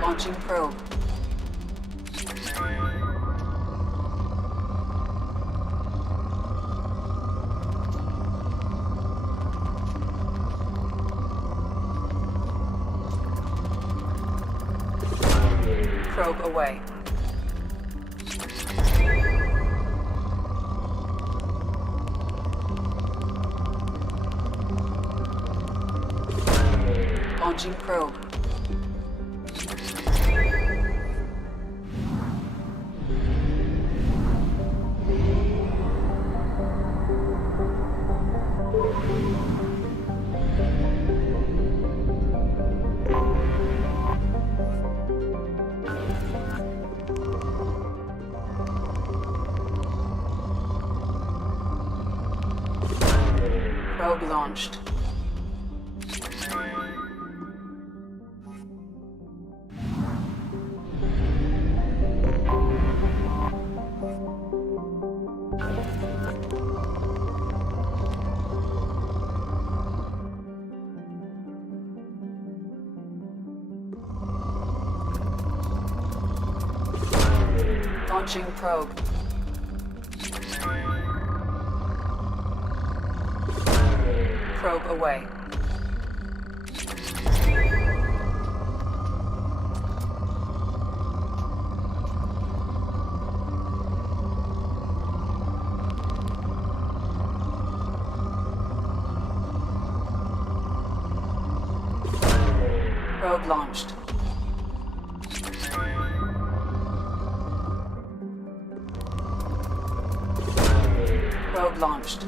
Launching probe. Probe away. Launching probe. Probe launched. Launching probe. Probe away. Probe launched. Probe launched.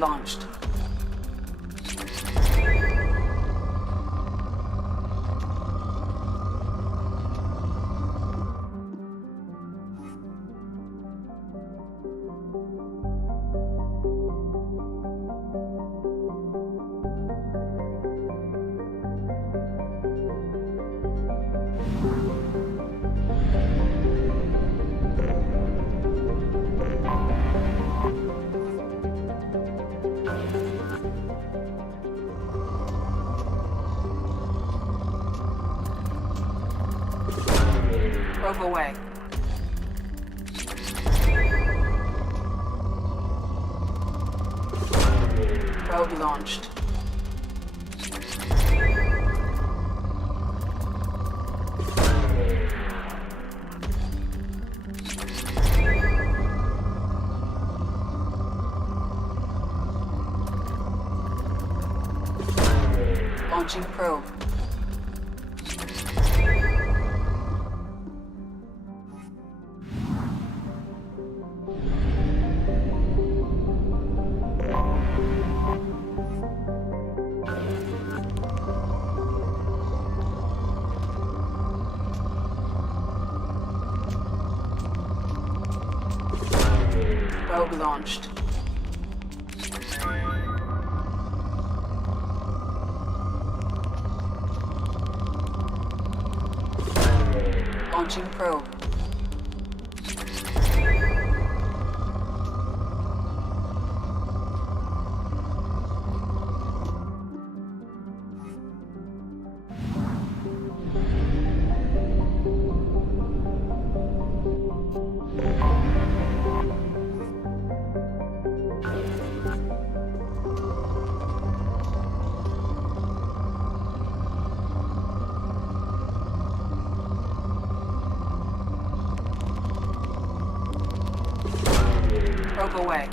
launched. Probe away. Probe launched. Launching probe. Probe launched. Launching probe. Probe away.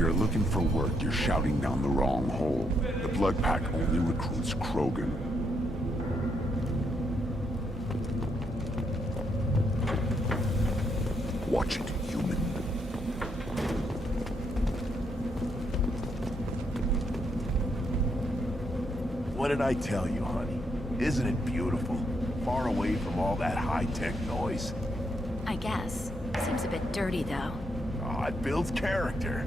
you're looking for work, you're shouting down the wrong hole. The Blood Pack only recruits Krogan. Watch it, human. What did I tell you, honey? Isn't it beautiful? Far away from all that high-tech noise. I guess. Seems a bit dirty, though. Oh, it builds character.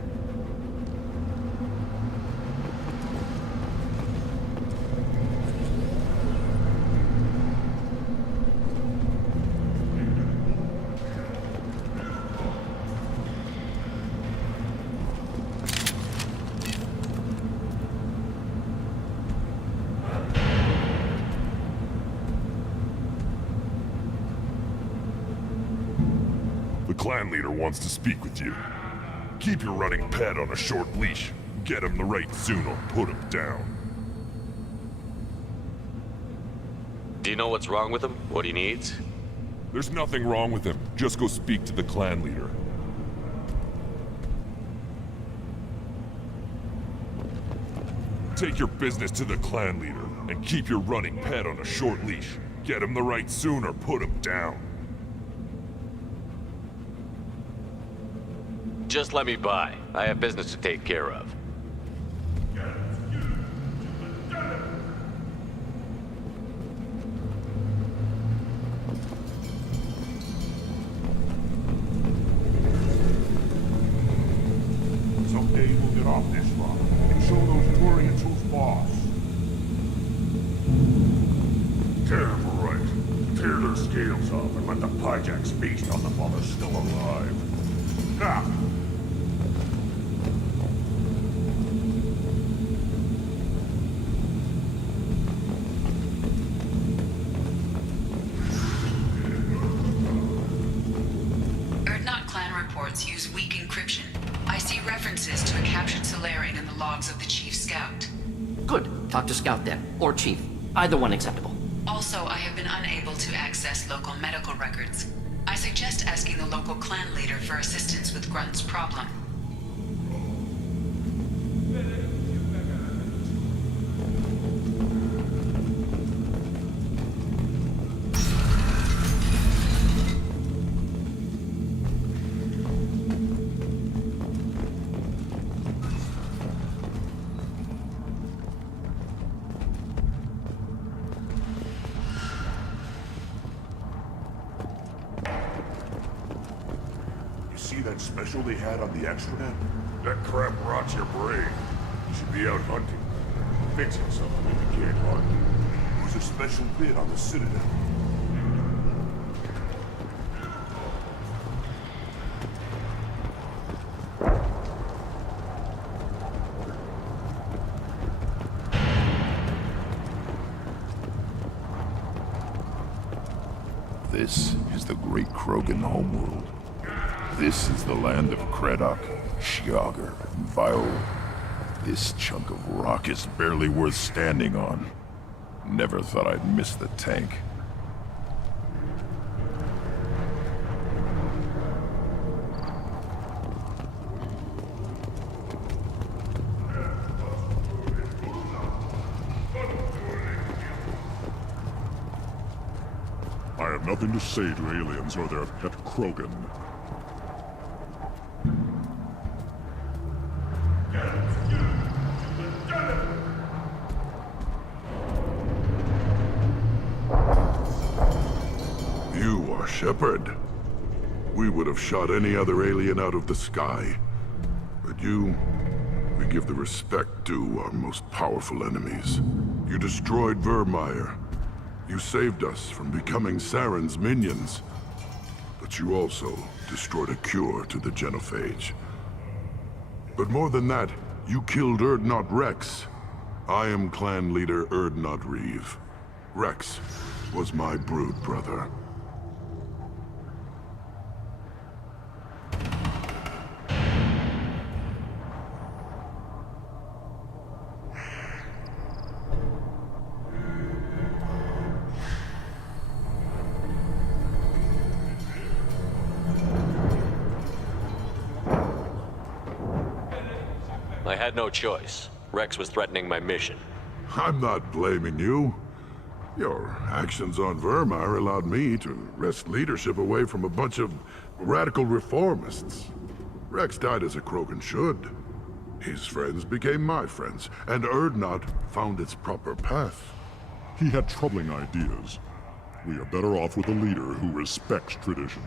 The clan leader wants to speak with you. Keep your running pet on a short leash. Get him the right soon or put him down. Do you know what's wrong with him? What he needs? There's nothing wrong with him. Just go speak to the clan leader. Take your business to the clan leader, and keep your running pet on a short leash. Get him the right soon or put him down. Just let me by. I have business to take care of. Someday we'll get off this rock and show those Turians who's boss. Damn right. Tear their scales off and let the Pyjaks feast on them while they're still alive. Ha! Erdnot clan reports use weak encryption. I see references to a captured Solarian in the logs of the Chief Scout. Good. Talk to Scout then. Or Chief. Either one acceptable. Also, I have been unable to access local medical records. I suggest asking the local clan leader for assistance with Grunt's problem. See that special they had on the extranet? That crap rots your brain. You should be out hunting. Fixing something if you can't hunt. There's a special bid on the Citadel. This is the great Krogan homeworld. This is the land of Kredok, Shiagar, and Vio. This chunk of rock is barely worth standing on. Never thought I'd miss the tank. I have nothing to say to aliens or their pet Krogan. You are Shepard. We would have shot any other alien out of the sky. But you, we give the respect due our most powerful enemies. You destroyed Vermeer. You saved us from becoming Saren's minions. But you also destroyed a cure to the genophage. But more than that, you killed Erdnot Rex. I am clan leader Erdnot Reeve. Rex was my brood brother. I had no choice. Rex was threatening my mission. I'm not blaming you. Your actions on Vermeer allowed me to wrest leadership away from a bunch of radical reformists. Rex died as a Krogan should. His friends became my friends, and Urdnot found its proper path. He had troubling ideas. We are better off with a leader who respects tradition.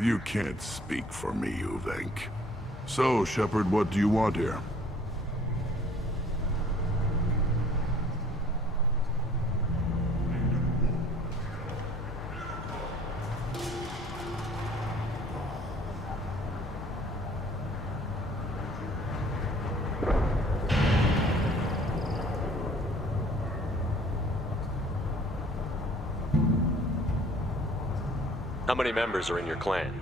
You can't speak for me, Uvenk. So, Shepard, what do you want here? How many members are in your clan?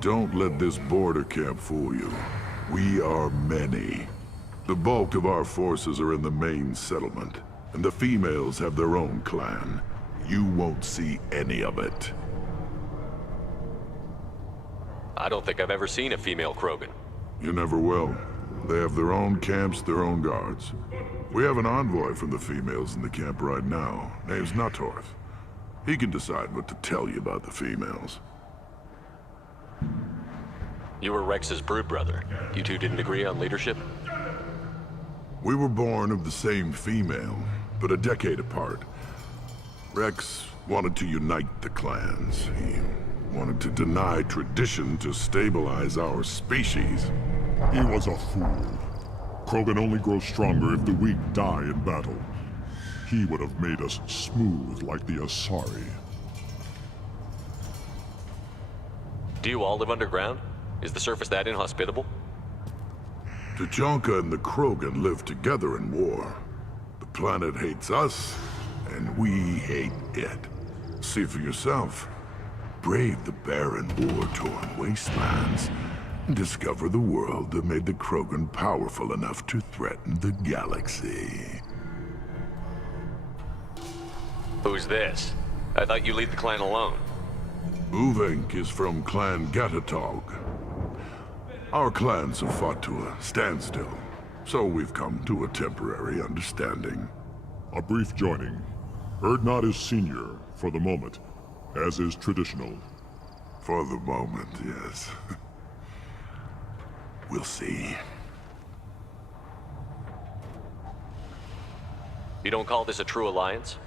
Don't let this border camp fool you. We are many. The bulk of our forces are in the main settlement, and the females have their own clan. You won't see any of it. I don't think I've ever seen a female Krogan. You never will. They have their own camps, their own guards. We have an envoy from the females in the camp right now. Name's Natorth. He can decide what to tell you about the females. You were Rex's brood brother. You two didn't agree on leadership? We were born of the same female, but a decade apart. Rex wanted to unite the clans. He wanted to deny tradition to stabilize our species. He was a fool. Krogan only grow stronger if the weak die in battle. He would have made us smooth like the Asari. Do you all live underground? Is the surface that inhospitable? Tuchanka and the Krogan live together in war. The planet hates us, and we hate it. See for yourself. Brave the barren, war-torn wastelands, and discover the world that made the Krogan powerful enough to threaten the galaxy. Who's this? I thought you lead the clan alone. Uvenk is from Clan Gatatog. Our clans have fought to a standstill, so we've come to a temporary understanding. A brief joining. Urdnot is senior, for the moment, as is traditional. For the moment, yes. We'll see. You don't call this a true alliance?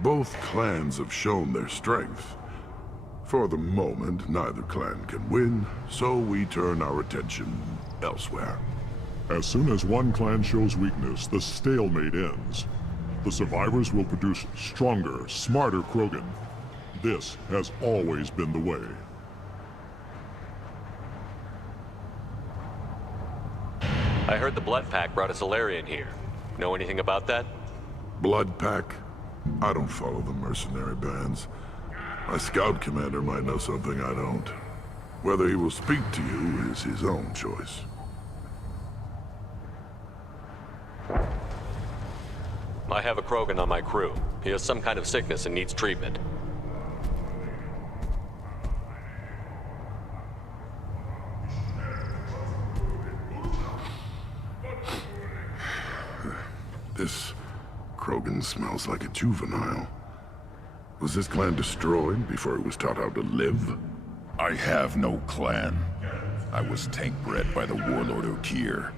Both clans have shown their strength. For the moment, neither clan can win, so we turn our attention elsewhere. As soon as one clan shows weakness, the stalemate ends. The survivors will produce stronger, smarter Krogan. This has always been the way. I heard the Blood Pack brought a Salarian here. Know anything about that? Blood Pack? I don't follow the mercenary bands. My scout commander might know something I don't. Whether he will speak to you is his own choice. I have a Krogan on my crew. He has some kind of sickness and needs treatment. This Krogan smells like a juvenile. Was this clan destroyed before it was taught how to live? I have no clan. I was tank bred by the warlord Okeer.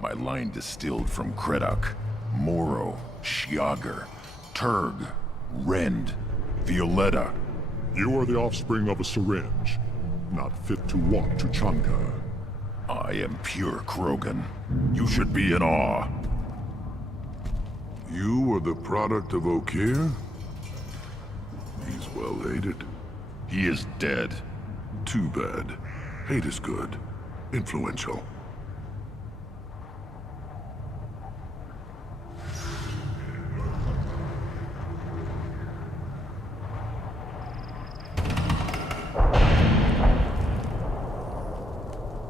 My line distilled from Kredok, Moro, Shiagar, Turg, Rend, Violetta. You are the offspring of a syringe, not fit to walk Tuchanka. I am pure Krogan. You should be in awe. You were the product of Okeer? He's well hated. He is dead. Too bad. Hate is good. Influential.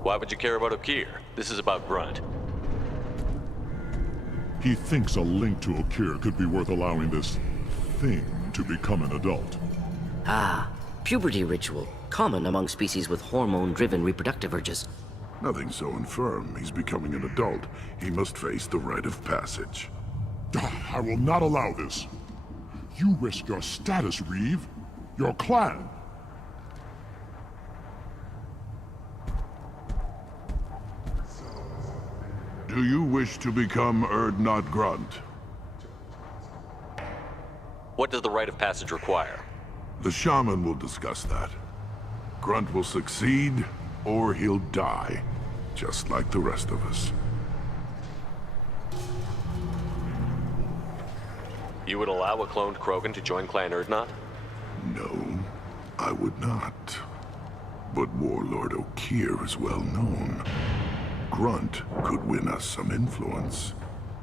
Why would you care about Okeer? This is about Grunt. He thinks a link to Okeer could be worth allowing this thing to become an adult. Ah, puberty ritual, common among species with hormone-driven reproductive urges. Nothing so infirm. He's becoming an adult. He must face the rite of passage. I will not allow this. You risk your status, Reeve. Your clan. Do you wish to become Urdnot Grunt? What does the rite of passage require? The shaman will discuss that. Grunt will succeed, or he'll die, just like the rest of us. You would allow a cloned Krogan to join Clan Urdnot? No, I would not. But Warlord Okeer is well known. Grunt could win us some influence.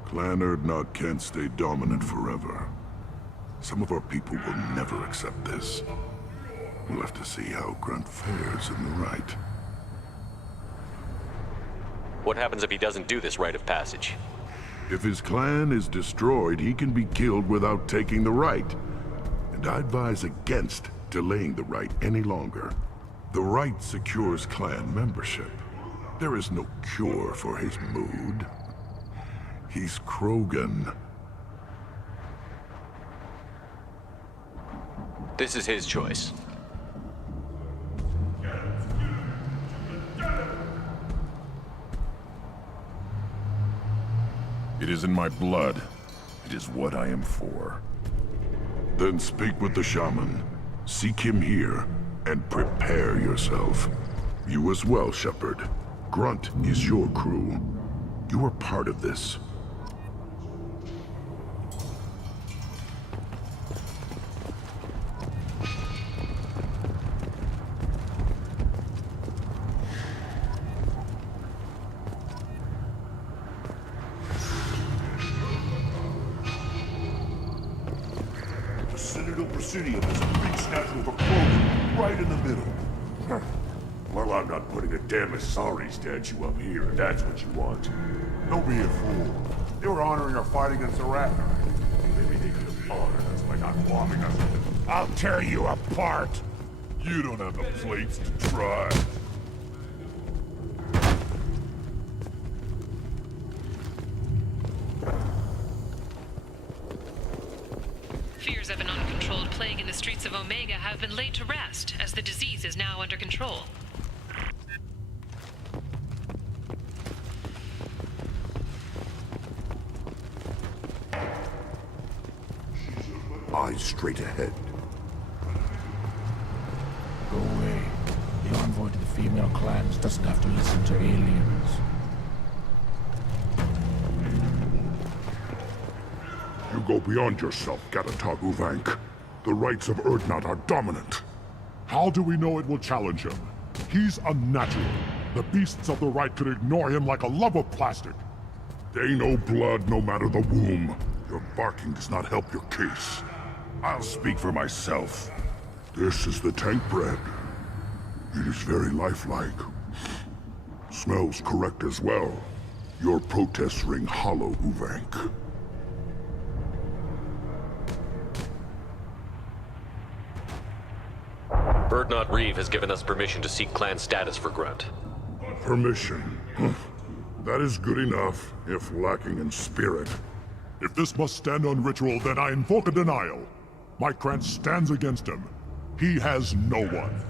Clan Urdnot can't stay dominant forever. Some of our people will never accept this. We'll have to see how Grunt fares in the rite. What happens if he doesn't do this rite of passage? If his clan is destroyed, he can be killed without taking the rite. And I advise against delaying the rite any longer. The rite secures clan membership. There is no cure for his mood. He's Krogan. This is his choice. It is in my blood. It is what I am for. Then speak with the shaman. Seek him here, and prepare yourself. You as well, Shepard. Grunt is your crew. You are part of this. The Citadel Presidium is a big statue of a Krogan right in the middle. Huh. Well, I'm not putting a damn Asari statue up here, if that's what you want. Don't be a fool. They were honoring our fight against the Ratner. Maybe they could have honored us by not bombing us. I'll tear you apart! You don't have the plates to try. Fears of an uncontrolled plague in the streets of Omega have been laid to rest, as the disease is now under control. Eyes straight ahead. Go away. The envoy to the female clans doesn't have to listen to aliens. You go beyond yourself, Gatatog Uvank. The rights of Urdnot are dominant. How do we know it will challenge him? He's unnatural. The beasts of the right could ignore him like a lump of plastic. They know blood no matter the womb. Your barking does not help your case. I'll speak for myself. This is the tank bread. It is very lifelike. Smells correct as well. Your protests ring hollow, Uvank. Urdnot Reeve has given us permission to seek clan status for Grunt. Permission. That is good enough, if lacking in spirit. If this must stand on ritual, then I invoke a denial. My clan stands against him. He has no one.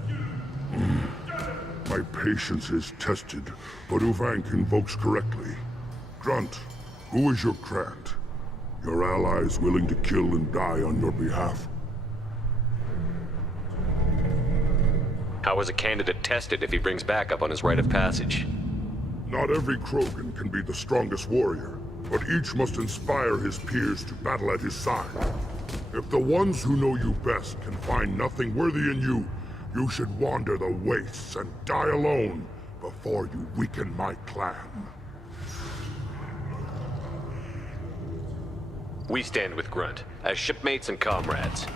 My patience is tested, but Uvank invokes correctly. Grunt, who is your Krant? Your allies willing to kill and die on your behalf? How is a candidate tested if he brings backup on his rite of passage? Not every Krogan can be the strongest warrior, but each must inspire his peers to battle at his side. If the ones who know you best can find nothing worthy in you, you should wander the wastes and die alone before you weaken my clan. We stand with Grunt, as shipmates and comrades.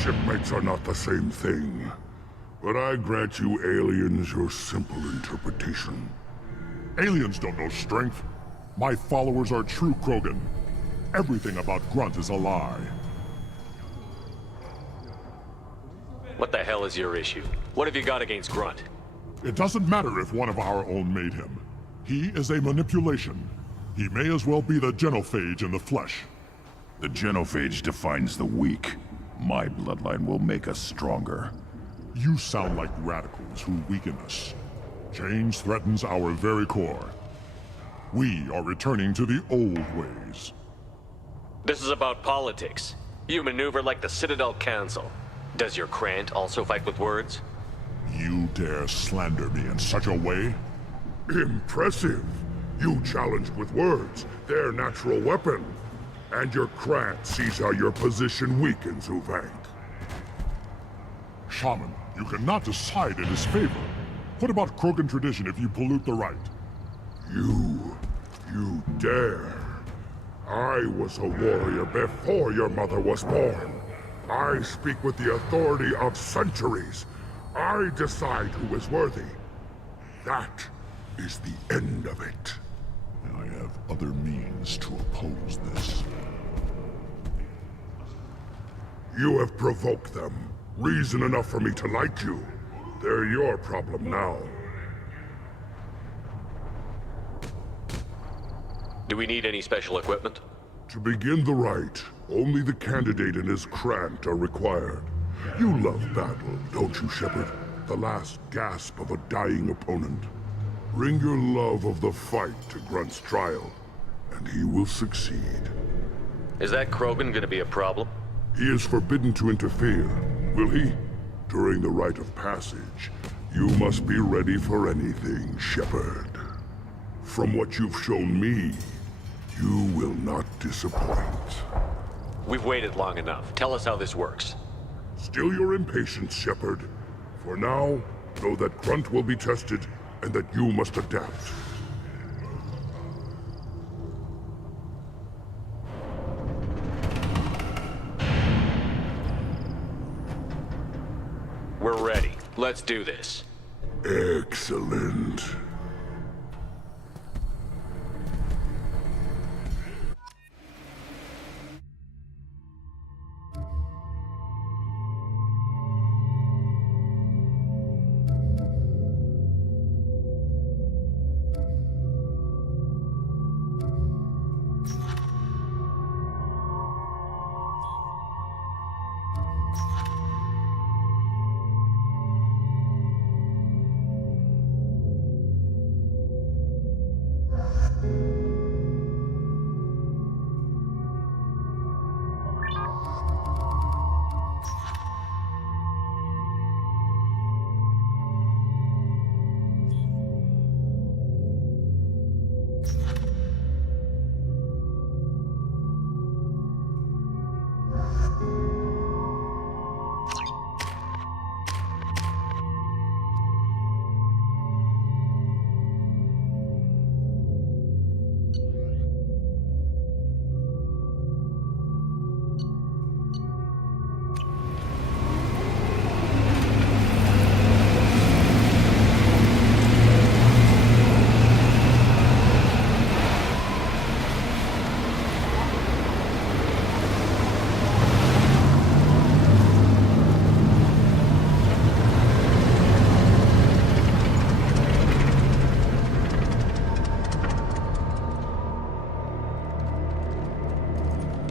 Shipmates are not the same thing. But I grant you aliens your simple interpretation. Aliens don't know strength. My followers are true Krogan. Everything about Grunt is a lie. What the hell is your issue? What have you got against Grunt? It doesn't matter if one of our own made him. He is a manipulation. He may as well be the genophage in the flesh. The genophage defines the weak. My bloodline will make us stronger. You sound like radicals who weaken us. Change threatens our very core. We are returning to the old ways. This is about politics. You maneuver like the Citadel Council. Does your Krant also fight with words? You dare slander me in such a way? Impressive. You challenged with words, their natural weapon. And your Krant sees how your position weakens Uvank. Shaman, you cannot decide in his favor. What about Krogan tradition if you pollute the rite? You dare. I was a warrior before your mother was born. I speak with the authority of centuries. I decide who is worthy. That is the end of it. I have other means to oppose this. You have provoked them. Reason enough for me to like you. They're your problem now. Do we need any special equipment? To begin the rite, only the candidate and his Krant are required. You love battle, don't you, Shepard? The last gasp of a dying opponent. Bring your love of the fight to Grunt's trial, and he will succeed. Is that Krogan gonna be a problem? He is forbidden to interfere, will he? During the rite of passage, you must be ready for anything, Shepard. From what you've shown me, you will not disappoint. We've waited long enough. Tell us how this works. Still your impatience, Shepard. For now, know that Grunt will be tested, and that you must adapt. We're ready. Let's do this. Excellent.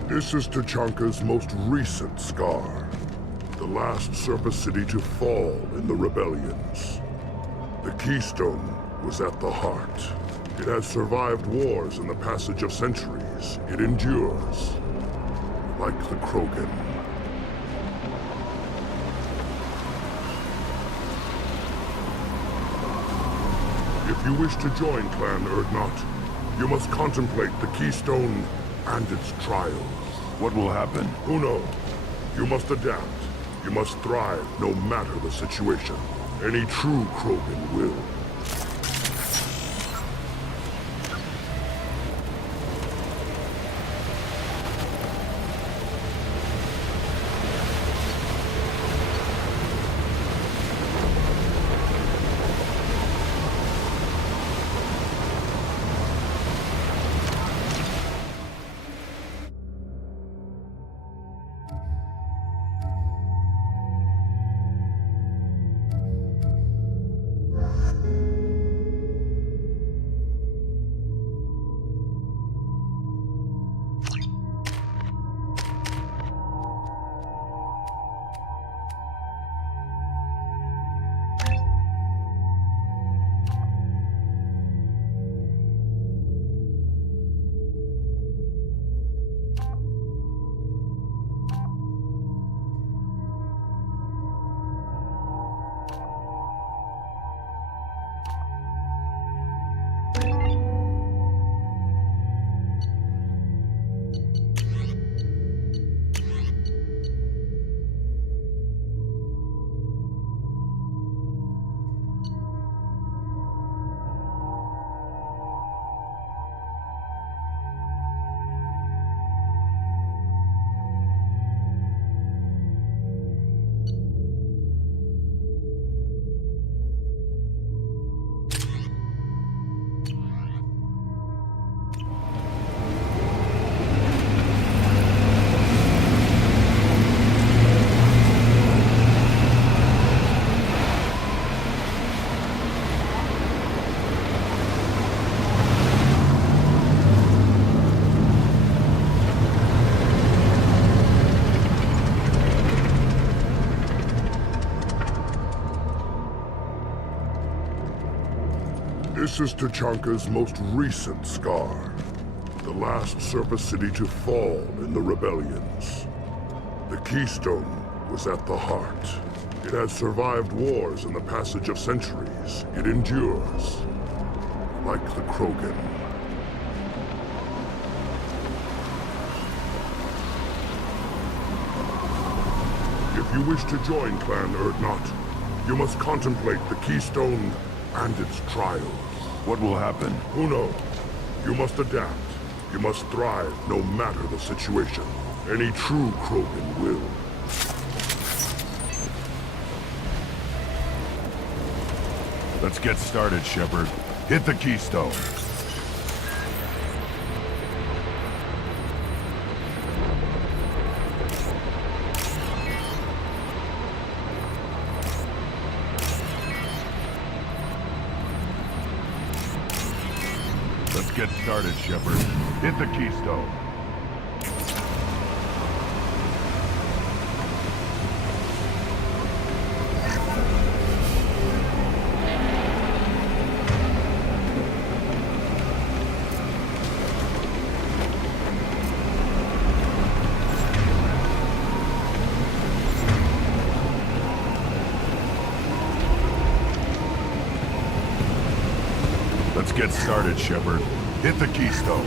This is Tachanka's most recent scar. The last Surface City to fall in the rebellions. The Keystone was at the heart. It has survived wars and the passage of centuries. It endures. Like the Krogan. If you wish to join Clan Urdnot, you must contemplate the Keystone and its trials. What will happen? Who knows? You must adapt. You must thrive no matter the situation. Any true Krogan will. This is Tachanka's most recent scar. The last surface city to fall in the rebellions. The Keystone was at the heart. It has survived wars and the passage of centuries. It endures. Like the Krogan. If you wish to join Clan Urdnot, you must contemplate the Keystone and its trials. What will happen? Who knows? You must adapt. You must thrive no matter the situation. Any true Krogan will. Let's get started, Shepard. Hit the Keystone. Let's get started, Shepard. Hit the Keystone. Let's get started, Shepard. Hit the Keystone.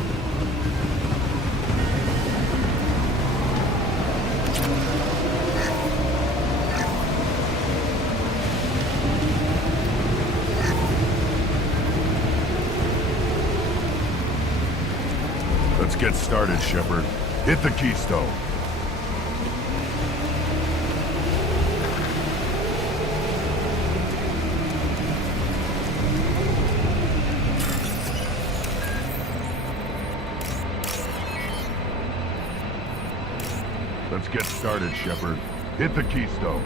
Let's get started, Shepard. Hit the Keystone. Let's get started, Shepard. Hit the Keystone.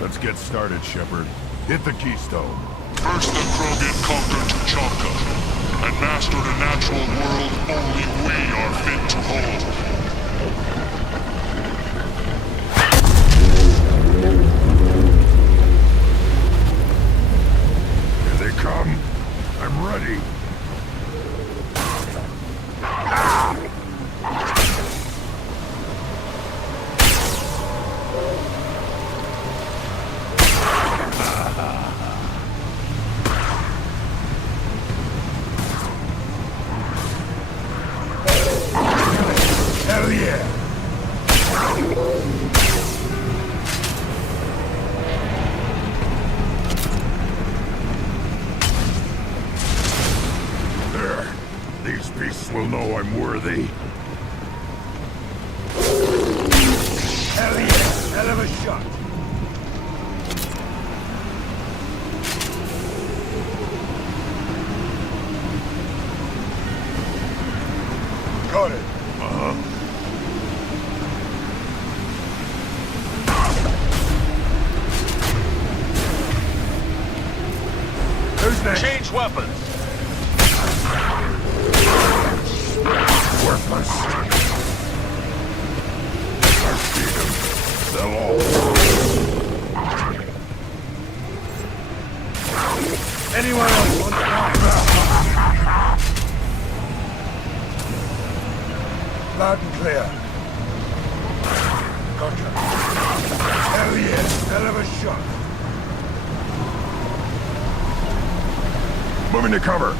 Let's get started, Shepard. Hit the Keystone. First the Krogan conquered Tachanka and mastered a natural world only we are fit to hold. Here they come. I'm ready. Hell yeah! There. These beasts will know I'm worthy. Hell yeah! Hell of a shot! Got it. Who's next? Change weapons. Worthless. I feed them. They'll all. Anyone else want to die? Loud and clear. Gotcha. Hell yeah! Hell of a shot. Moving to cover.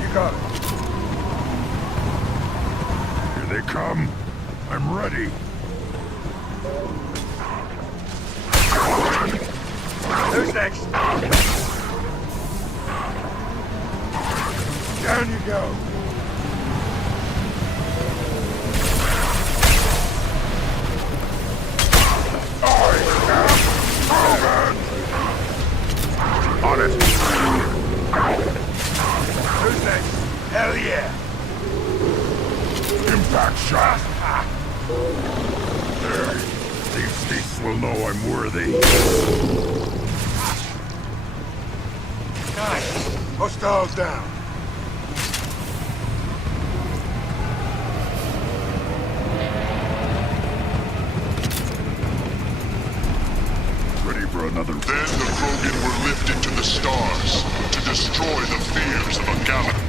You got it. Here they come. I'm ready. Who's next? Down you go. On it. Who's next? Hell yeah. Impact shot. There. These beasts will know I'm worthy. Guys, hostiles down. Ready for another... Then the Krogan were lifted to the stars to destroy the fears of a galaxy.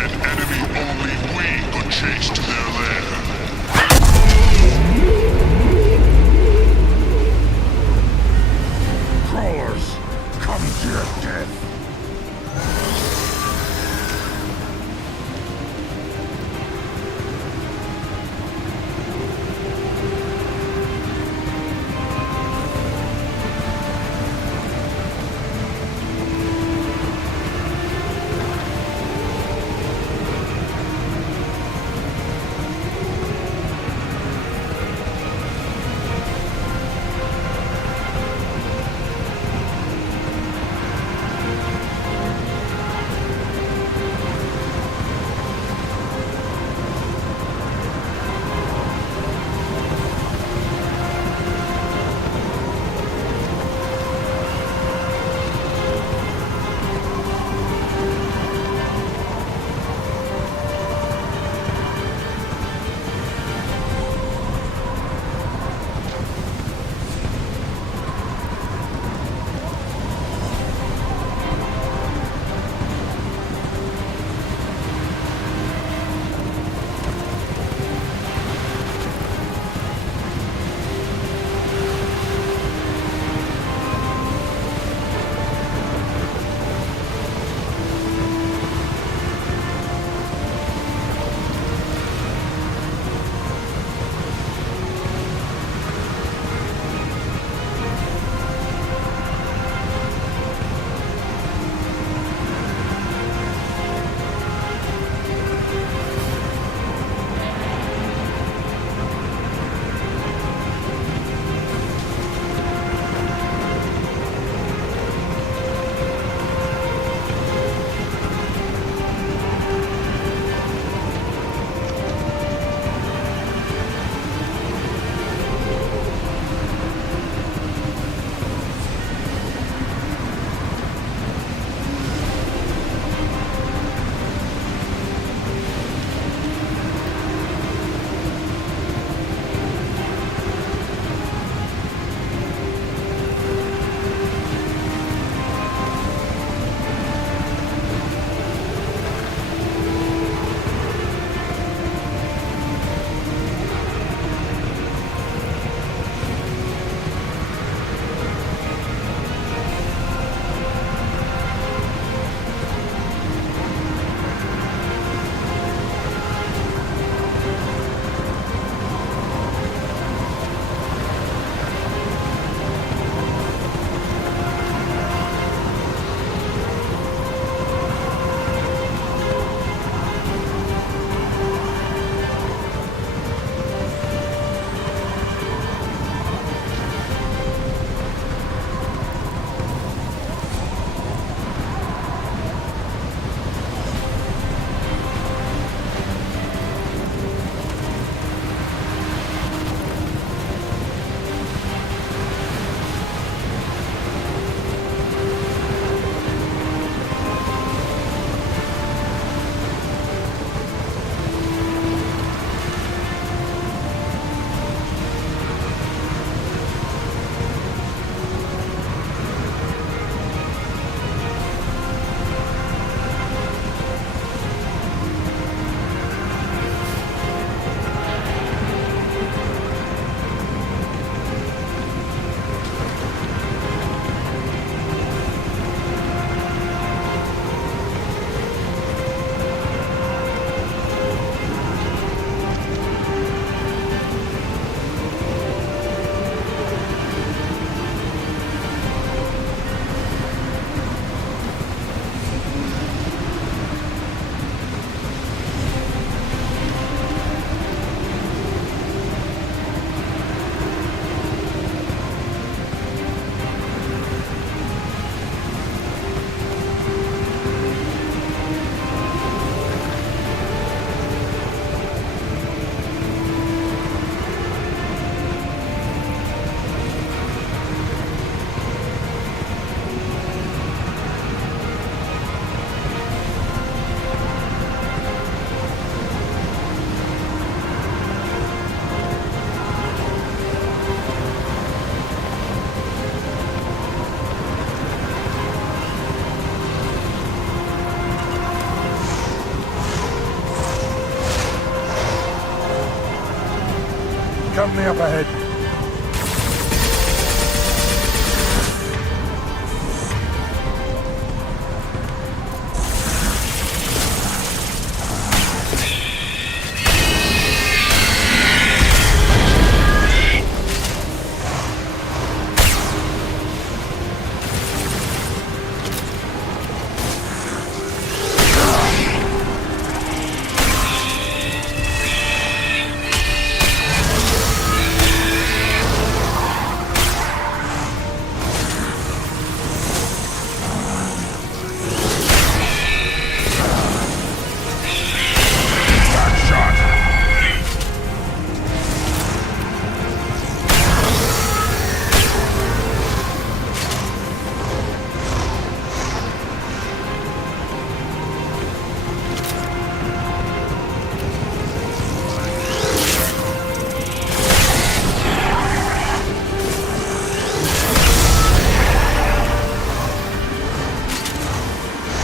An enemy only we could chase to their lair. Crawlers, come to your death. company up ahead.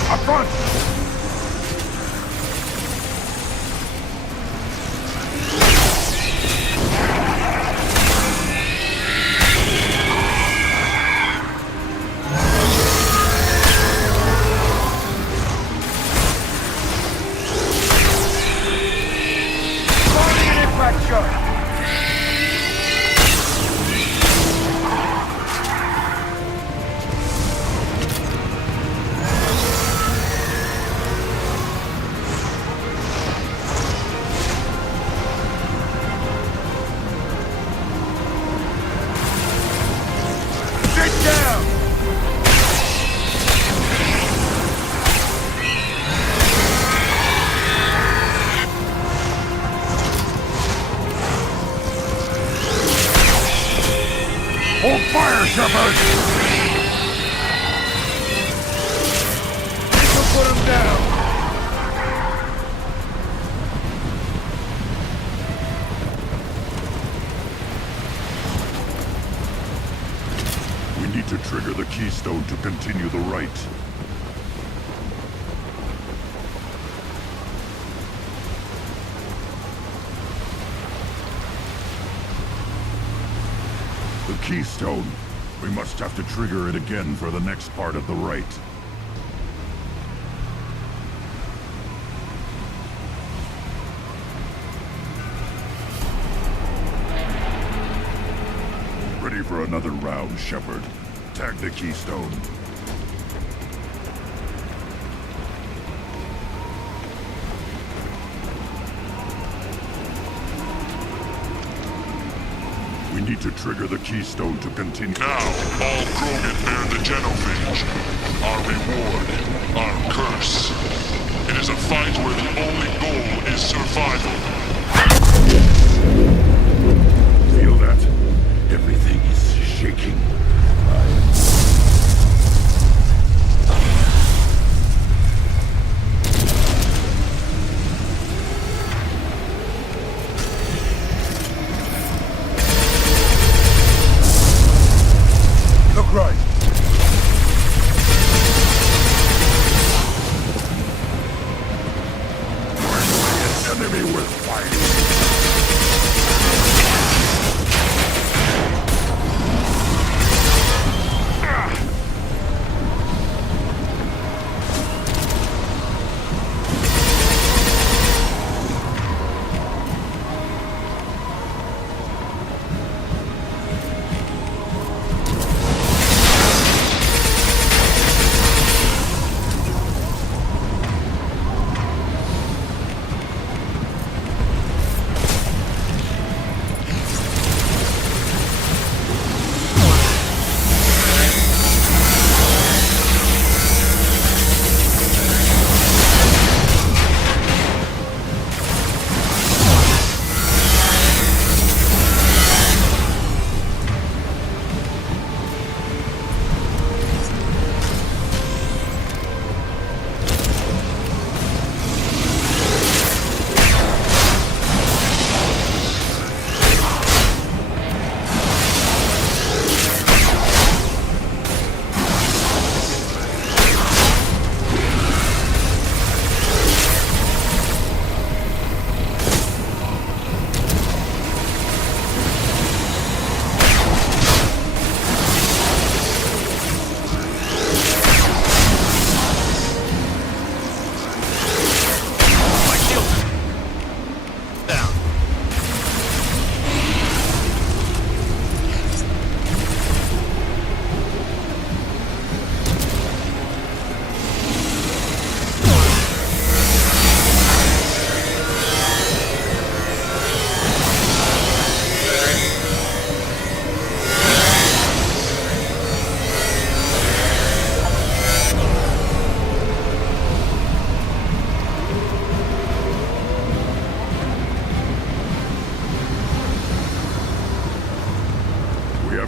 Up front! Firing an impact shot! Hold fire, Shepard! This will put him down! We need to trigger the keystone to continue the right. The keystone. We must have to trigger it again for the next part of the rite. Ready for another round, Shepard. Tag the keystone. We need to trigger the keystone to continue. Now, all Krogan bear the genophage. Our reward, our curse. It is a fight where the only goal is survival. Feel that? Everything is shaking. Look right. Enemy with fire.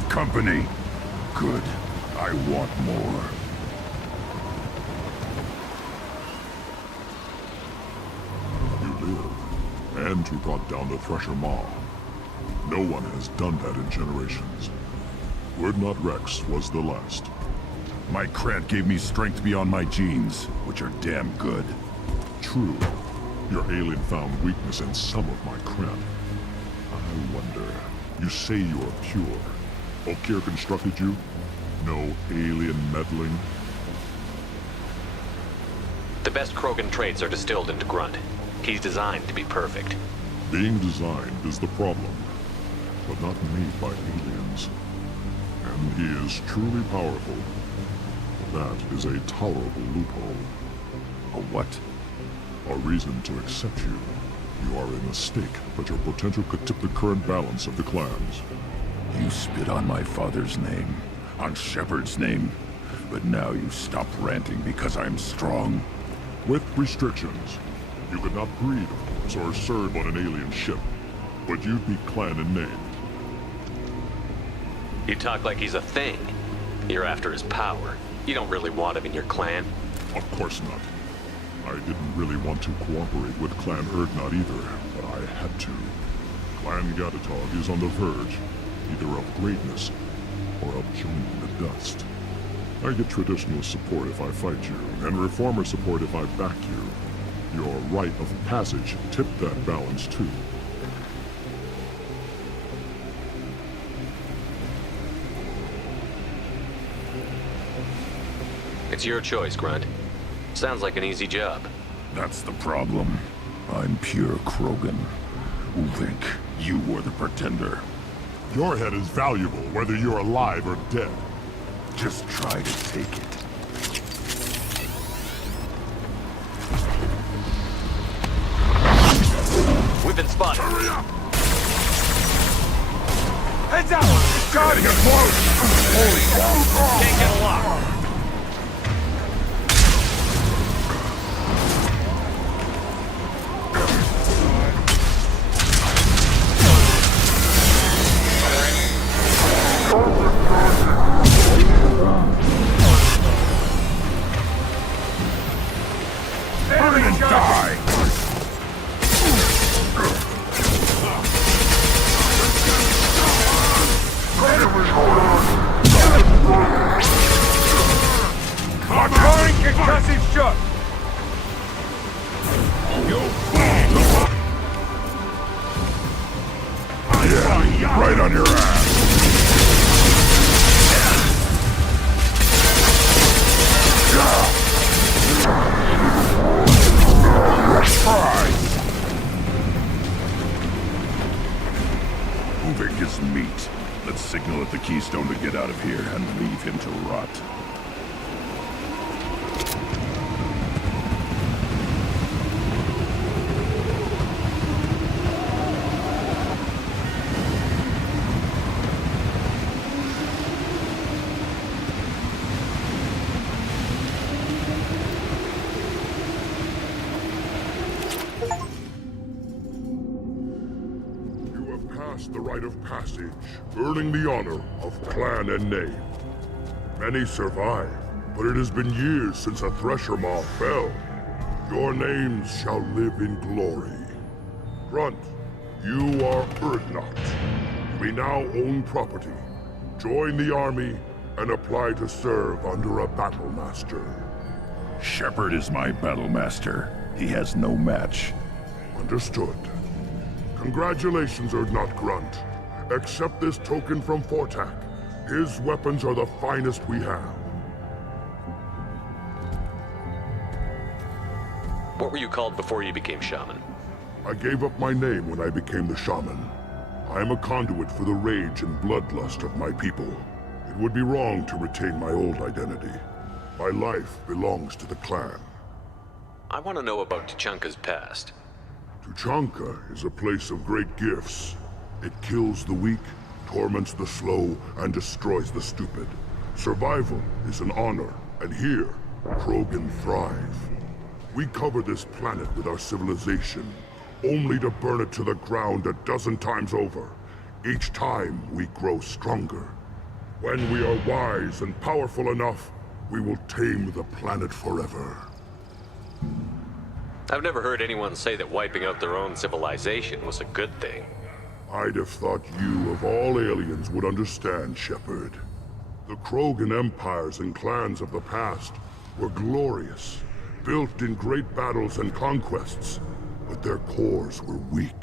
company. Good. I want more. You live, and you brought down the Thresher Maw. No one has done that in generations. Urdnot Rex was the last. My Krant gave me strength beyond my genes, which are damn good. True. Your alien found weakness in some of my Krant. I wonder. You say you are pure. Okeer constructed you? No alien meddling? The best Krogan traits are distilled into Grunt. He's designed to be perfect. Being designed is the problem, but not made by aliens. And he is truly powerful. That is a tolerable loophole. A what? A reason to accept you. You are a mistake, but your potential could tip the current balance of the clans. You spit on my father's name, on Shepard's name, but now you stop ranting because I'm strong. With restrictions. You could not breed, of course, or serve on an alien ship, but you'd be clan in name. You talk like he's a thing. You're after his power. You don't really want him in your clan. Of course not. I didn't really want to cooperate with Clan Urdnot either, but I had to. Clan Gatatog is on the verge, either of greatness or of joining the dust. I get traditional support if I fight you, and reformer support if I back you. Your rite of passage tipped that balance too. It's your choice, Grunt. Sounds like an easy job. That's the problem. I'm pure Krogan. Uvink, you were the pretender. Your head is valuable, whether you're alive or dead. Just try to take it. We've been spotted. Hurry up! Heads out! Charging it close! Holy Can't get a lock. Hurry and die! Throwing concussive shot! Yeah, right on your ass. Uvink is meat. Let's signal at the Keystone to get out of here and leave him to rot. The rite of passage, earning the honor of clan and name. Many survive, but it has been years since a Thresher Maw fell. Your names shall live in glory. Grunt, you are Urdnot. We now own property. Join the army and apply to serve under a battle master. Shepard is my battle master. He has no match. Understood. Congratulations, Urdnot Grunt. Accept this token from Fortak. His weapons are the finest we have. What were you called before you became shaman? I gave up my name when I became the shaman. I am a conduit for the rage and bloodlust of my people. It would be wrong to retain my old identity. My life belongs to the clan. I want to know about Tuchanka's past. Tuchanka is a place of great gifts. It kills the weak, torments the slow, and destroys the stupid. Survival is an honor, and here, Krogan thrive. We cover this planet with our civilization, only to burn it to the ground a dozen times over. Each time, we grow stronger. When we are wise and powerful enough, we will tame the planet forever. I've never heard anyone say that wiping out their own civilization was a good thing. I'd have thought you, of all aliens, would understand, Shepard. The Krogan empires and clans of the past were glorious, built in great battles and conquests, but their cores were weak.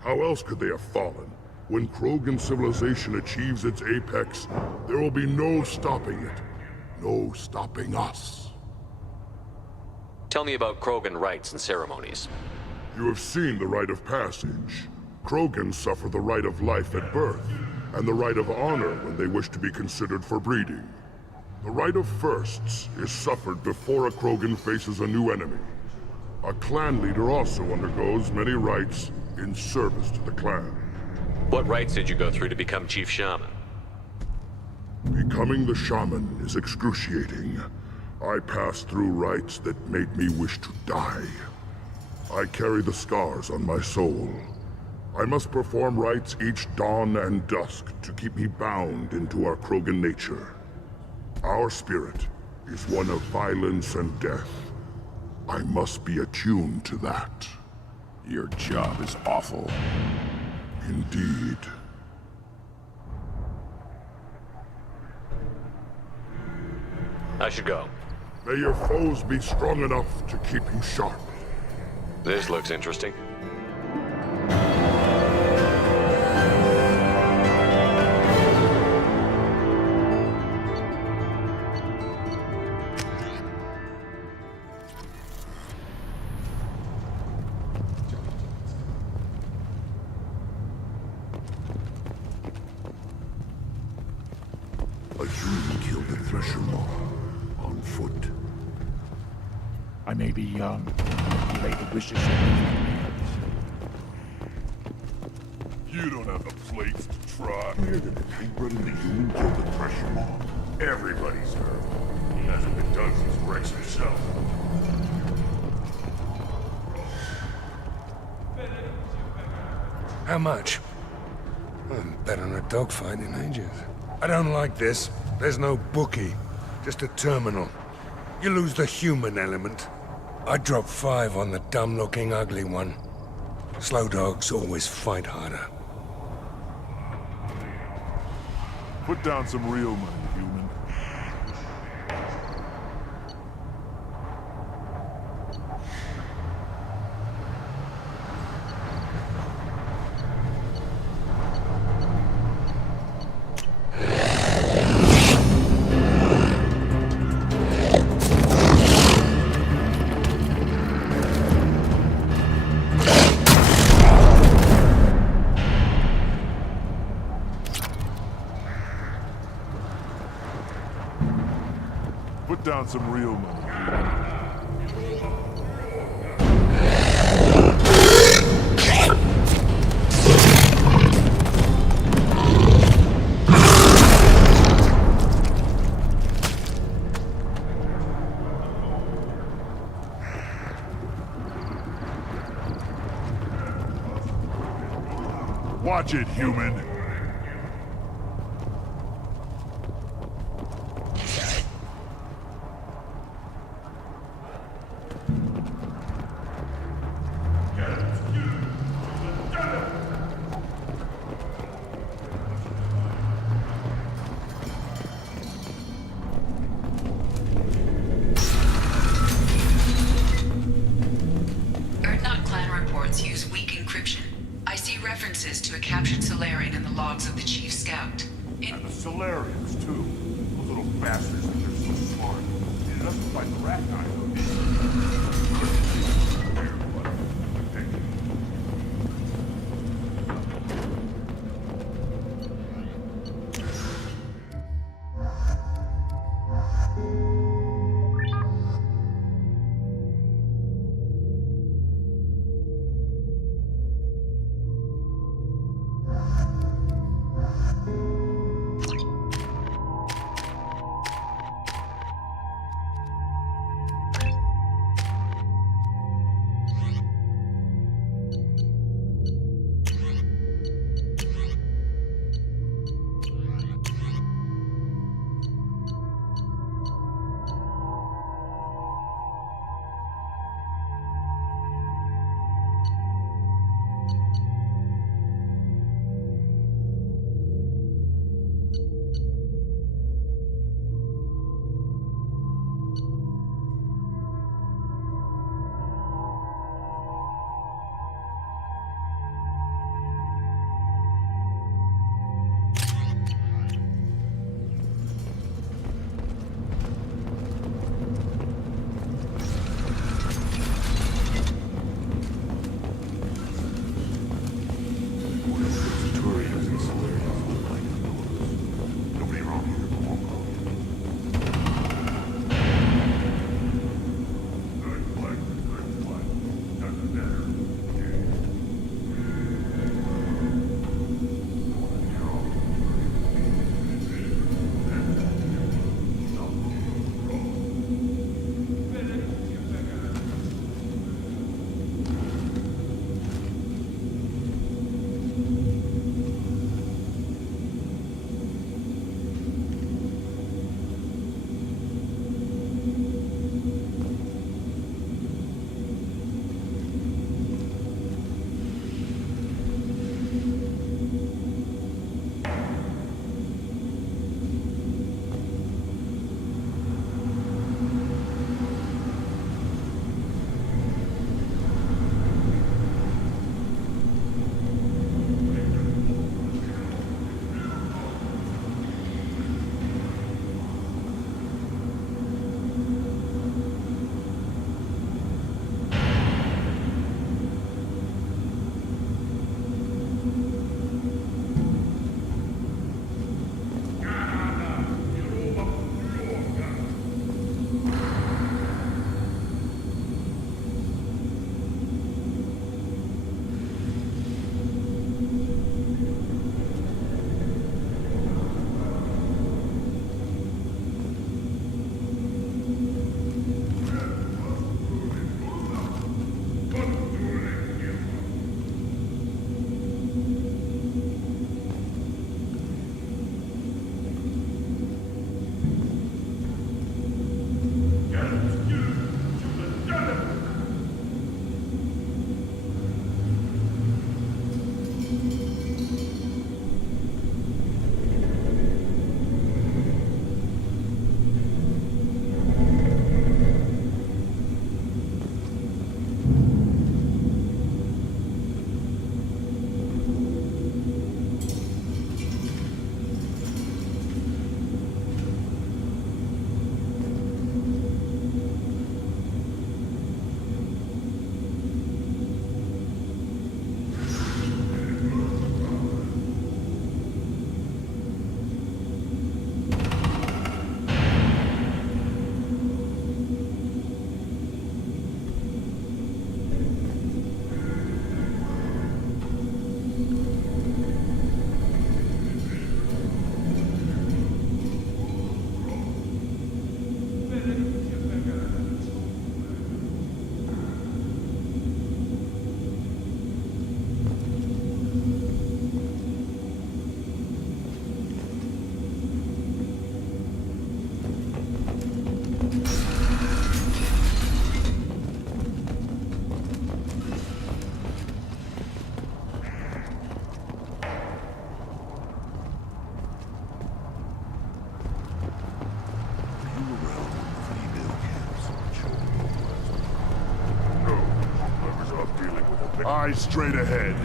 How else could they have fallen? When Krogan civilization achieves its apex, there will be no stopping it. No stopping us. Tell me about Krogan rites and ceremonies. You have seen the rite of passage. Krogans suffer the rite of life at birth, and the rite of honor when they wish to be considered for breeding. The rite of firsts is suffered before a Krogan faces a new enemy. A clan leader also undergoes many rites in service to the clan. What rites did you go through to become Chief Shaman? Becoming the shaman is excruciating. I passed through rites that made me wish to die. I carry the scars on my soul. I must perform rites each dawn and dusk to keep me bound into our Krogan nature. Our spirit is one of violence and death. I must be attuned to that. Your job is awful. Indeed. I should go. May your foes be strong enough to keep you sharp. This looks interesting. A human killed the Thresher Maw on foot. I may be young, but lay the wishes of me. You don't have the plates to try. Hear that the Tank-Bred and the human killed the Thresher Maw. Everybody's heard. He hasn't been done since Rex himself. How much? I'm better than a dogfight in ages. I don't like this. There's no bookie. Just a terminal. You lose the human element. I drop 5 on the dumb-looking ugly one. Slow dogs always fight harder. Put down some real money, human. Put down some real money. Watch it, human. Erdnot clan reports use weak encryption. I see references to a captured Solarian in the logs of the Chief Scout. And the Solarians, too. Those little bastards think they're so smart. Needed us to fight the Rachni, Eyes straight ahead.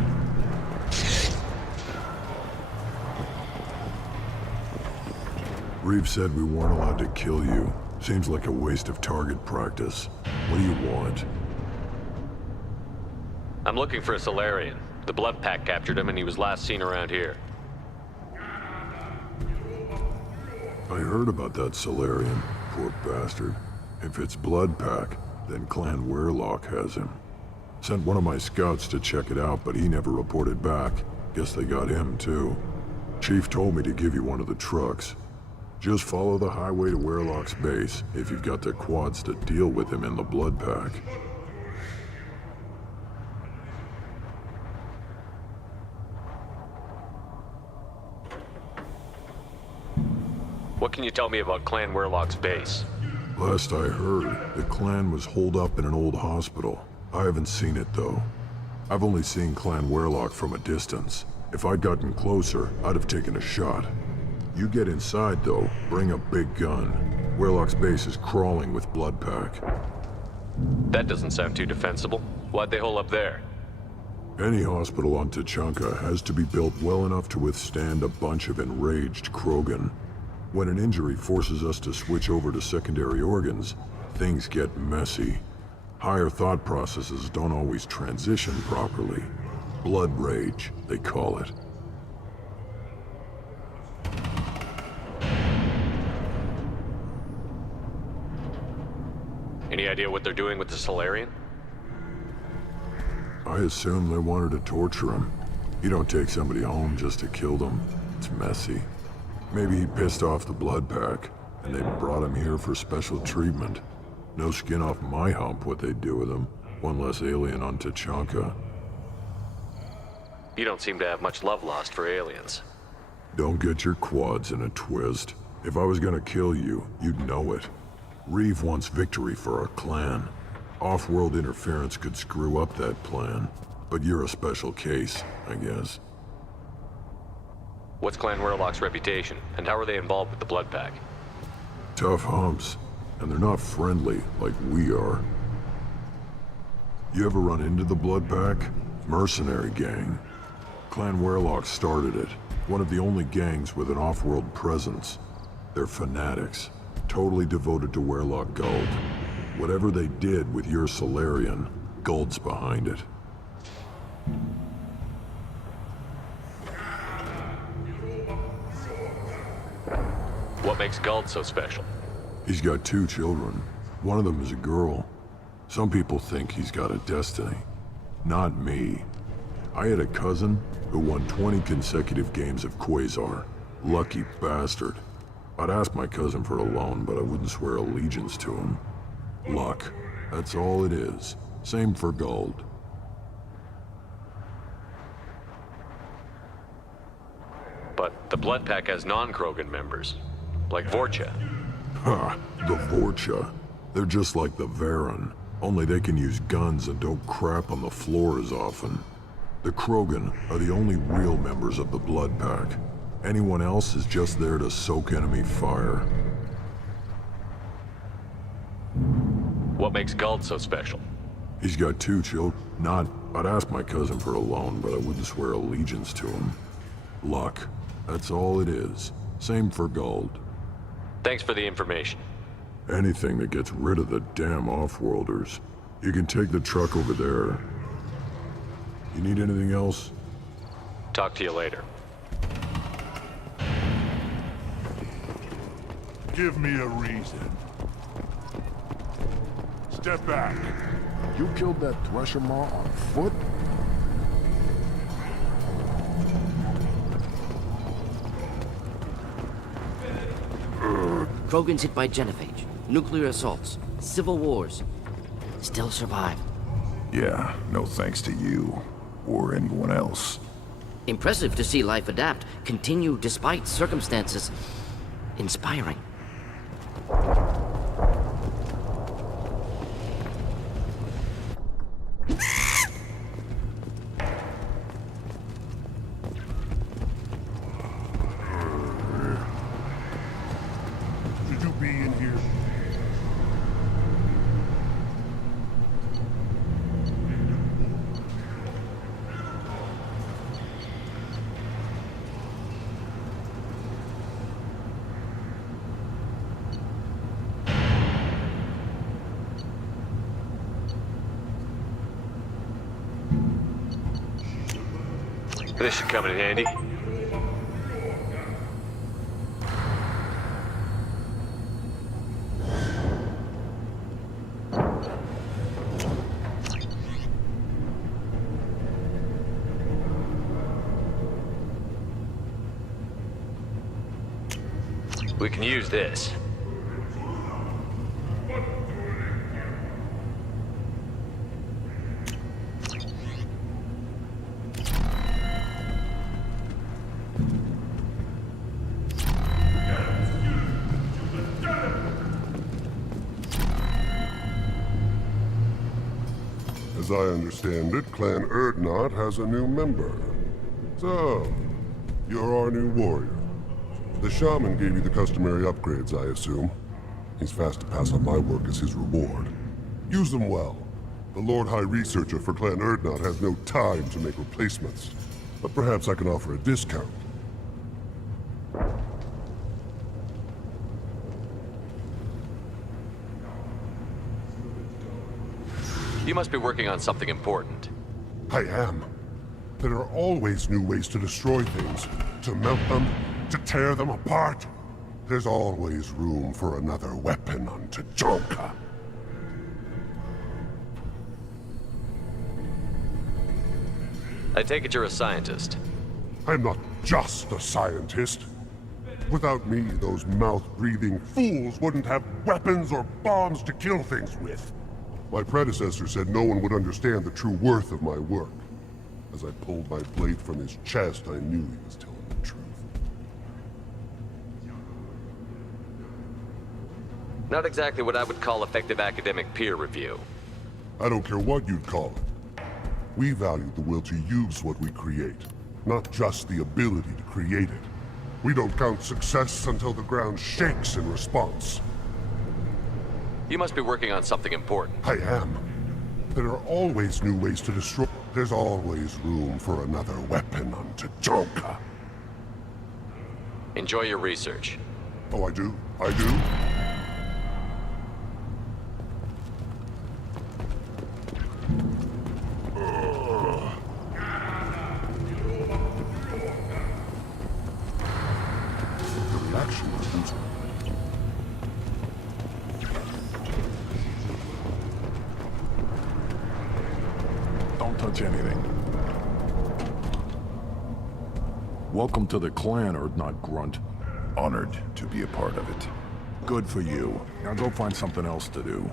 Reeve said we weren't allowed to kill you. Seems like a waste of target practice. What do you want? I'm looking for a Solarian. The Blood Pack captured him and he was last seen around here. I heard about that Solarian. Poor bastard. If it's Blood Pack, then Clan Weirlock has him. Sent one of my scouts to check it out, but he never reported back. Guess they got him, too. Chief told me to give you one of the trucks. Just follow the highway to Weirlock's base, if you've got the quads to deal with him in the Blood Pack. What can you tell me about Clan Weirlock's base? Last I heard, the clan was holed up in an old hospital. I haven't seen it, though. I've only seen Clan Weirlock from a distance. If I'd gotten closer, I'd have taken a shot. You get inside, though, bring a big gun. Weirlock's base is crawling with Blood Pack. That doesn't sound too defensible. Why'd they hole up there? Any hospital on Tuchanka has to be built well enough to withstand a bunch of enraged Krogan. When an injury forces us to switch over to secondary organs, things get messy. Higher thought processes don't always transition properly. Blood rage, they call it. Any idea what they're doing with the Solarian? I assume they wanted to torture him. You don't take somebody home just to kill them. It's messy. Maybe he pissed off the Blood Pack, and they brought him here for special treatment. No skin off my hump what they'd do with him. One less alien on Tuchanka. You don't seem to have much love lost for aliens. Don't get your quads in a twist. If I was gonna kill you, you'd know it. Reeve wants victory for our clan. Off-world interference could screw up that plan. But you're a special case, I guess. What's Clan Weirlock's reputation, and how are they involved with the Blood Pack? Tough humps, and they're not friendly like we are. You ever run into the Blood Pack? Mercenary gang. Clan Weirlock started it. One of the only gangs with an off-world presence. They're fanatics, totally devoted to Weirlock Guld. Whatever they did with your Solarian, Guld's behind it. What makes Guld so special? He's got 2 children. One of them is a girl. Some people think he's got a destiny. Not me. I had a cousin who won 20 consecutive games of Quasar. Lucky bastard. I'd ask my cousin for a loan, but I wouldn't swear allegiance to him. Luck. That's all it is. Same for Guld. But the Blood Pack has non-Krogan members, like Vorcha. Ha! The Vorcha. They're just like the Varen, only they can use guns and don't crap on the floor as often. The Krogan are the only real members of the Blood Pack. Anyone else is just there to soak enemy fire. What makes Guld so special? He's got 2 children. I'd ask my cousin for a loan, but I wouldn't swear allegiance to him. Luck. That's all it is. Same for Guld. Thanks for the information. Anything that gets rid of the damn off-worlders. You can take the truck over there. You need anything else? Talk to you later. Give me a reason. Step back. You killed that Thresher Maw on foot? Krogan's hit by genophage, nuclear assaults, civil wars. Still survive. Yeah, no thanks to you. Or anyone else. Impressive to see life adapt, continue despite circumstances. Inspiring. Should you be in here? This should come in handy. We can use this. As I understand it, Clan Urdnot has a new member. So, you're our new warrior. The shaman gave you the customary upgrades, I assume. He's fast to pass on my work as his reward. Use them well. The Lord High Researcher for Clan Urdnot has no time to make replacements. But perhaps I can offer a discount. You must be working on something important. I am. There are always new ways to destroy things. To melt them, to tear them apart. There's always room for another weapon on Tuchanka. I take it you're a scientist. I'm not just a scientist. Without me, those mouth-breathing fools wouldn't have weapons or bombs to kill things with. My predecessor said no one would understand the true worth of my work. As I pulled my blade from his chest, I knew he was telling the truth. Not exactly what I would call effective academic peer review. I don't care what you'd call it. We value the will to use what we create, not just the ability to create it. We don't count success until the ground shakes in response. You must be working on something important. I am. There are always new ways to destroy. There's always room for another weapon on Tuchanka. Enjoy your research. Oh, I do? I do? The reaction was brutal. Don't touch anything. Welcome to the clan, Urdnot Grunt. Honored to be a part of it. Good for you. Now go find something else to do.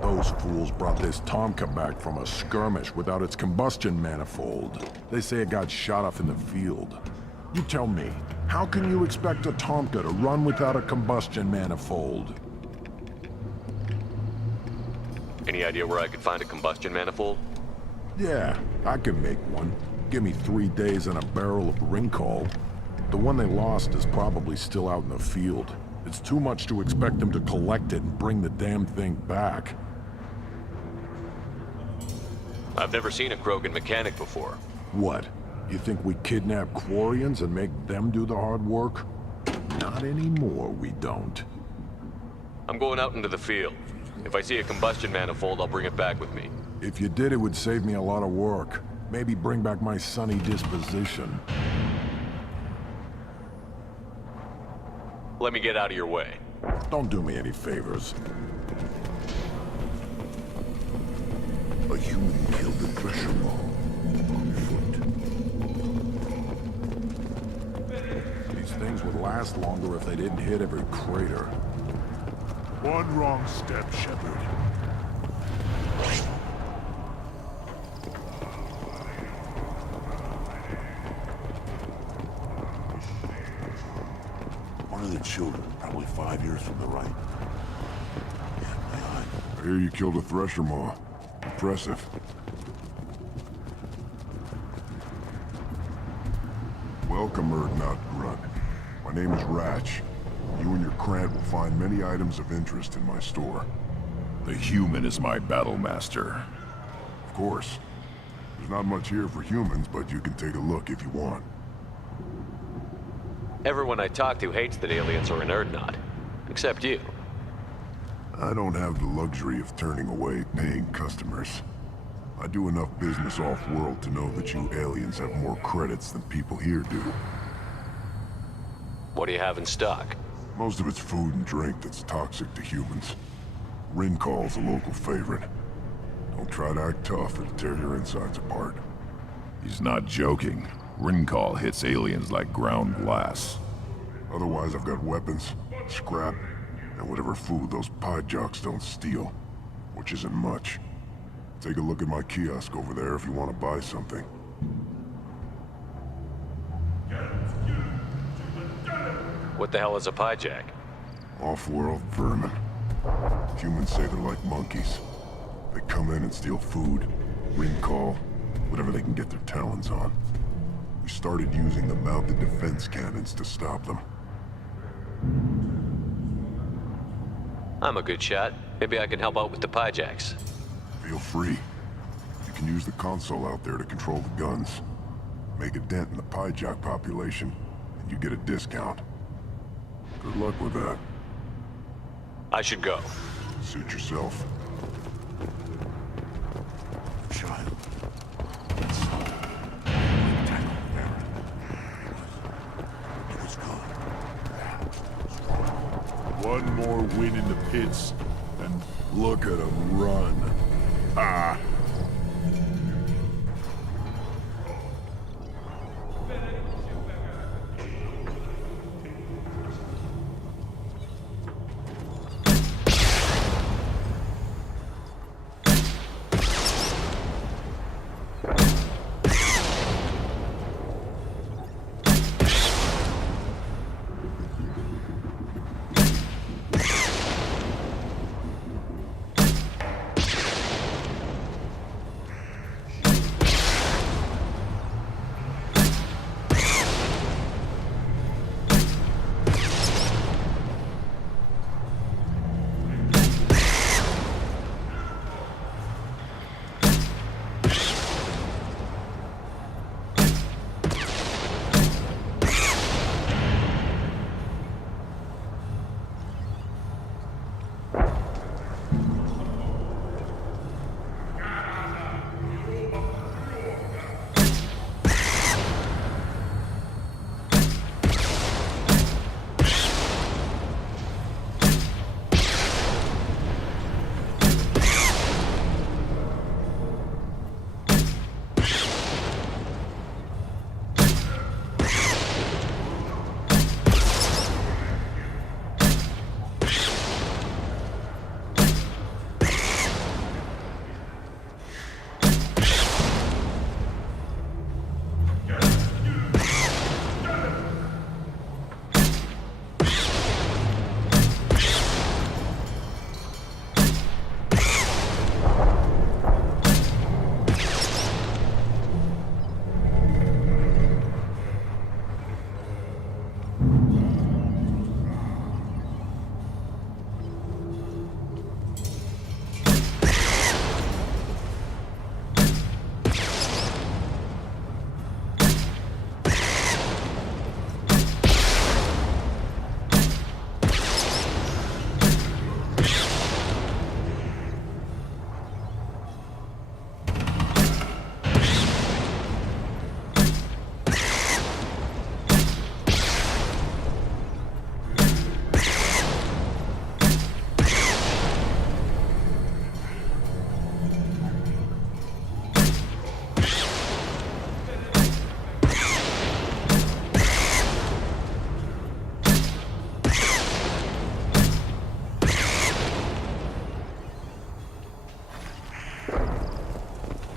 Those fools brought this Tomka back from a skirmish without its combustion manifold. They say it got shot off in the field. You tell me, how can you expect a Tomka to run without a combustion manifold? Any idea where I could find a combustion manifold? Yeah, I can make one. Give me 3 days and a barrel of Ringcall. The one they lost is probably still out in the field. It's too much to expect them to collect it and bring the damn thing back. I've never seen a Krogan mechanic before. What? You think we kidnap Quarians and make them do the hard work? Not anymore, we don't. I'm going out into the field. If I see a combustion manifold, I'll bring it back with me. If you did, it would save me a lot of work. Maybe bring back my sunny disposition. Let me get out of your way. Don't do me any favors. A human killed the Thresher Maw on foot. These things would last longer if they didn't hit every crater. One wrong step, Shepard. One of the children, probably 5 years from the right. Yeah, my eye. I hear you killed a Thresher Maw. Impressive. Welcome, Urdnot Grunt. My name is Ratch. You and your Krant will find many items of interest in my store. The human is my battle master. Of course. There's not much here for humans, but you can take a look if you want. Everyone I talk to hates that aliens are in Urdnot. Except you. I don't have the luxury of turning away paying customers. I do enough business off-world to know that you aliens have more credits than people here do. What do you have in stock? Most of it's food and drink that's toxic to humans. Rincall's a local favorite. Don't try to act tough, it'll tear your insides apart. He's not joking. Rincall hits aliens like ground glass. Otherwise, I've got weapons, scrap, and whatever food those pie jocks don't steal. Which isn't much. Take a look at my kiosk over there if you want to buy something. What the hell is a pyjack? Off-world vermin. Humans say they're like monkeys. They come in and steal food, Rincall, whatever they can get their talons on. We started using the mounted defense cannons to stop them. I'm a good shot. Maybe I can help out with the pyjacks. Feel free. You can use the console out there to control the guns. Make a dent in the pyjack population, and you get a discount. Good luck with that. I should go. Suit yourself. Child. One more win in the pits, and look at him run. Ah!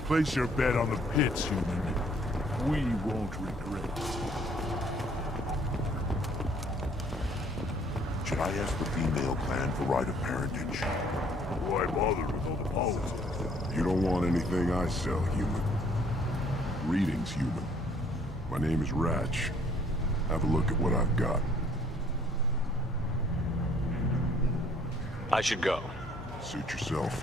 Place your bet on the pits, human. We won't regret it. Should I ask the female clan for right of parentage? Why bother with all the politics? You don't want anything I sell, human. Greetings, human. My name is Ratch. Have a look at what I've got. I should go. Suit yourself.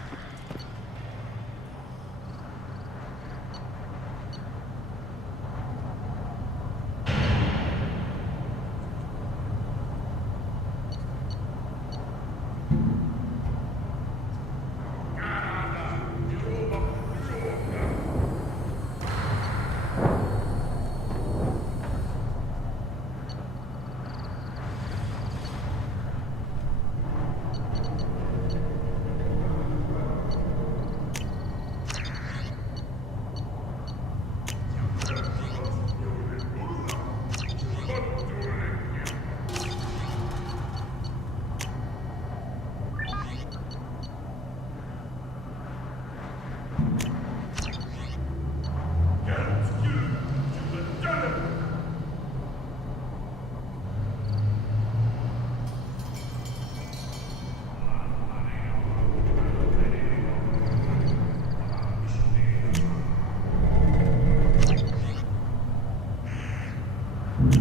Things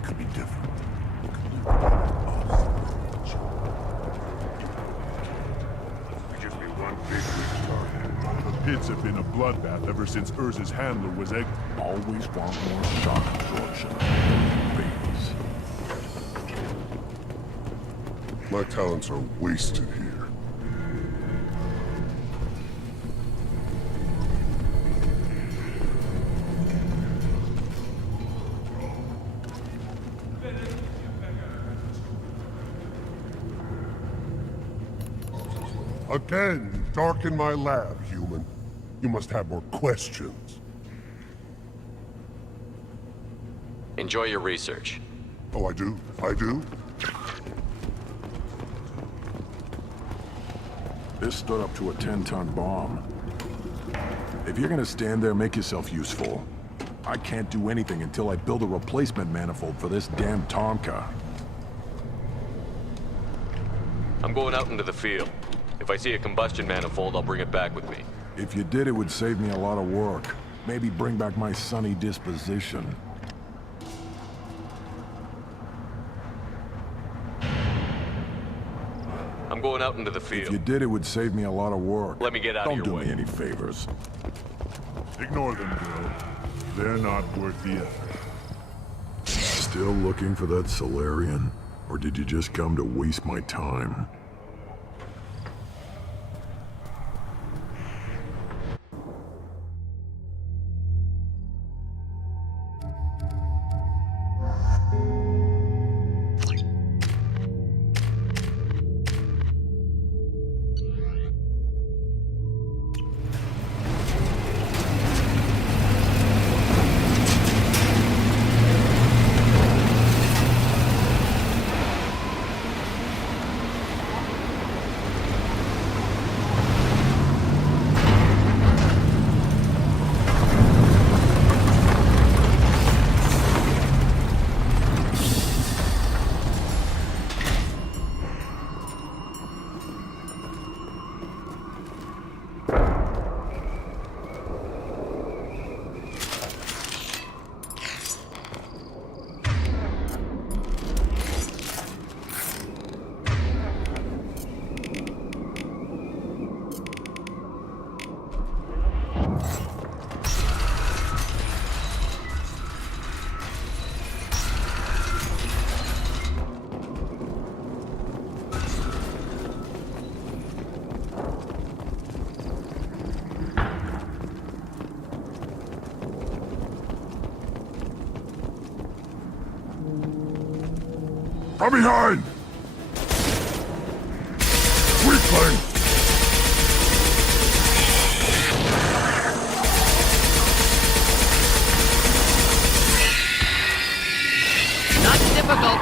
could be different. We just be one big retard. The pits have been a bloodbath ever since Urz's handler was egg. Always want more shock absorption. Babies. My talents are wasted here. Again, darken my lab, human. You must have more questions. Enjoy your research. Oh, I do? I do? This stood up to a 10-ton bomb. If you're gonna stand there, make yourself useful. I can't do anything until I build a replacement manifold for this damn Tonka. I'm going out into the field. If I see a combustion manifold, I'll bring it back with me. If you did, it would save me a lot of work. Maybe bring back my sunny disposition. I'm going out into the If field. you did, it would save me a lot of work. Let me get out of your Don't way. do me any favors. Ignore them, bro. They're not worth the effort. Still looking for that Solarian? Or did you just come to waste my time? From behind! Weakling! Not difficult.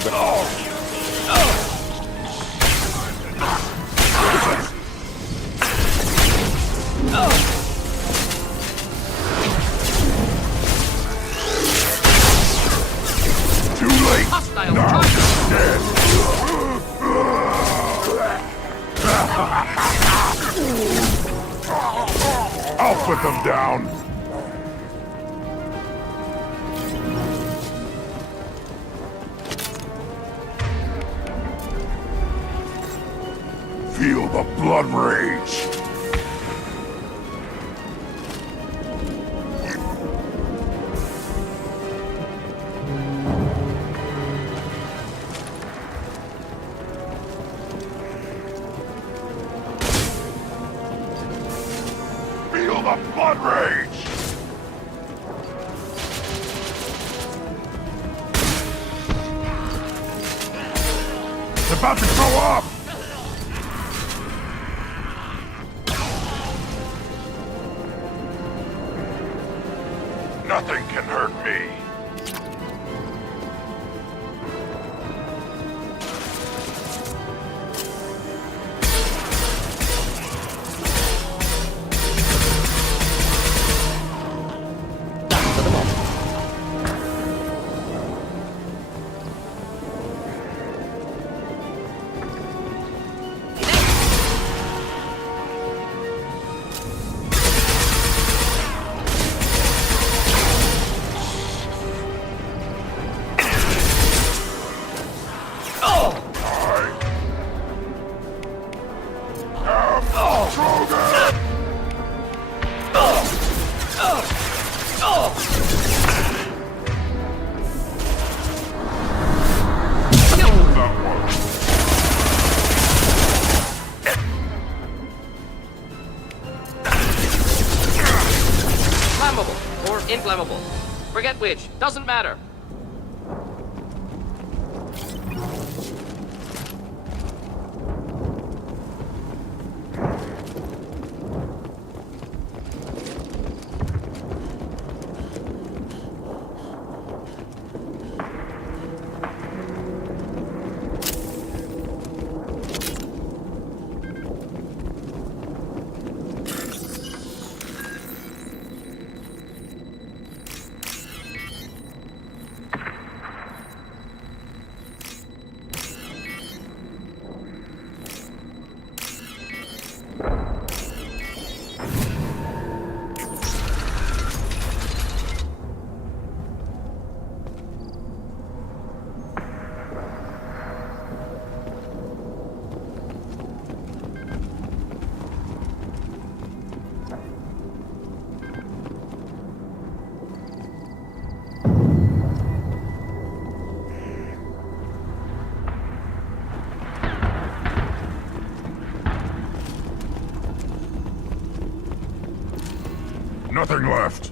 Gibber. Too late! Hostile Now charge. dead! I'll put them down! Feel the blood rage! Feel the blood rage! It's about to go up! Nothing can hurt me. For the moment. Flammable or inflammable. Forget which. Doesn't matter. Nothing left.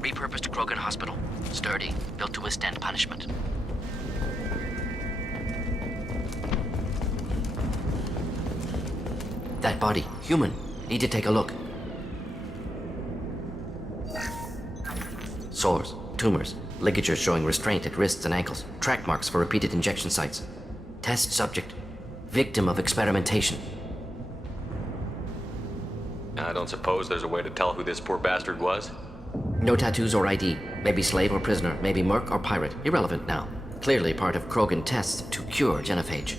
Repurposed Krogan Hospital. Sturdy, built to withstand punishment. That body, human. Need to take a look. Sores, tumors, ligatures showing restraint at wrists and ankles, track marks for repeated injection sites. Test subject, victim of experimentation. I don't suppose there's a way to tell who this poor bastard was? No tattoos or ID. Maybe slave or prisoner, maybe merc or pirate. Irrelevant now. Clearly part of Krogan tests to cure genophage.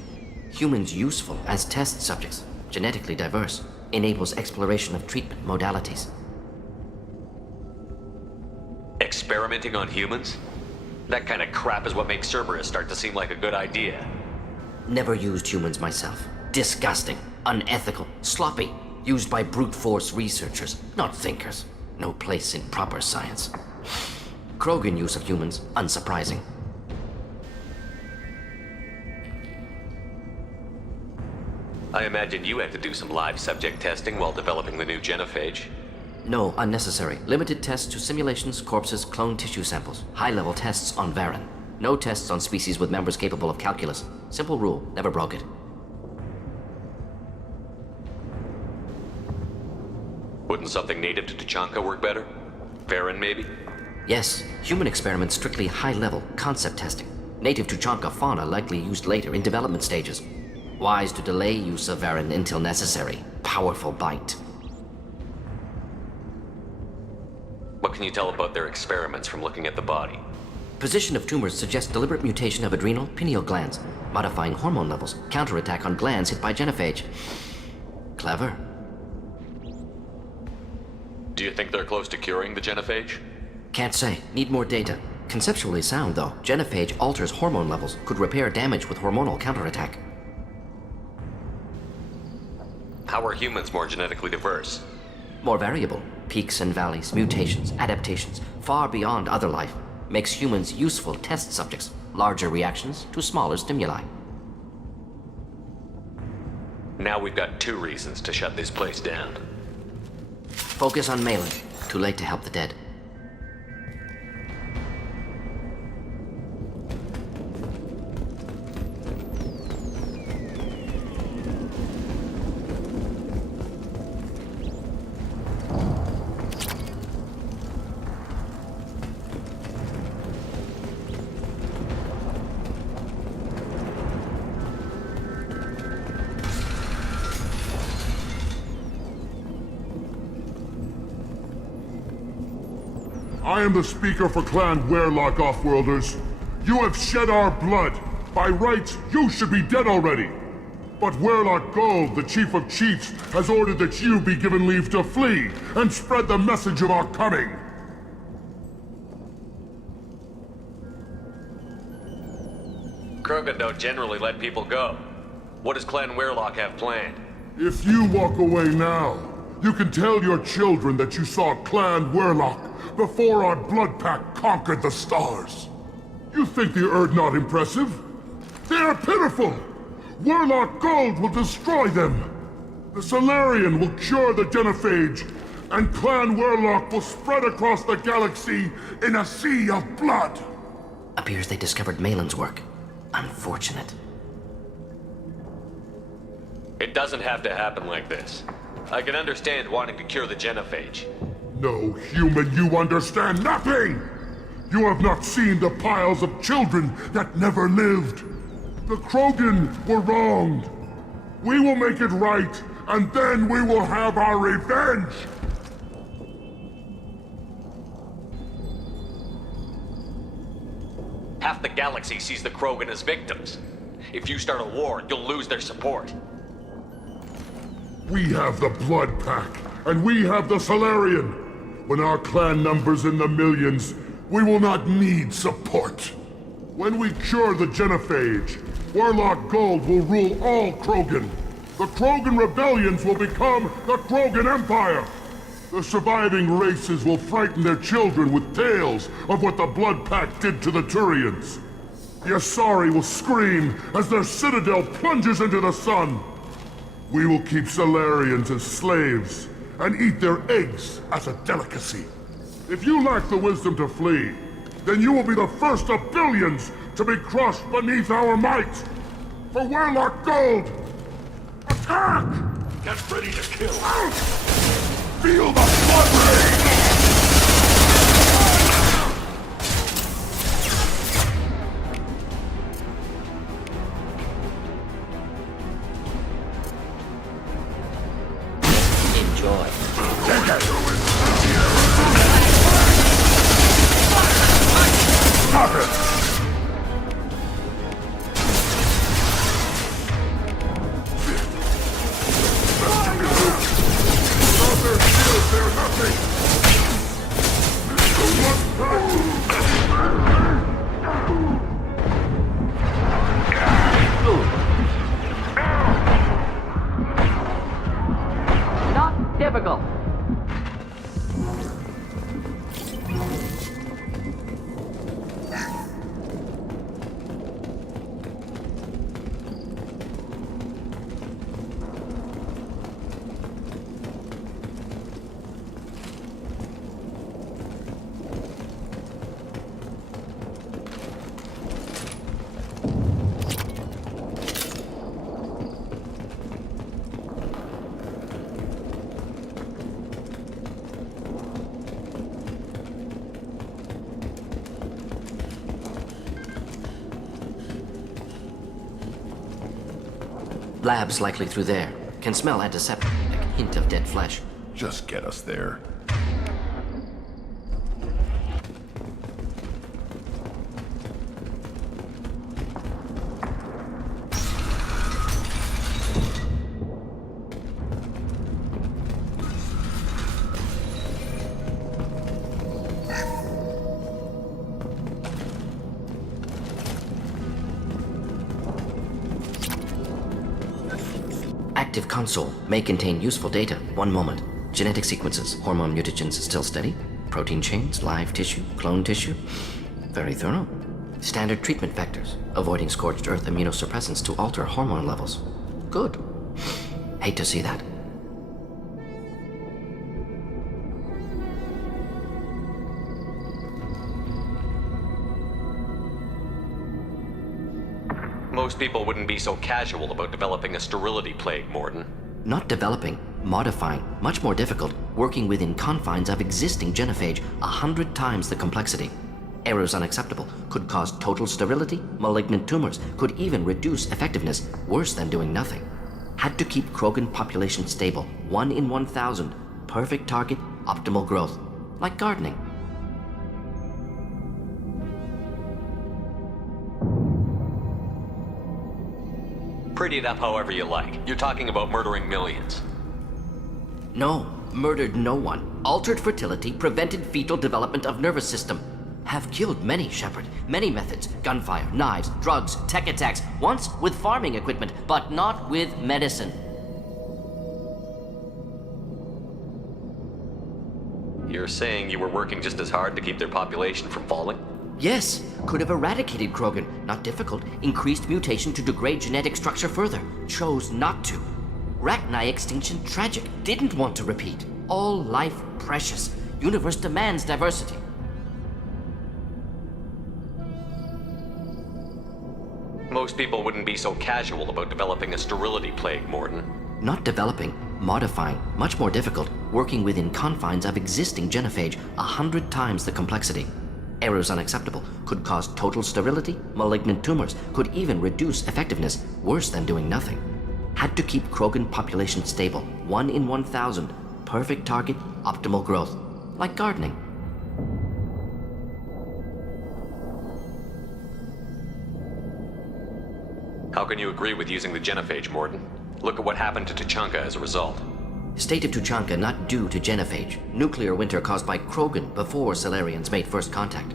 Humans useful as test subjects. Genetically diverse. Enables exploration of treatment modalities. Experimenting on humans? That kind of crap is what makes Cerberus start to seem like a good idea. Never used humans myself. Disgusting. Unethical. Sloppy. Used by brute force researchers, not thinkers. No place in proper science. Krogan use of humans, unsurprising. I imagine you had to do some live subject testing while developing the new genophage. No, unnecessary. Limited tests to simulations, corpses, cloned tissue samples. High-level tests on Varen. No tests on species with members capable of calculus. Simple rule, never broke it. Wouldn't something native to Tuchanka work better? Varen, maybe? Yes, human experiments strictly high-level, concept testing. Native Tuchanka fauna likely used later in development stages. Wise to delay use of Varen until necessary. Powerful bite. What can you tell about their experiments from looking at the body? Position of tumors suggests deliberate mutation of adrenal, pineal glands, modifying hormone levels, counterattack on glands hit by genophage. Clever. Do you think they're close to curing the genophage? Can't say. Need more data. Conceptually sound, though. Genophage alters hormone levels, could repair damage with hormonal counterattack. How are humans more genetically diverse? More variable. Peaks and valleys, mutations, adaptations, far beyond other life. Makes humans useful test subjects. Larger reactions to smaller stimuli. Now we've got 2 reasons to shut this place down. Focus on Malin. Too late to help the dead. I am the speaker for Clan Werlock, Offworlders. You have shed our blood. By rights, you should be dead already. But Werlock Gold, the Chief of Chiefs, has ordered that you be given leave to flee and spread the message of our coming. Krogan don't generally let people go. What does Clan Werlock have planned? If you walk away now, you can tell your children that you saw Clan Werlock before our blood pact conquered the stars. You think the Erd not impressive? They are pitiful! Werlock Gold will destroy them! The Solarian will cure the genophage, and Clan Werlock will spread across the galaxy in a sea of blood! Appears they discovered Malin's work. Unfortunate. It doesn't have to happen like this. I can understand wanting to cure the genophage. No, human, you understand nothing! You have not seen the piles of children that never lived. The Krogan were wronged. We will make it right, and then we will have our revenge! Half the galaxy sees the Krogan as victims. If you start a war, you'll lose their support. We have the Blood Pack, and we have the Solarian. When our clan numbers in the millions, we will not need support. When we cure the Genophage, Warlock Gold will rule all Krogan. The Krogan rebellions will become the Krogan Empire. The surviving races will frighten their children with tales of what the Blood Pack did to the Turians. The Asari will scream as their citadel plunges into the sun. We will keep Solarians as slaves and eat their eggs as a delicacy. If you lack the wisdom to flee, then you will be the first of billions to be crushed beneath our might. For Warlock Gold, attack! Get ready to kill. Feel the blood rage! Enjoy. Stop it! They're nothing! Not difficult. Labs likely through there. Can smell antiseptic, like a hint of dead flesh. Just get us there. Active console may contain useful data. One moment. Genetic sequences, hormone mutagens still steady. Protein chains, live tissue, clone tissue. Very thorough. Standard treatment vectors, avoiding scorched earth immunosuppressants to alter hormone levels. Good. Hate to see that. Most people wouldn't be so casual about developing a sterility plague, Mordin. Not developing, modifying, much more difficult, working within confines of existing genophage, 100 times the complexity. Errors unacceptable, could cause total sterility, malignant tumors, could even reduce effectiveness, worse than doing nothing. Had to keep Krogan population stable, 1 in 1,000, perfect target, optimal growth. Like gardening. Pretty it up however you like. You're talking about murdering millions. No, murdered no one. Altered fertility, prevented fetal development of nervous system. Have killed many, Shepard. Many methods. Gunfire, knives, drugs, tech attacks. Once with farming equipment, but not with medicine. You're saying you were working just as hard to keep their population from falling? Yes, could have eradicated Krogan. Not difficult. Increased mutation to degrade genetic structure further. Chose not to. Rachni extinction tragic. Didn't want to repeat. All life precious. Universe demands diversity. Most people wouldn't be so casual about developing a sterility plague, Mordin. Not developing, modifying, much more difficult, working within confines of existing genophage, 100 times the complexity. Errors unacceptable, could cause total sterility, malignant tumors, could even reduce effectiveness, worse than doing nothing. Had to keep Krogan population stable, 1 in 1,000, perfect target, optimal growth. Like gardening. How can you agree with using the genophage, Mordin? Look at what happened to Tuchanka as a result. State of Tuchanka not due to genophage. Nuclear winter caused by Krogan before Salarians made first contact.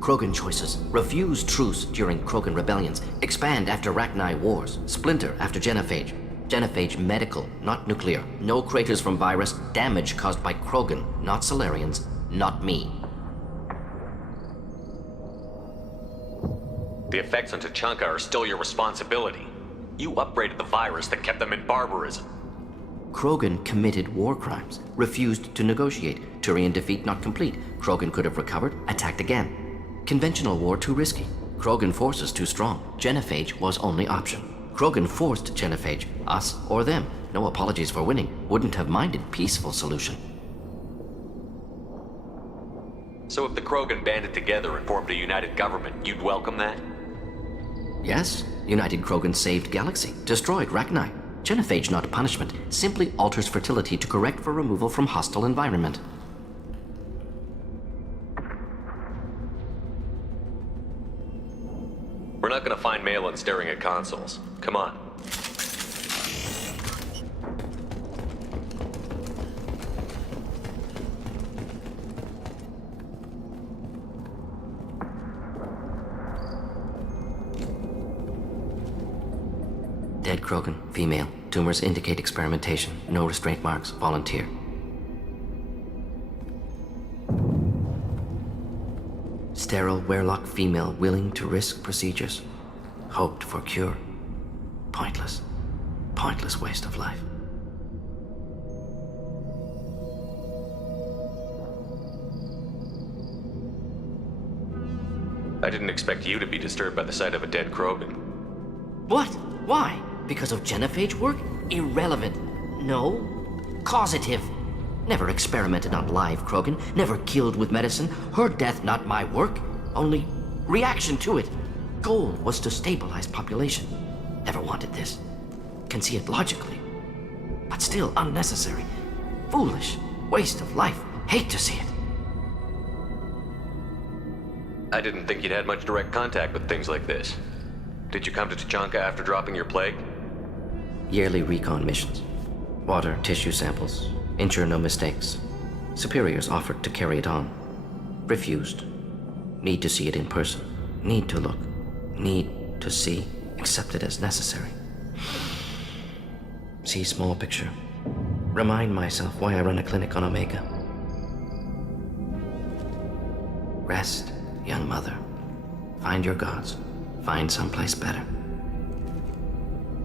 Krogan choices. Refuse truce during Krogan rebellions. Expand after Rachni wars. Splinter after genophage. Genophage medical, not nuclear. No craters from virus. Damage caused by Krogan, not Salarians, not me. The effects on Tuchanka are still your responsibility. You upgraded the virus that kept them in barbarism. Krogan committed war crimes, refused to negotiate. Turian defeat not complete. Krogan could have recovered, attacked again. Conventional war too risky. Krogan forces too strong. Genophage was only option. Krogan forced genophage, us or them. No apologies for winning. Wouldn't have minded peaceful solution. So if the Krogan banded together and formed a united government, you'd welcome that? Yes, United Krogan saved Galaxy, destroyed Rachni. Genophage not punishment, simply alters fertility to correct for removal from hostile environment. We're not gonna find Malin staring at consoles. Come on. Dead Krogan, female. Tumors indicate experimentation. No restraint marks. Volunteer. Sterile Werelock female willing to risk procedures. Hoped for cure. Pointless. Pointless waste of life. I didn't expect you to be disturbed by the sight of a dead Krogan. What? Why? Because of genophage work? Irrelevant. No. Causative. Never experimented on live Krogan. Never killed with medicine. Her death not my work. Only reaction to it. Goal was to stabilize population. Never wanted this. Can see it logically. But still unnecessary. Foolish. Waste of life. Hate to see it. I didn't think you'd had much direct contact with things like this. Did you come to Tuchanka after dropping your plague? Yearly recon missions. Water, tissue samples. Ensure no mistakes. Superiors offered to carry it on. Refused. Need to see it in person. Need to look. Need to see. Accepted as necessary. See small picture. Remind myself why I run a clinic on Omega. Rest, young mother. Find your gods. Find someplace better.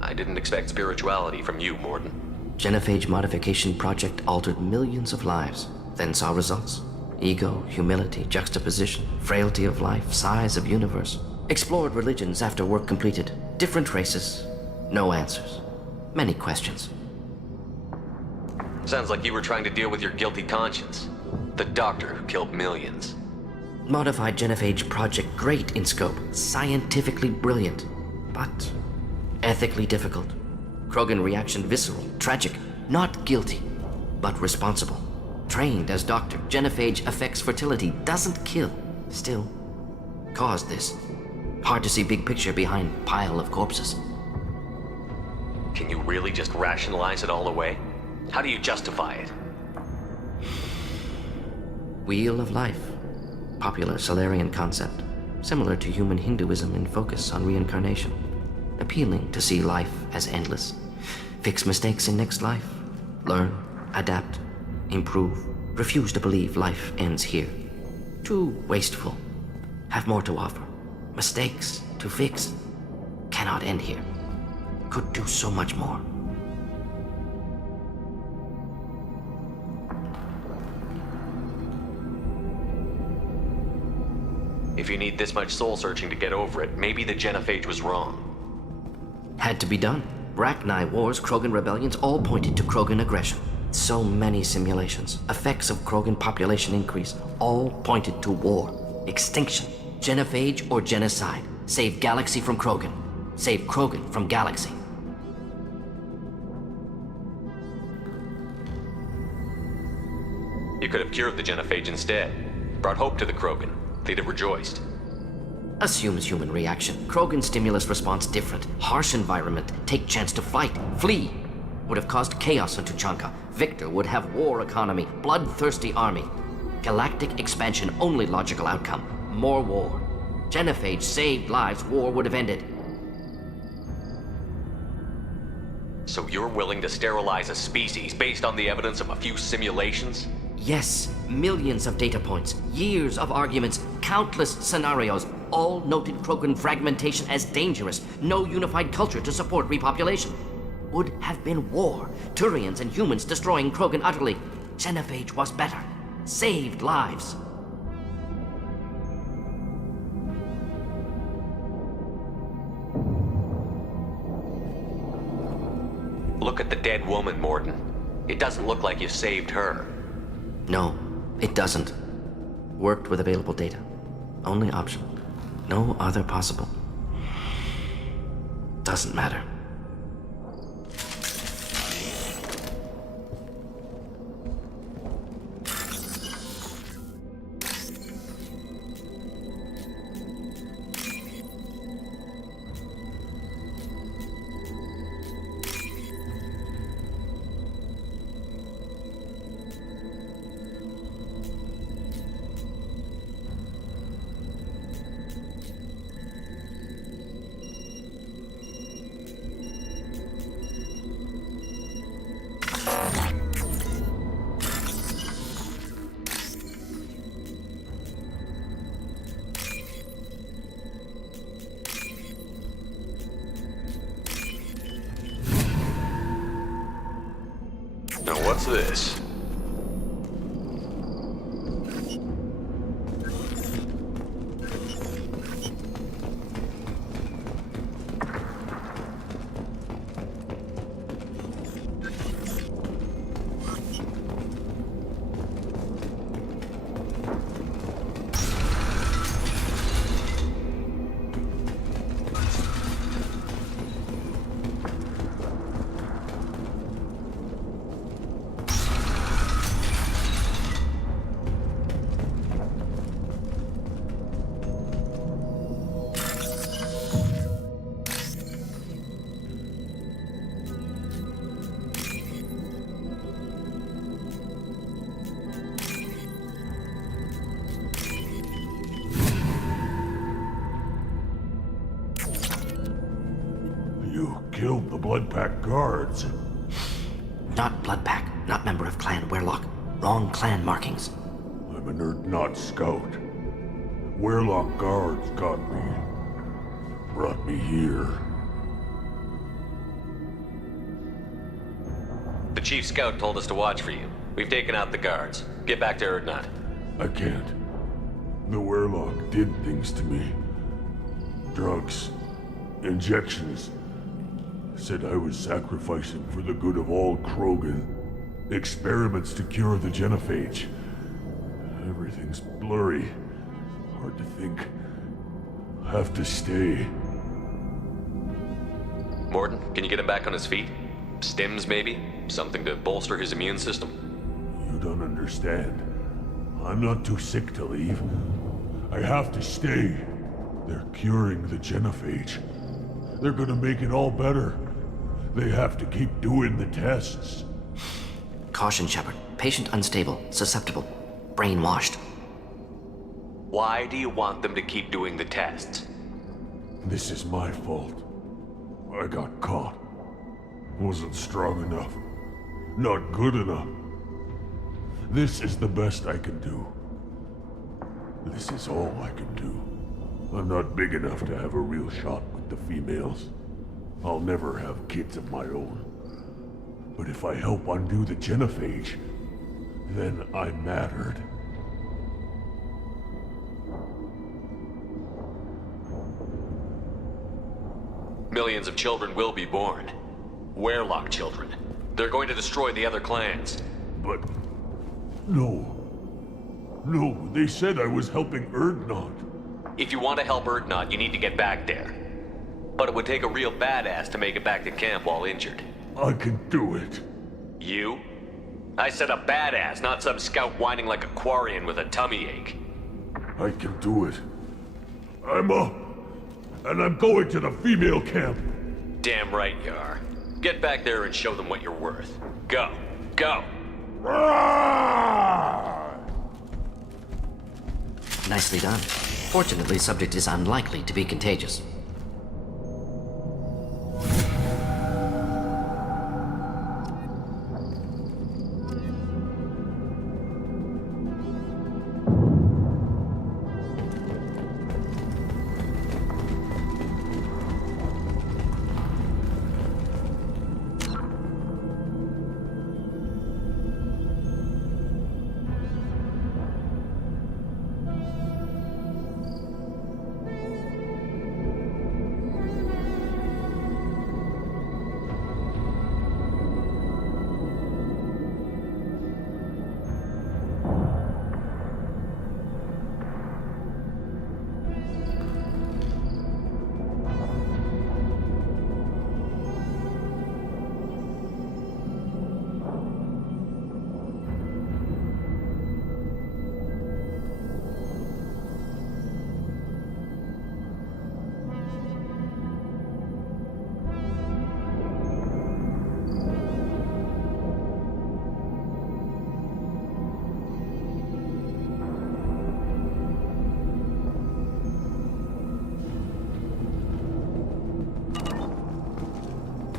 I didn't expect spirituality from you, Mordin. Genophage modification project altered millions of lives, then saw results. Ego, humility, juxtaposition, frailty of life, size of universe. Explored religions after work completed. Different races. No answers. Many questions. Sounds like you were trying to deal with your guilty conscience. The doctor who killed millions. Modified genophage project great in scope. Scientifically brilliant. But ethically difficult. Krogan reaction visceral, tragic. Not guilty, but responsible. Trained as doctor, genophage affects fertility, doesn't kill. Still, caused this. Hard to see big picture behind pile of corpses. Can you really just rationalize it all away? How do you justify it? Wheel of life. Popular Salarian concept. Similar to human Hinduism in focus on reincarnation. Appealing to see life as endless. Fix mistakes in next life. Learn, adapt, improve. Refuse to believe life ends here. Too wasteful. Have more to offer. Mistakes to fix. Cannot end here. Could do so much more. If you need this much soul searching to get over it, maybe the genophage was wrong. Had to be done. Rachni wars, Krogan rebellions, all pointed to Krogan aggression. So many simulations. Effects of Krogan population increase, all pointed to war. Extinction. Genophage or genocide. Save Galaxy from Krogan. Save Krogan from Galaxy. You could have cured the genophage instead. Brought hope to the Krogan. They'd have rejoiced. Assumes human reaction. Krogan stimulus response different. Harsh environment. Take chance to fight. Flee. would have caused chaos in Tuchanka. Victor would have war economy, bloodthirsty army. Galactic expansion, only logical outcome. More war. Genophage saved lives, war would have ended. So you're willing to sterilize a species based on the evidence of a few simulations? Yes, millions of data points, years of arguments, countless scenarios, all noted Krogan fragmentation as dangerous, no unified culture to support repopulation. Would have been war, Turians and humans destroying Krogan utterly. Genophage was better, saved lives. Look at the dead woman, Mordin. It doesn't look like you saved her. No, it doesn't. Worked with available data. Only option. No other possible. Doesn't matter. Now what's this? You killed the Bloodpack guards. Not Bloodpack, not member of Clan Werlock. Wrong clan markings. I'm an Urdnot scout. Werlock guards got me. Brought me here. The chief scout told us to watch for you. We've taken out the guards. Get back to Urdnot. I can't. The Werlock did things to me. Drugs. Injections. Said I was sacrificing for the good of all Krogan. Experiments to cure the genophage. Everything's blurry. Hard to think. Have to stay. Mordin, can you get him back on his feet? Stims, maybe? Something to bolster his immune system? You don't understand. I'm not too sick to leave. I have to stay. They're curing the genophage. They're gonna make it all better. They have to keep doing the tests. Caution, Shepard. Patient unstable, susceptible, brainwashed. Why do you want them to keep doing the tests? This is my fault. I got caught. Wasn't strong enough. Not good enough. This is the best I can do. This is all I can do. I'm not big enough to have a real shot with the females. I'll never have kids of my own. But if I help undo the genophage, then I mattered. Millions of children will be born. Werlock children. They're going to destroy the other clans. But... no. No, they said I was helping Urdnot. If you want to help Urdnot, you need to get back there. But it would take a real badass to make it back to camp while injured. I can do it. You? I said a badass, not some scout whining like a Quarian with a tummy ache. I can do it. I'm up. And I'm going to the female camp. Damn right you are. Get back there and show them what you're worth. Go. Go! Nicely done. Fortunately, subject is unlikely to be contagious.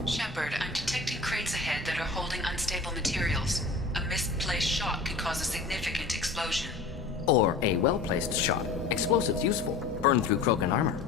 Shepard, I'm detecting crates ahead that are holding unstable materials. A misplaced shot could cause a significant explosion. Or a well-placed shot. Explosives useful. Burn through Krogan armor.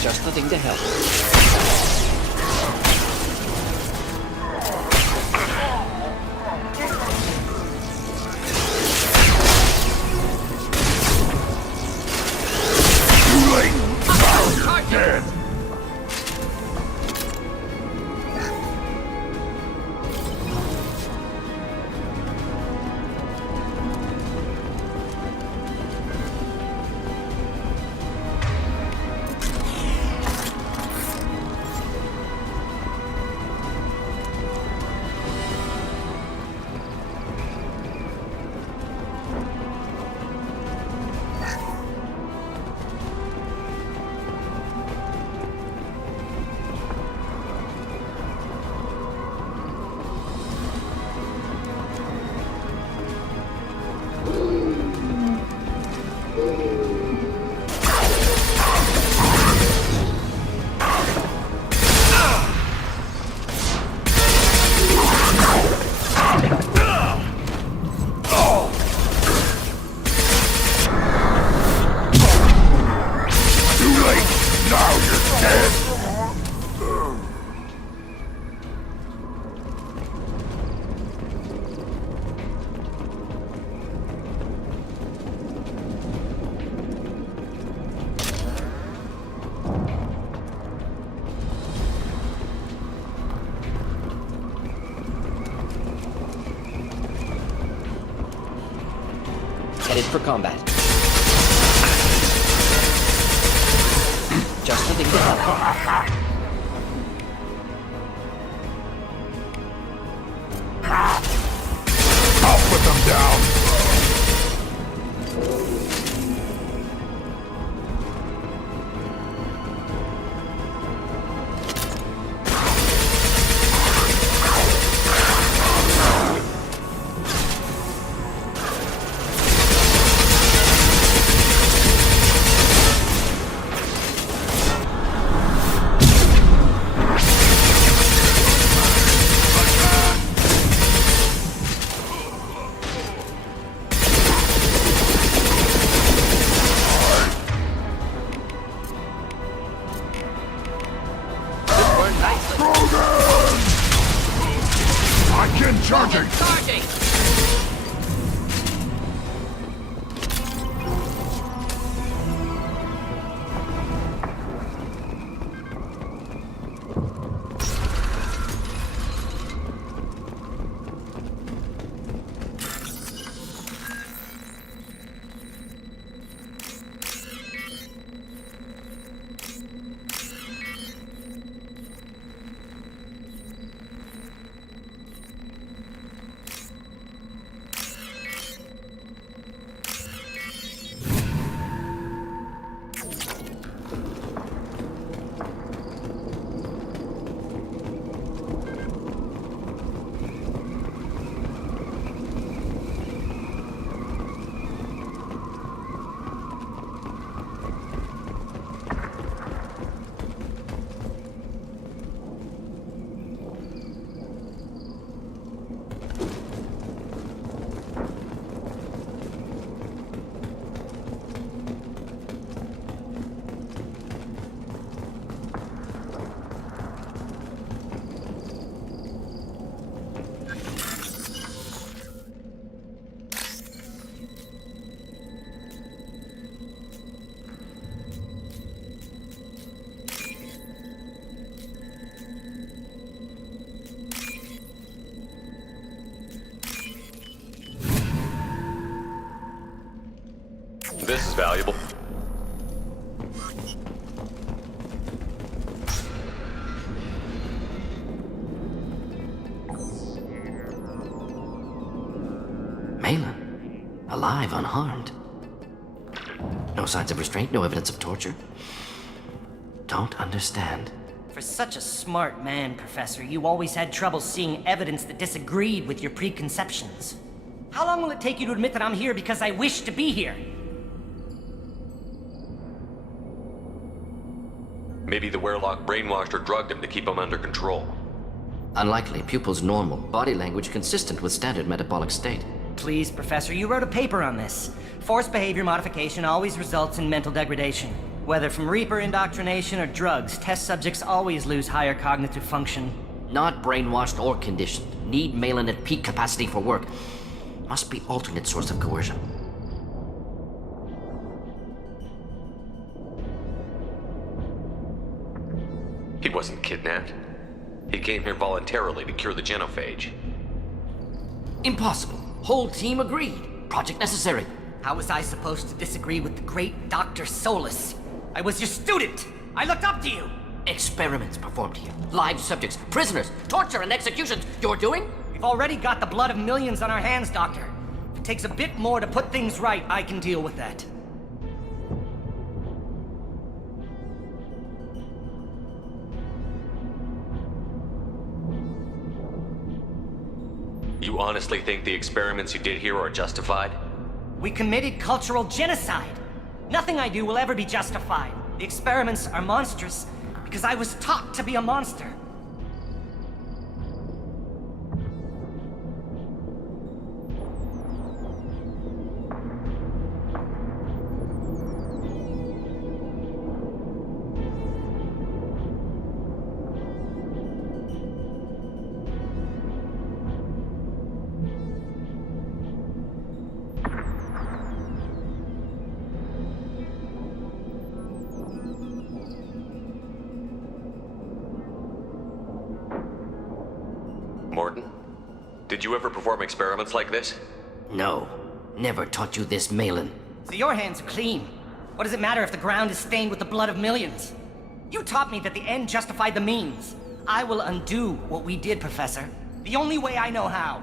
Just the thing to help. Dead! Headed for combat. Just the thing to help. I'll put them down! Again, charging! Charging! alive, unharmed. No signs of restraint, no evidence of torture. Don't understand. For such a smart man, Professor, you always had trouble seeing evidence that disagreed with your preconceptions. How long will it take you to admit that I'm here because I wish to be here? Maybe the Werelock brainwashed or drugged him to keep him under control. Unlikely. Pupil's normal. Body language consistent with standard metabolic state. Please, Professor, you wrote a paper on this. Forced behavior modification always results in mental degradation. Whether from Reaper indoctrination or drugs, test subjects always lose higher cognitive function. Not brainwashed or conditioned. Need Malin at peak capacity for work. Must be alternate source of coercion. He wasn't kidnapped. He came here voluntarily to cure the genophage. Impossible. Whole team agreed. Project necessary. How was I supposed to disagree with the great Dr. Solus? I was your student! I looked up to you! Experiments performed here. Live subjects, prisoners, torture and executions. You're doing? We've already got the blood of millions on our hands, Doctor. If it takes a bit more to put things right, I can deal with that. You honestly think the experiments you did here are justified? We committed cultural genocide. Nothing I do will ever be justified. The experiments are monstrous because I was taught to be a monster. Morton, did you ever perform experiments like this? No. Never taught you this, Malin. So your hands are clean. What does it matter if the ground is stained with the blood of millions? You taught me that the end justified the means. I will undo what we did, Professor. The only way I know how.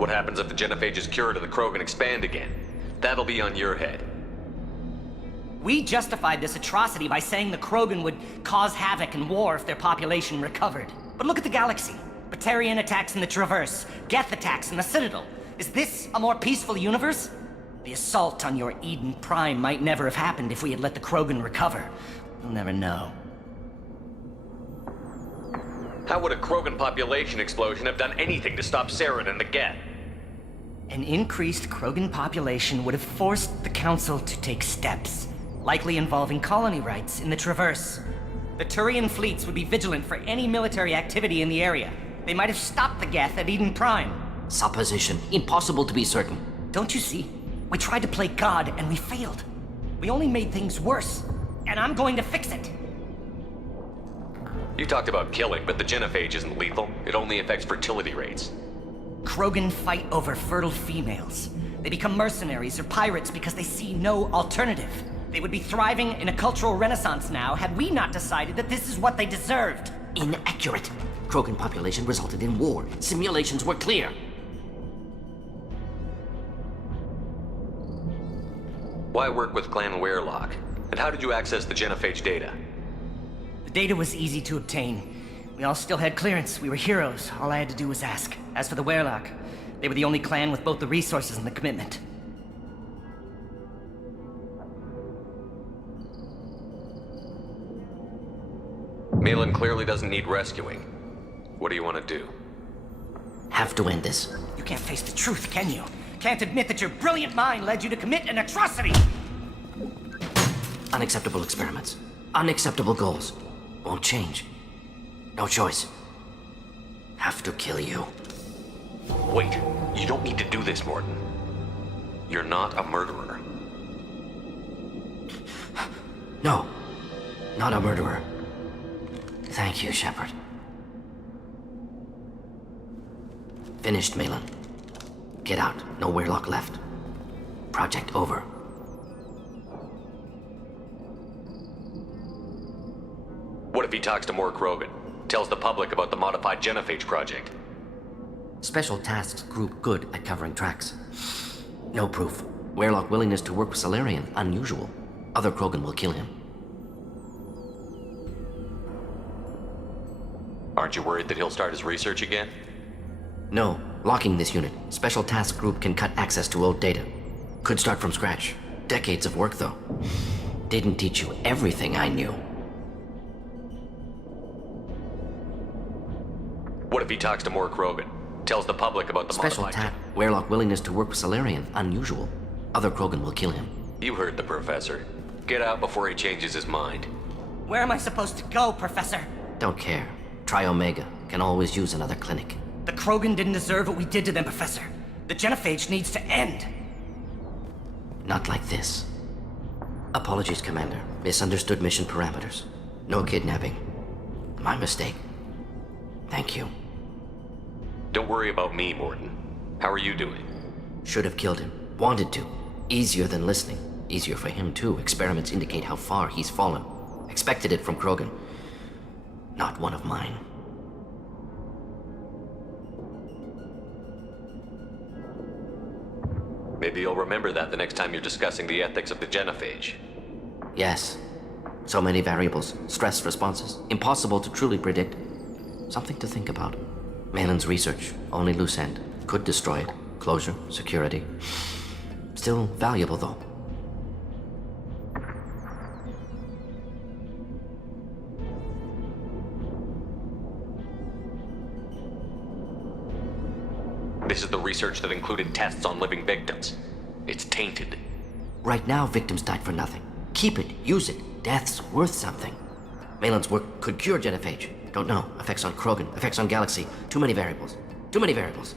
What happens if the genophage is cured and the Krogan expand again? That'll be on your head. We justified this atrocity by saying the Krogan would cause havoc and war if their population recovered. But look at the galaxy. Batarian attacks in the Traverse, Geth attacks in the Citadel. Is this a more peaceful universe? The assault on your Eden Prime might never have happened if we had let the Krogan recover. We'll never know. How would a Krogan population explosion have done anything to stop Saren and the Geth? An increased Krogan population would have forced the Council to take steps, likely involving colony rights in the Traverse. The Turian fleets would be vigilant for any military activity in the area. They might have stopped the Geth at Eden Prime. Supposition. Impossible to be certain. Don't you see? We tried to play God and we failed. We only made things worse, and I'm going to fix it. You talked about killing, but the genophage isn't lethal. It only affects fertility rates. Krogan fight over fertile females. They become mercenaries or pirates because they see no alternative. They would be thriving in a cultural renaissance now had we not decided that this is what they deserved. Inaccurate. Krogan population resulted in war. Simulations were clear. Why work with Clan Werelock? And how did you access the Genophage data? The data was easy to obtain. We all still had clearance. We were heroes. All I had to do was ask. As for the Werelock, they were the only clan with both the resources and the commitment. Malin clearly doesn't need rescuing. What do you want to do? Have to end this. You can't face the truth, can you? Can't admit that your brilliant mind led you to commit an atrocity! Unacceptable experiments. Unacceptable goals. Won't change. No choice. Have to kill you. Wait, you don't need to do this, Morton. You're not a murderer. No. Not a murderer. Thank you, Shepard. Finished, Malin. Get out. No Werelock left. Project over. What if he talks to Mor Krogan? Tells the public about the modified Genophage project? Special Tasks Group good at covering tracks. No proof. Werelock willingness to work with Salarian, unusual. Other Krogan will kill him. Aren't you worried that he'll start his research again? No. Locking this unit. Special Task Group can cut access to old data. Could start from scratch. Decades of work, though. Didn't teach you everything I knew. What if he talks to Mor Krogan? Tells the public about the Special modified... Werelock willingness to work with Salarian, unusual. Other Krogan will kill him. You heard the Professor. Get out before he changes his mind. Where am I supposed to go, Professor? Don't care. Try Omega. Can always use another clinic. The Krogan didn't deserve what we did to them, Professor. The Genophage needs to end. Not like this. Apologies, Commander. Misunderstood mission parameters. No kidnapping. My mistake. Thank you. Don't worry about me, Morton. How are you doing? Should have killed him. Wanted to. Easier than listening. Easier for him, too. Experiments indicate how far he's fallen. Expected it from Krogan. Not one of mine. Maybe you'll remember that the next time you're discussing the ethics of the Genophage. Yes. So many variables. Stress responses. Impossible to truly predict. Something to think about. Malin's research. Only loose end. Could destroy it. Closure. Security. Still valuable, though. This is the research that included tests on living victims. It's tainted. Right now, victims died for nothing. Keep it. Use it. Death's worth something. Malin's work could cure Genophage. Don't know. Effects on Krogan. Effects on Galaxy. Too many variables. Too many variables.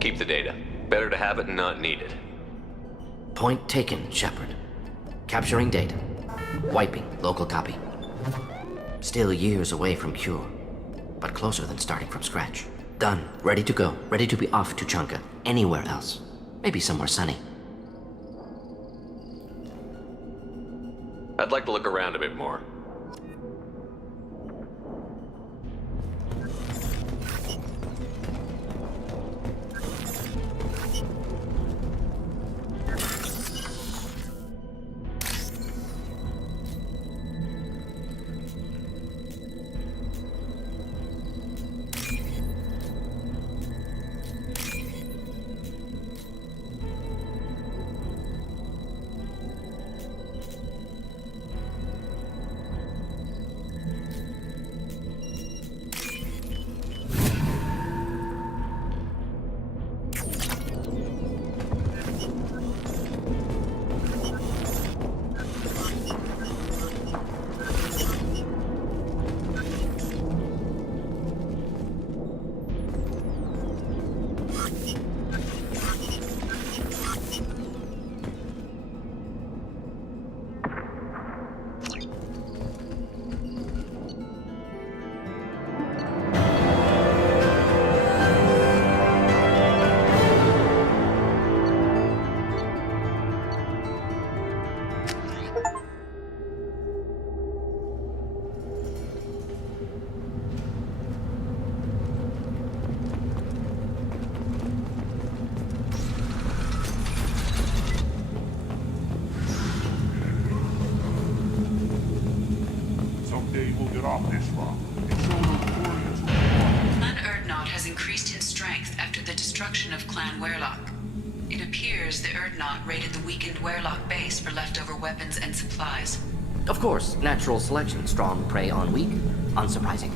Keep the data. Better to have it and not need it. Point taken, Shepard. Capturing data. Wiping local copy. Still years away from cure, but closer than starting from scratch. Done. Ready to go. Ready to be off to Chunka. Anywhere else. Maybe somewhere sunny. I'd like to look around a bit more. get off this rock. And so those warriors who fought. Clan Urdnot has increased in strength after the destruction of Clan Werlock. It appears the Urdnot raided the weakened Werlock base for leftover weapons and supplies. Of course, natural selection. Strong prey on weak. Unsurprising.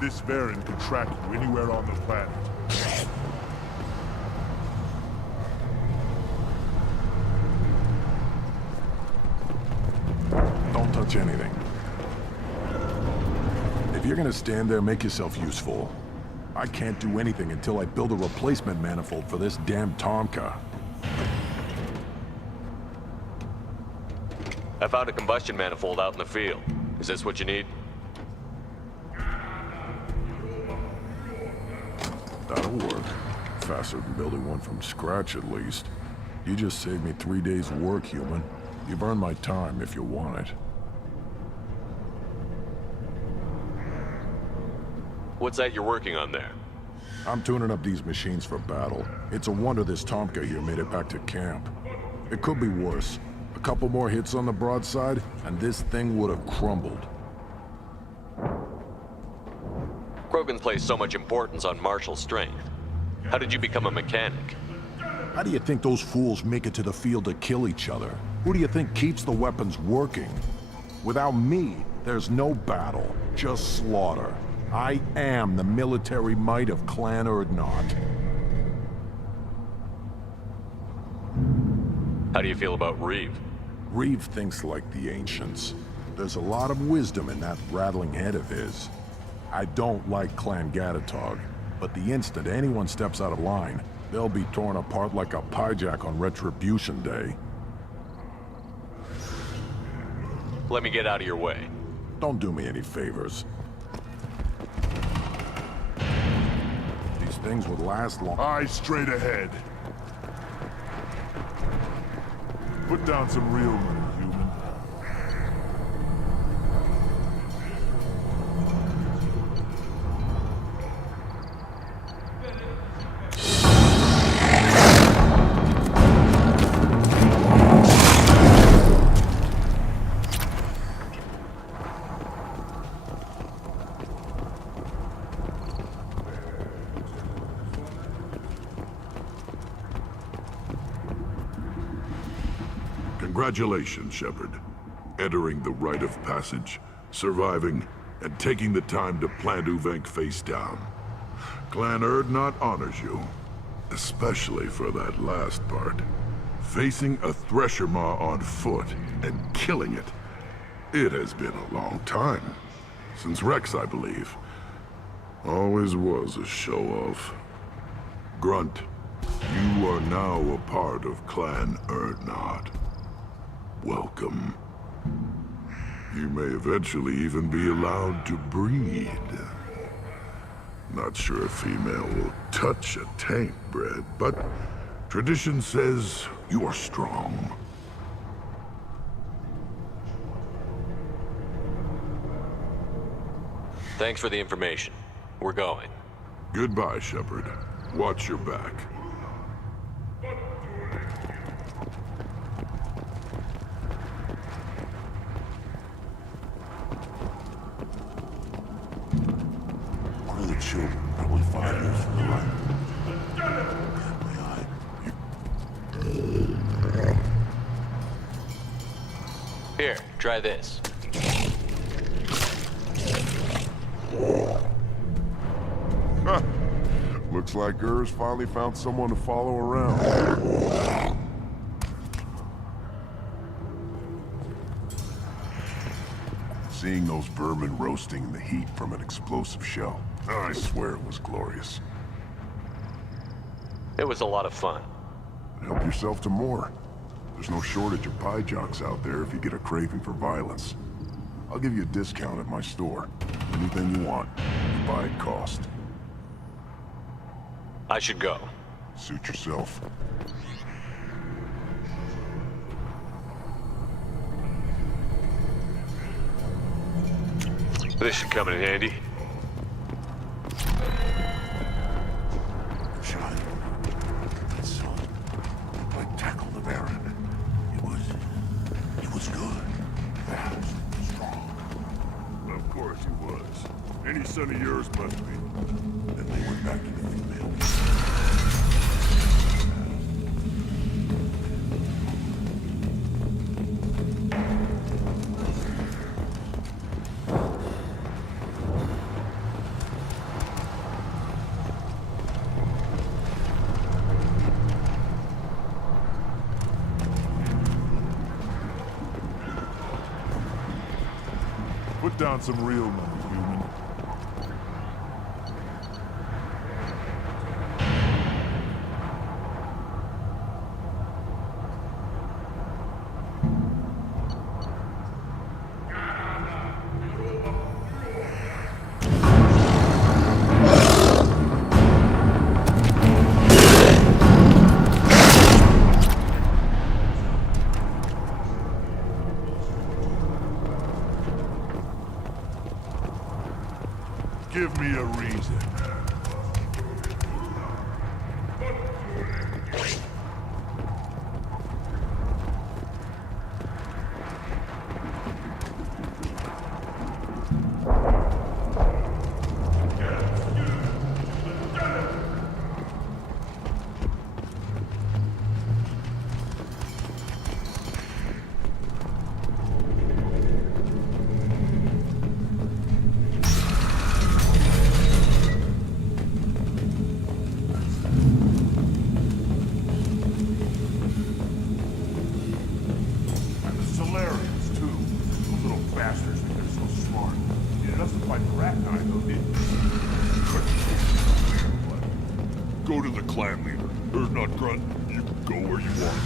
This Baron can track you anywhere on the planet. Don't touch anything. If you're gonna stand there, make yourself useful. I can't do anything until I build a replacement manifold for this damn Tomka. I found a combustion manifold out in the field. Is this what you need? That'll work. Faster than building one from scratch, at least. You just saved me 3 days' work, human. You've earned my time if you want it. What's that you're working on there? I'm tuning up these machines for battle. It's a wonder this Tomka here made it back to camp. It could be worse. A couple more hits on the broadside, and this thing would have crumbled. Krogan placed so much importance on martial strength. How did you become a mechanic? How do you think those fools make it to the field to kill each other? Who do you think keeps the weapons working? Without me, there's no battle, just slaughter. I am the military might of Clan Urdnot. How do you feel about Reeve? Reeve thinks like the ancients. There's a lot of wisdom in that rattling head of his. I don't like Clan Gatatog, but the instant anyone steps out of line, they'll be torn apart like a pyjak on Retribution Day. Let me get out of your way. Don't do me any favors. These things would last long. Eyes straight ahead. Put down some real money, human. Congratulations, Shepard. Entering the rite of passage, surviving, and taking the time to plant Uvenk face down. Clan Urdnot honors you, especially for that last part. Facing a Thresher Maw on foot and killing it. It has been a long time. Since Rex, I believe. Always was a show-off. Grunt, you are now a part of Clan Urdnot. Welcome. You may eventually even be allowed to breed. Not sure a female will touch a tank bred, but tradition says you are strong. Thanks for the information. We're going. Goodbye, Shepard. Watch your back. One of the children, probably 5 years from the right. Here, try this. Huh. Looks like Gers finally found someone to follow around. Seeing those vermin roasting in the heat from an explosive shell, I swear it was glorious. It was a lot of fun. Help yourself to more. There's no shortage of pie jocks out there if you get a craving for violence. I'll give you a discount at my store. Anything you want. justified cost. I should go. Suit yourself. This should come in handy. Shot. So, I tackled the Baron. It was good. Fast, strong. Of course he was. Any son of yours must be. Then they went back to the female. Put down some real money, human. Give me a reason. Go to the clan leader. Urdnot Grunt, you can go where you want.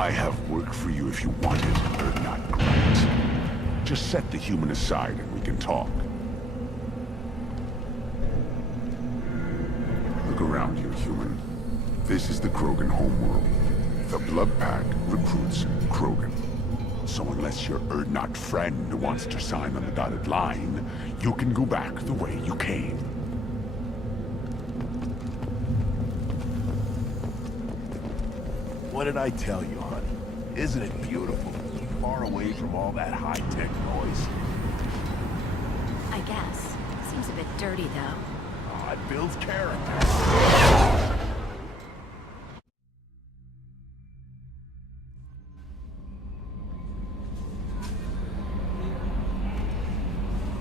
I have work for you if you want it, Urdnot Grunt. Just set the human aside and we can talk. Look around you, human. This is the Krogan homeworld. The Blood Pack recruits Krogan. So unless your Urdnot friend wants to sign on the dotted line, you can go back the way you came. What did I tell you, honey? Isn't it beautiful? Far away from all that high-tech noise. I guess. Seems a bit dirty, though. Oh, it builds character.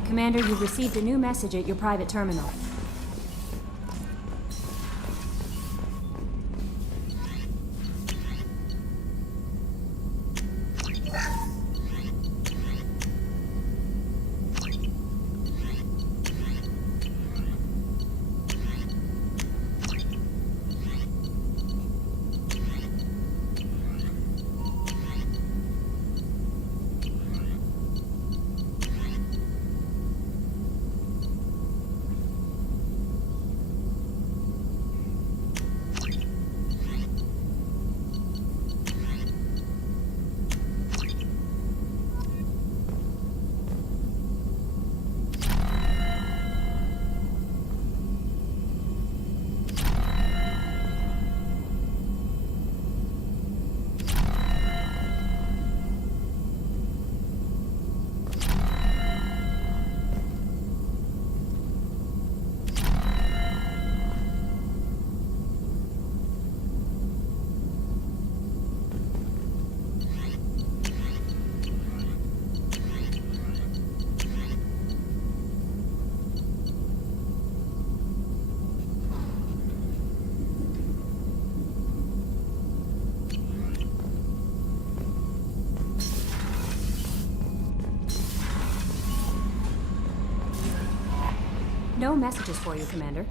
Commander, you've received a new message at your private terminal. No messages for you, Commander.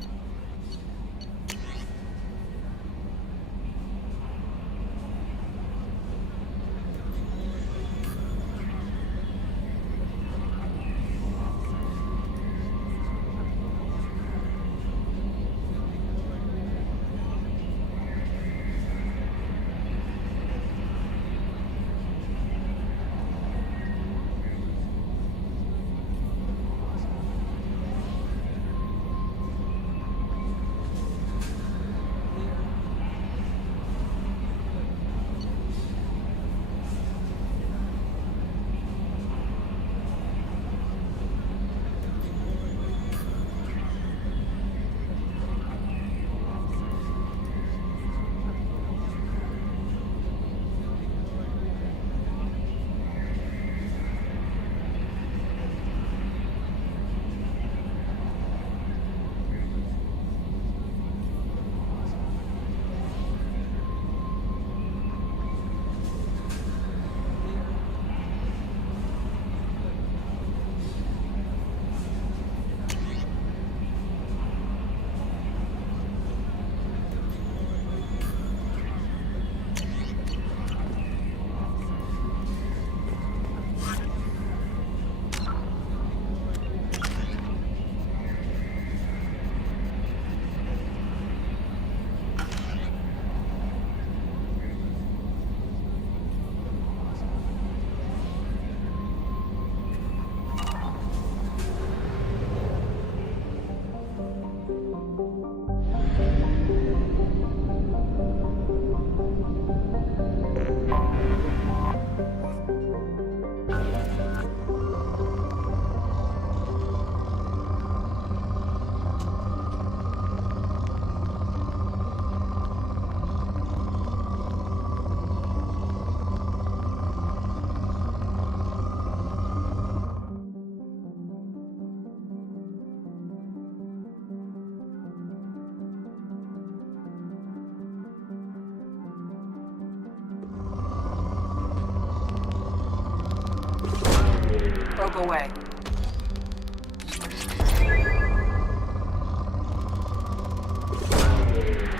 away.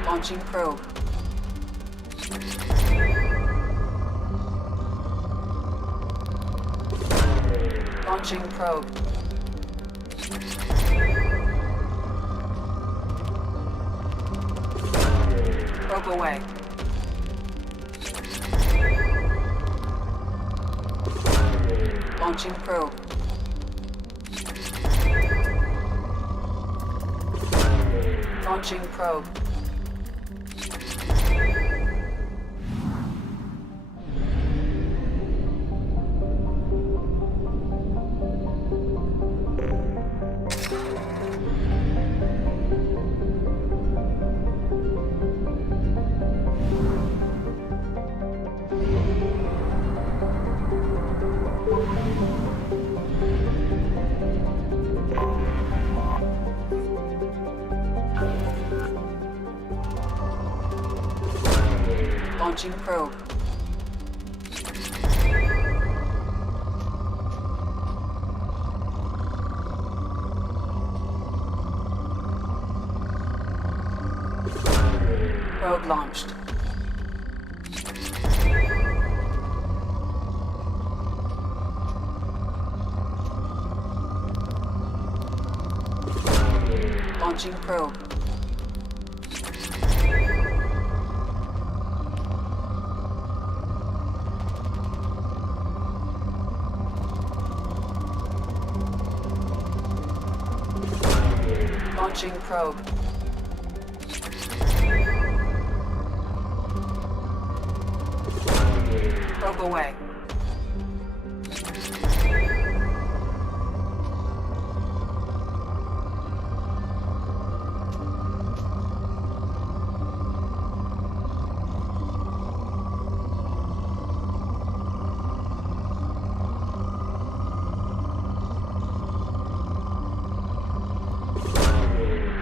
Launching probe. Launching probe. Probe away. Launching probe. Launching probe. Launching probe. Probe launched. Launching probe. Launching probe. Probe away.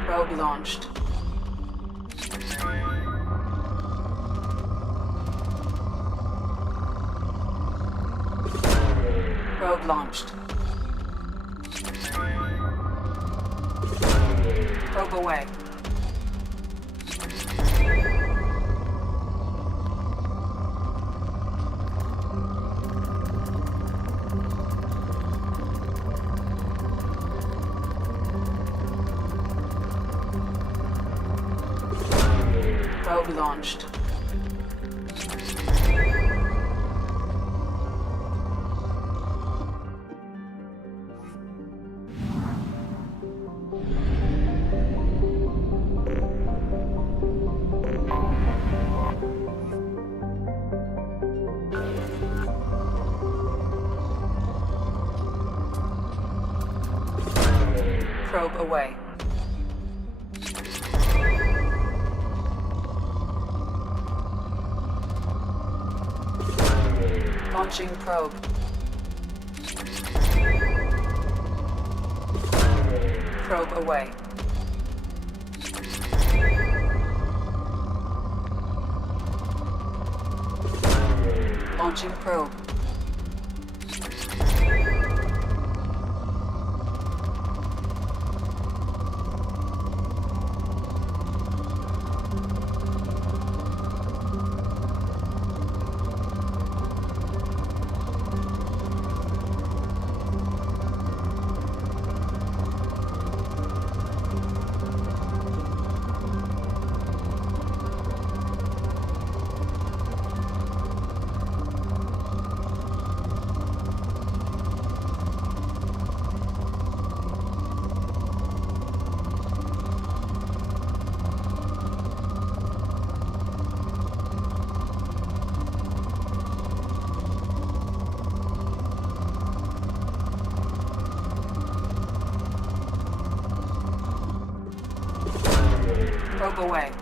Probe launched. Probe launched. Probe away. Probe launched. Probe away. Launching probe. Probe away. Launching probe. Probe away.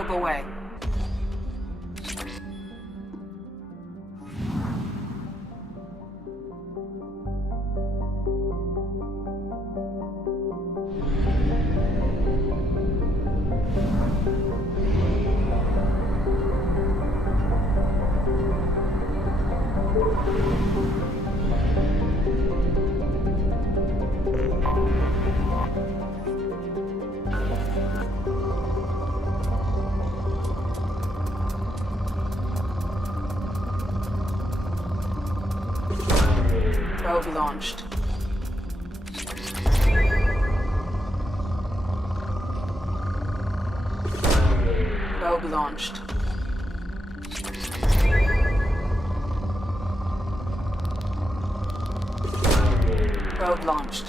Probe away. Probe launched. Probe launched. Probe launched.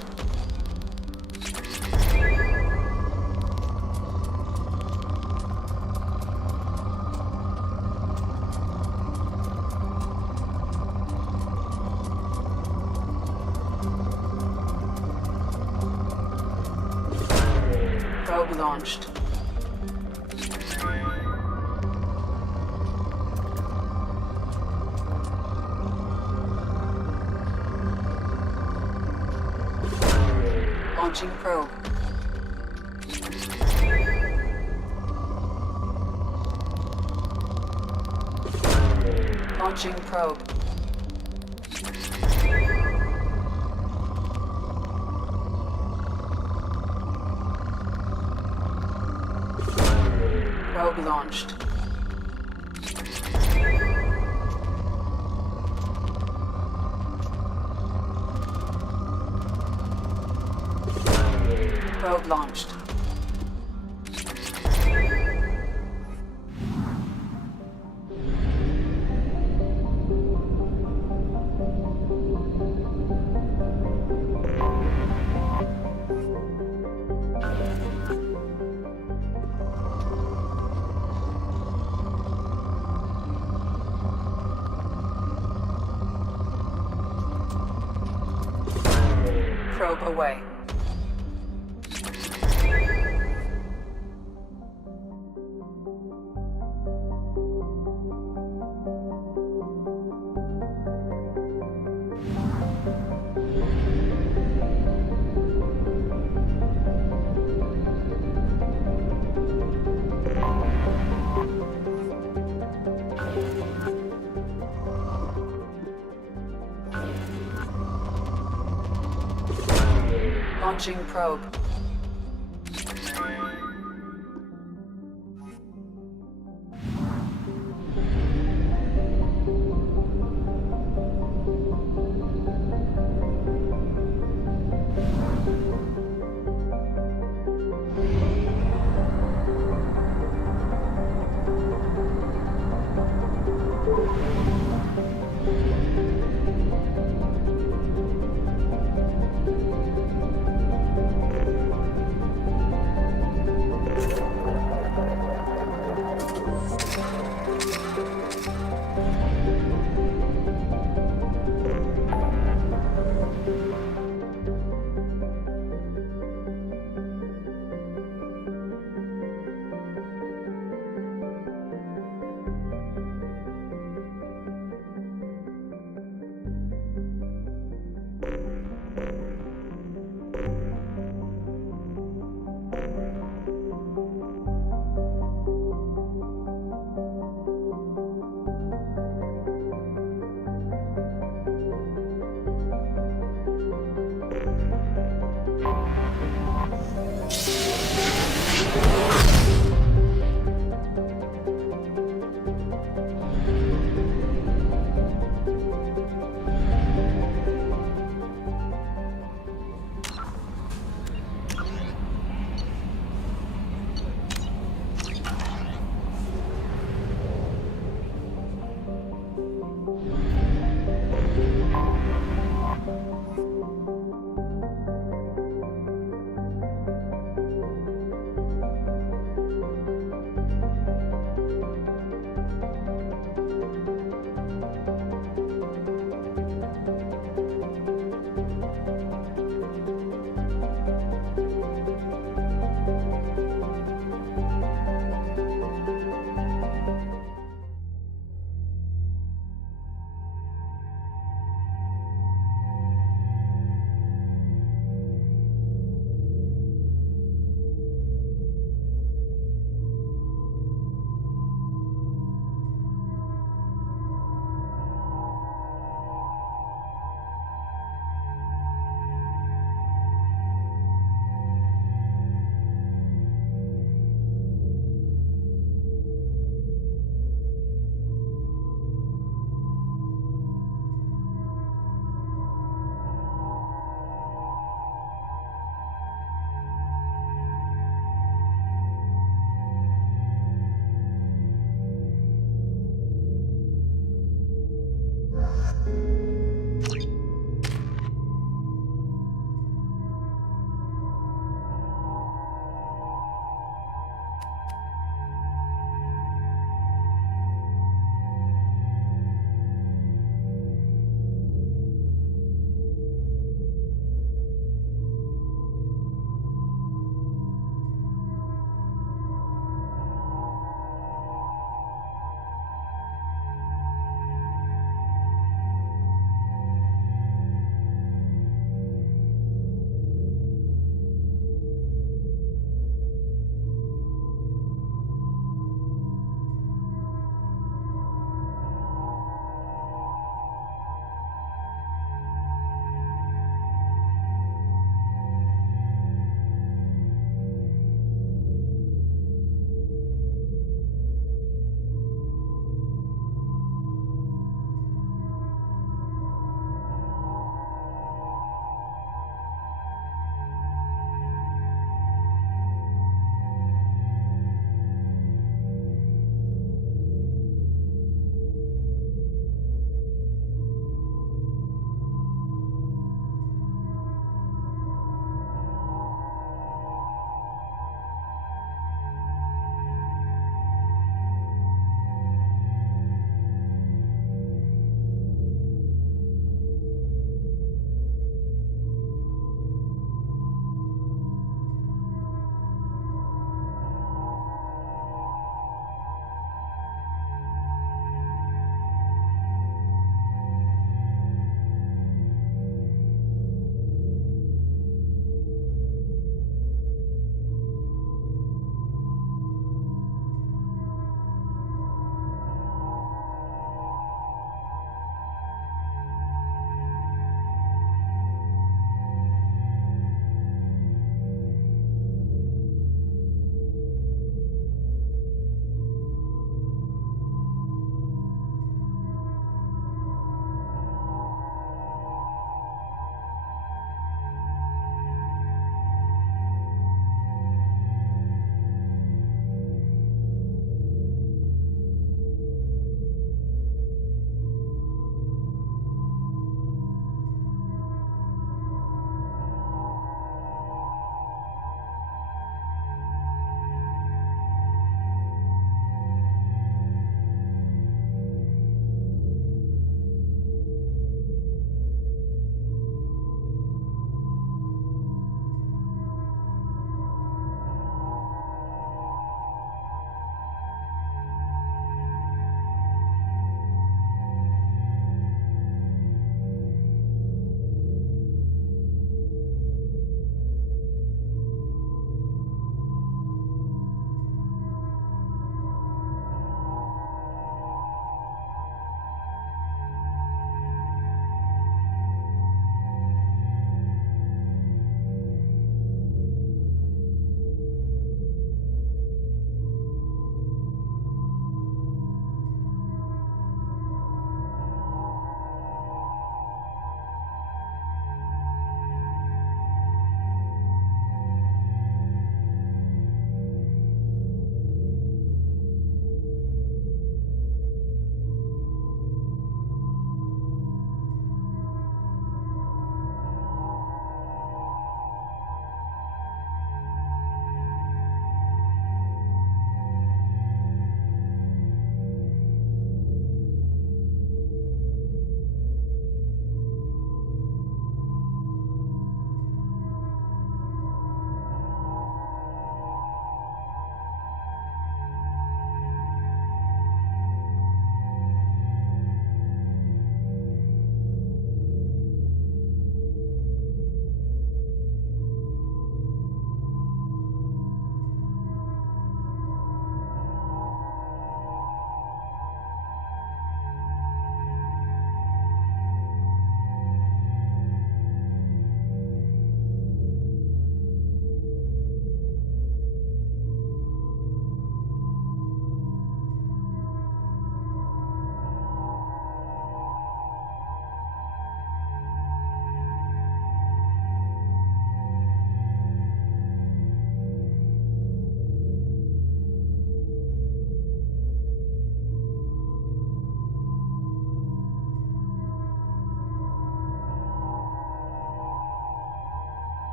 Probe launched. Launching probe. Launching probe. Probe launched. Probe launched. Probe away. Launching probe.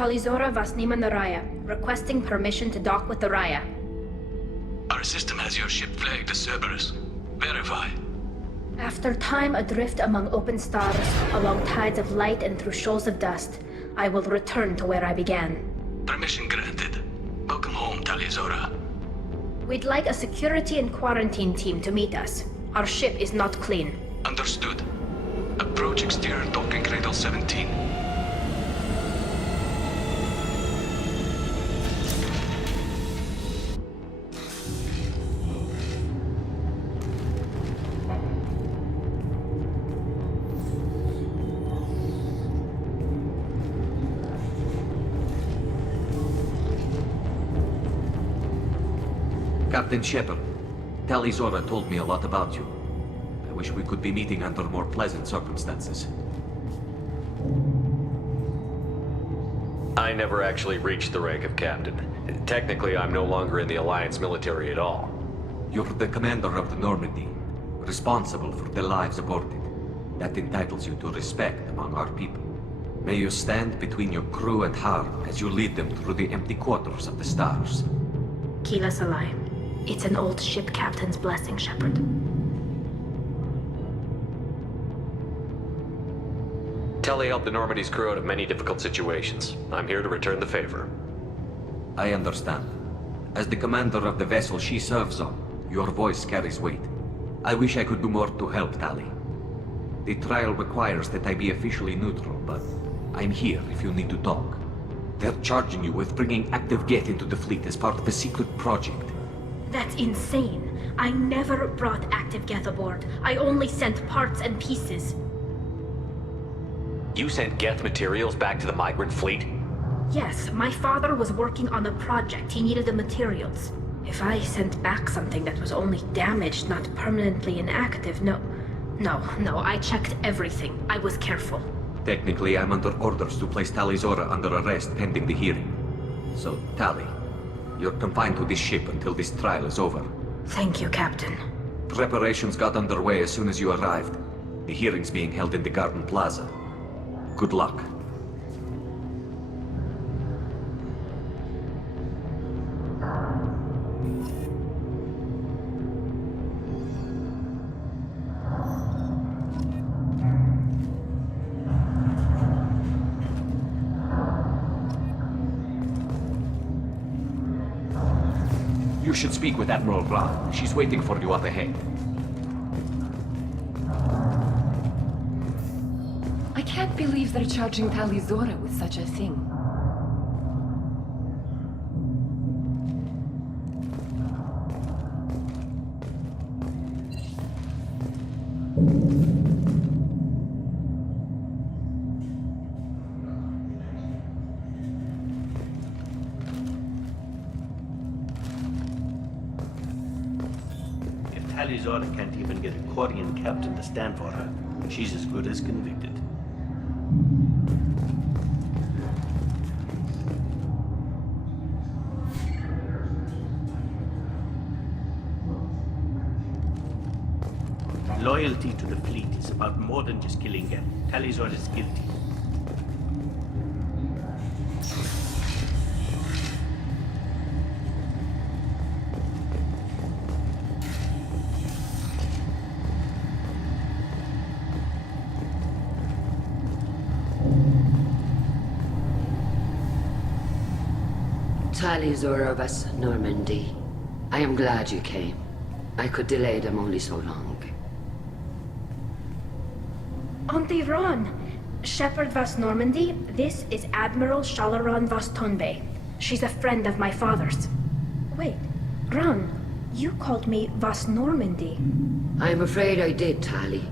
Talizora Vasnima Naraya, requesting permission to dock with the Raya. Our system has your ship flagged as Cerberus. Verify. After time adrift among open stars, along tides of light and through shoals of dust, I will return to where I began. Permission granted. Welcome home, Talizora. We'd like a security and quarantine team to meet us. Our ship is not clean. Understood. Approach exterior docking cradle 17. Captain Shepard, Talizora told me a lot about you. I wish we could be meeting under more pleasant circumstances. I never actually reached the rank of captain. Technically, I'm no longer in the Alliance military at all. You're the commander of the Normandy, responsible for the lives aborted. That entitles you to respect among our people. May you stand between your crew and harm as you lead them through the empty quarters of the stars. Kila Salai. It's an old ship captain's blessing, Shepard. Telly helped the Normandy's crew out of many difficult situations. I'm here to return the favor. I understand. As the commander of the vessel she serves on, your voice carries weight. I wish I could do more to help, Tali. The trial requires that I be officially neutral, but I'm here if you need to talk. They're charging you with bringing active Geth into the fleet as part of a secret project. That's insane. I never brought active Geth aboard. I only sent parts and pieces. You sent Geth materials back to the migrant fleet? Yes, my father was working on a project. He needed the materials. If I sent back something that was only damaged, not permanently inactive, no, I checked everything. I was careful. Technically, I'm under orders to place Talizora under arrest pending the hearing. So, Tali, you're confined to this ship until this trial is over. Thank you, Captain. Preparations got underway as soon as you arrived. The hearing's being held in the Garden Plaza. Good luck. You should speak with Admiral Ra. She's waiting for you up ahead. I can't believe they're charging Talizora with such a thing. If Talizora can't even get a Quarian captain to stand for her, she's as good as convicted. Loyalty to the fleet is about more than just killing Geth. Talizora is guilty. Talizora vas Normandy. I am glad you came. I could delay them only so long. Auntie Ron! Shepard vas Normandy, this is Admiral Shalaran vas Tonbe. She's a friend of my father's. Wait, Ron, you called me vas Normandy. I'm afraid I did, Tali.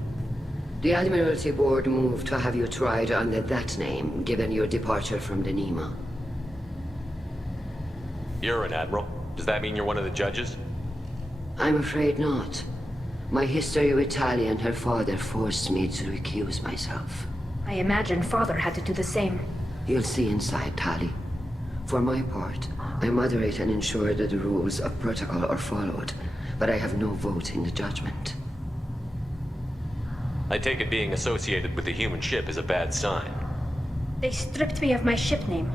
The Admiralty Board moved to have you tried under that name, given your departure from the Nima. You're an admiral. Does that mean you're one of the judges? I'm afraid not. My history with Tali and her father forced me to recuse myself. I imagine father had to do the same. You'll see inside, Tali. For my part, I moderate and ensure that the rules of protocol are followed, but I have no vote in the judgment. I take it being associated with the human ship is a bad sign. They stripped me of my ship name.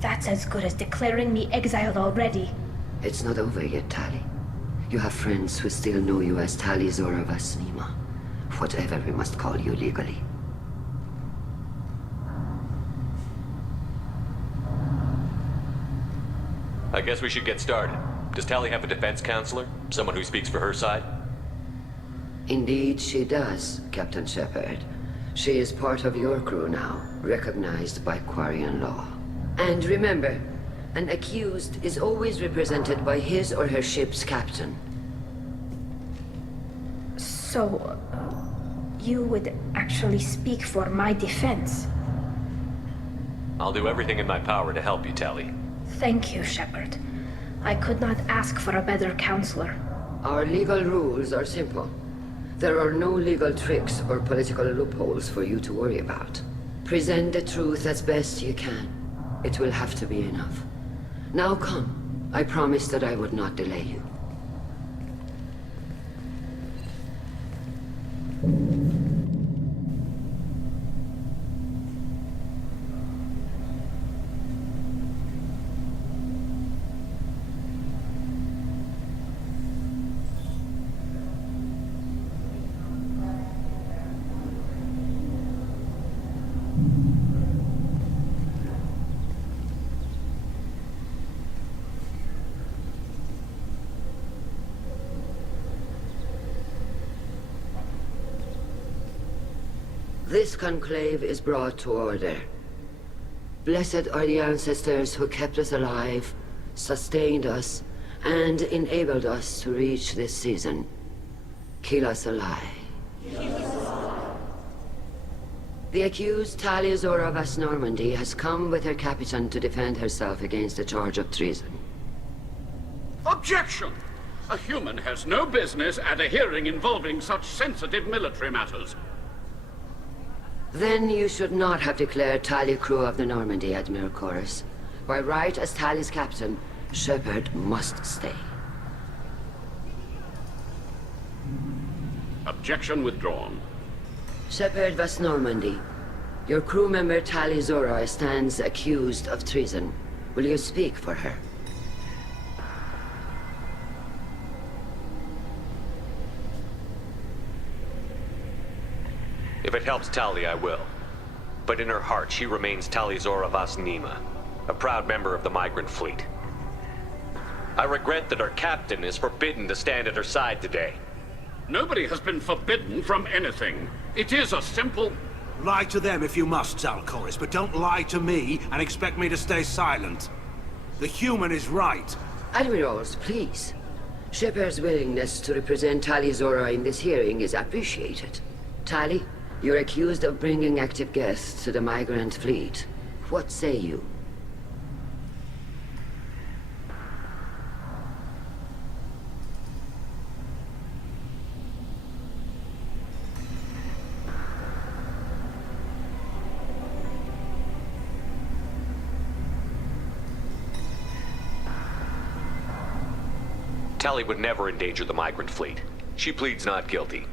That's as good as declaring me exiled already. It's not over yet, Tali. You have friends who still know you as Tali Zora Vasnima. Whatever we must call you legally. I guess we should get started. Does Tali have a defense counselor? Someone who speaks for her side? Indeed, she does, Captain Shepard. She is part of your crew now, recognized by Quarian law. And remember, an accused is always represented by his or her ship's captain. So, you would actually speak for my defense? I'll do everything in my power to help you, Tali. Thank you, Shepard. I could not ask for a better counselor. Our legal rules are simple. There are no legal tricks or political loopholes for you to worry about. Present the truth as best you can. It will have to be enough. Now come. I promised that I would not delay you. This conclave is brought to order. Blessed are the ancestors who kept us alive, sustained us, and enabled us to reach this season. Keep us alive. The accused Tali Zora Vas Normandy has come with her captain to defend herself against a charge of treason. Objection! A human has no business at a hearing involving such sensitive military matters. Then you should not have declared Tali crew of the Normandy, Admiral Chorus. By right as Tali's captain, Shepard must stay. Objection withdrawn. Shepard Vas Normandy, your crew member Tali Zora stands accused of treason. Will you speak for her? If it helps Tali, I will. But in her heart, she remains Tali Zora Vas Nima, a proud member of the migrant fleet. I regret that our captain is forbidden to stand at her side today. Nobody has been forbidden from anything. It is a simple... Lie to them if you must, Zalcoris, but don't lie to me and expect me to stay silent. The human is right. Admirals, please. Shepard's willingness to represent Tali Zora in this hearing is appreciated. Tali, you're accused of bringing active guests to the migrant fleet. What say you? Tali would never endanger the migrant fleet. She pleads not guilty.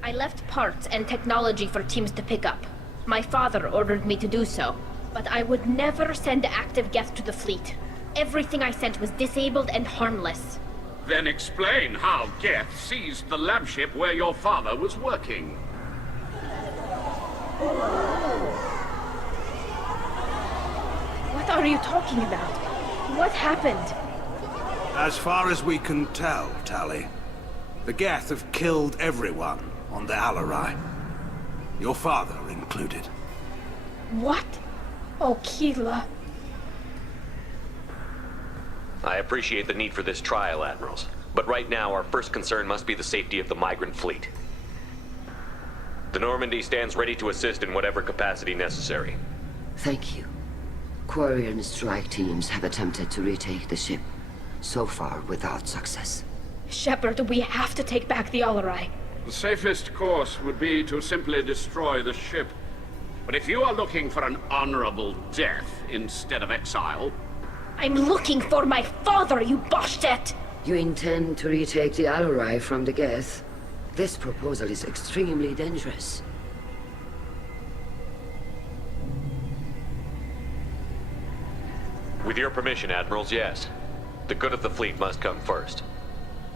I left parts and technology for teams to pick up. My father ordered me to do so, but I would never send active guests to the fleet. Everything I sent was disabled and harmless. Then explain how Geth seized the lab ship where your father was working. What are you talking about? What happened? As far as we can tell, Tali, the Geth have killed everyone on the Alarai. Your father included. What? Oh, Keela. I appreciate the need for this trial, Admirals. But right now, our first concern must be the safety of the migrant fleet. The Normandy stands ready to assist in whatever capacity necessary. Thank you. Quarian strike teams have attempted to retake the ship, so far without success. Shepard, we have to take back the Alarai. The safest course would be to simply destroy the ship. But if you are looking for an honorable death instead of exile... I'm looking for my father, you Bastet! You intend to retake the Alarai from the Geth? This proposal is extremely dangerous. With your permission, Admirals, yes. The good of the fleet must come first.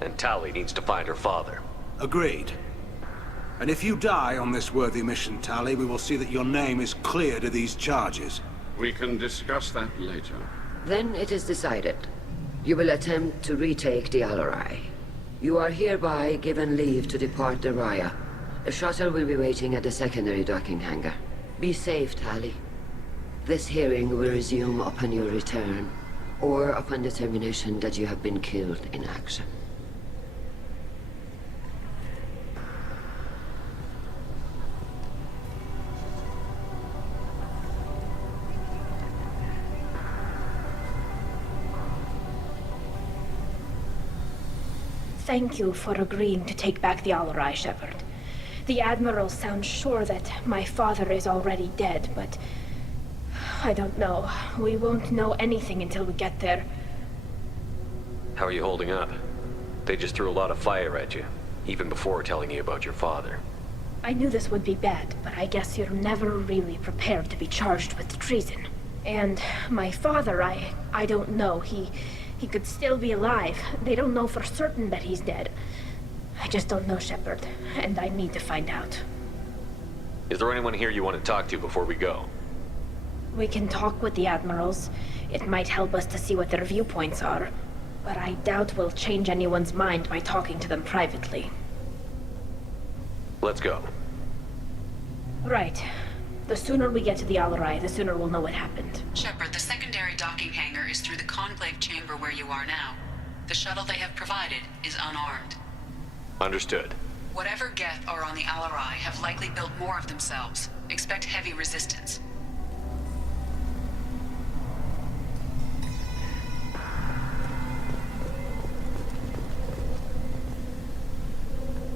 And Tali needs to find her father. Agreed. And if you die on this worthy mission, Tali, we will see that your name is cleared of these charges. We can discuss that later. Then it is decided. You will attempt to retake the Alarai. You are hereby given leave to depart the Raya. A shuttle will be waiting at the secondary docking hangar. Be safe, Tali. This hearing will resume upon your return, or upon determination that you have been killed in action. Thank you for agreeing to take back the Alarai, Shepard. The Admiral sounds sure that my father is already dead, but I don't know. We won't know anything until we get there. How are you holding up? They just threw a lot of fire at you, even before telling you about your father. I knew this would be bad, but I guess you're never really prepared to be charged with treason. And my father, I don't know. He could still be alive. They don't know for certain that he's dead. I just don't know, Shepard, and I need to find out. Is there anyone here you want to talk to before we go? We can talk with the Admirals. It might help us to see what their viewpoints are, but I doubt we'll change anyone's mind by talking to them privately. Let's go. Right. The sooner we get to the Alarai, the sooner we'll know what happened. Shepard, the secondary docking hangar is through the conclave chamber where you are now. The shuttle they have provided is unarmed. Understood. Whatever Geth are on the Alarai have likely built more of themselves. Expect heavy resistance.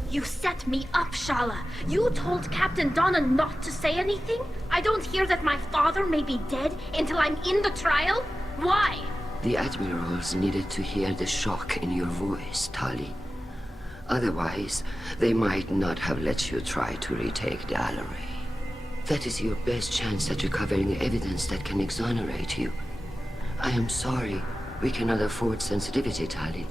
You set me up, Shala. You told Captain Donna not to say anything? I don't hear that my father may be dead until I'm in the trial? Why? The Admirals needed to hear the shock in your voice, Tali. Otherwise, they might not have let you try to retake the Alarai. That is your best chance at recovering evidence that can exonerate you. I am sorry. We cannot afford sensitivity, Tali.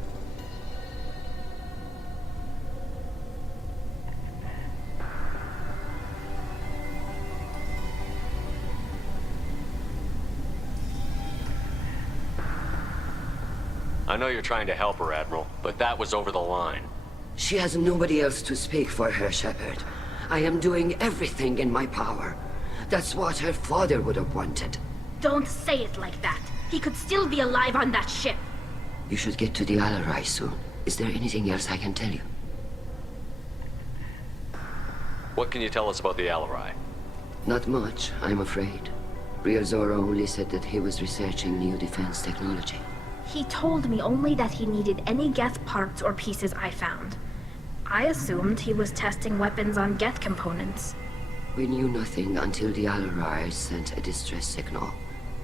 I know you're trying to help her, Admiral, but that was over the line. She has nobody else to speak for her, Shepard. I am doing everything in my power. That's what her father would have wanted. Don't say it like that. He could still be alive on that ship. You should get to the Alarai soon. Is there anything else I can tell you? What can you tell us about the Alarai? Not much, I'm afraid. Real Zora only said that he was researching new defense technology. He told me only that he needed any Geth parts or pieces I found. I assumed he was testing weapons on Geth components. We knew nothing until the Alarai sent a distress signal,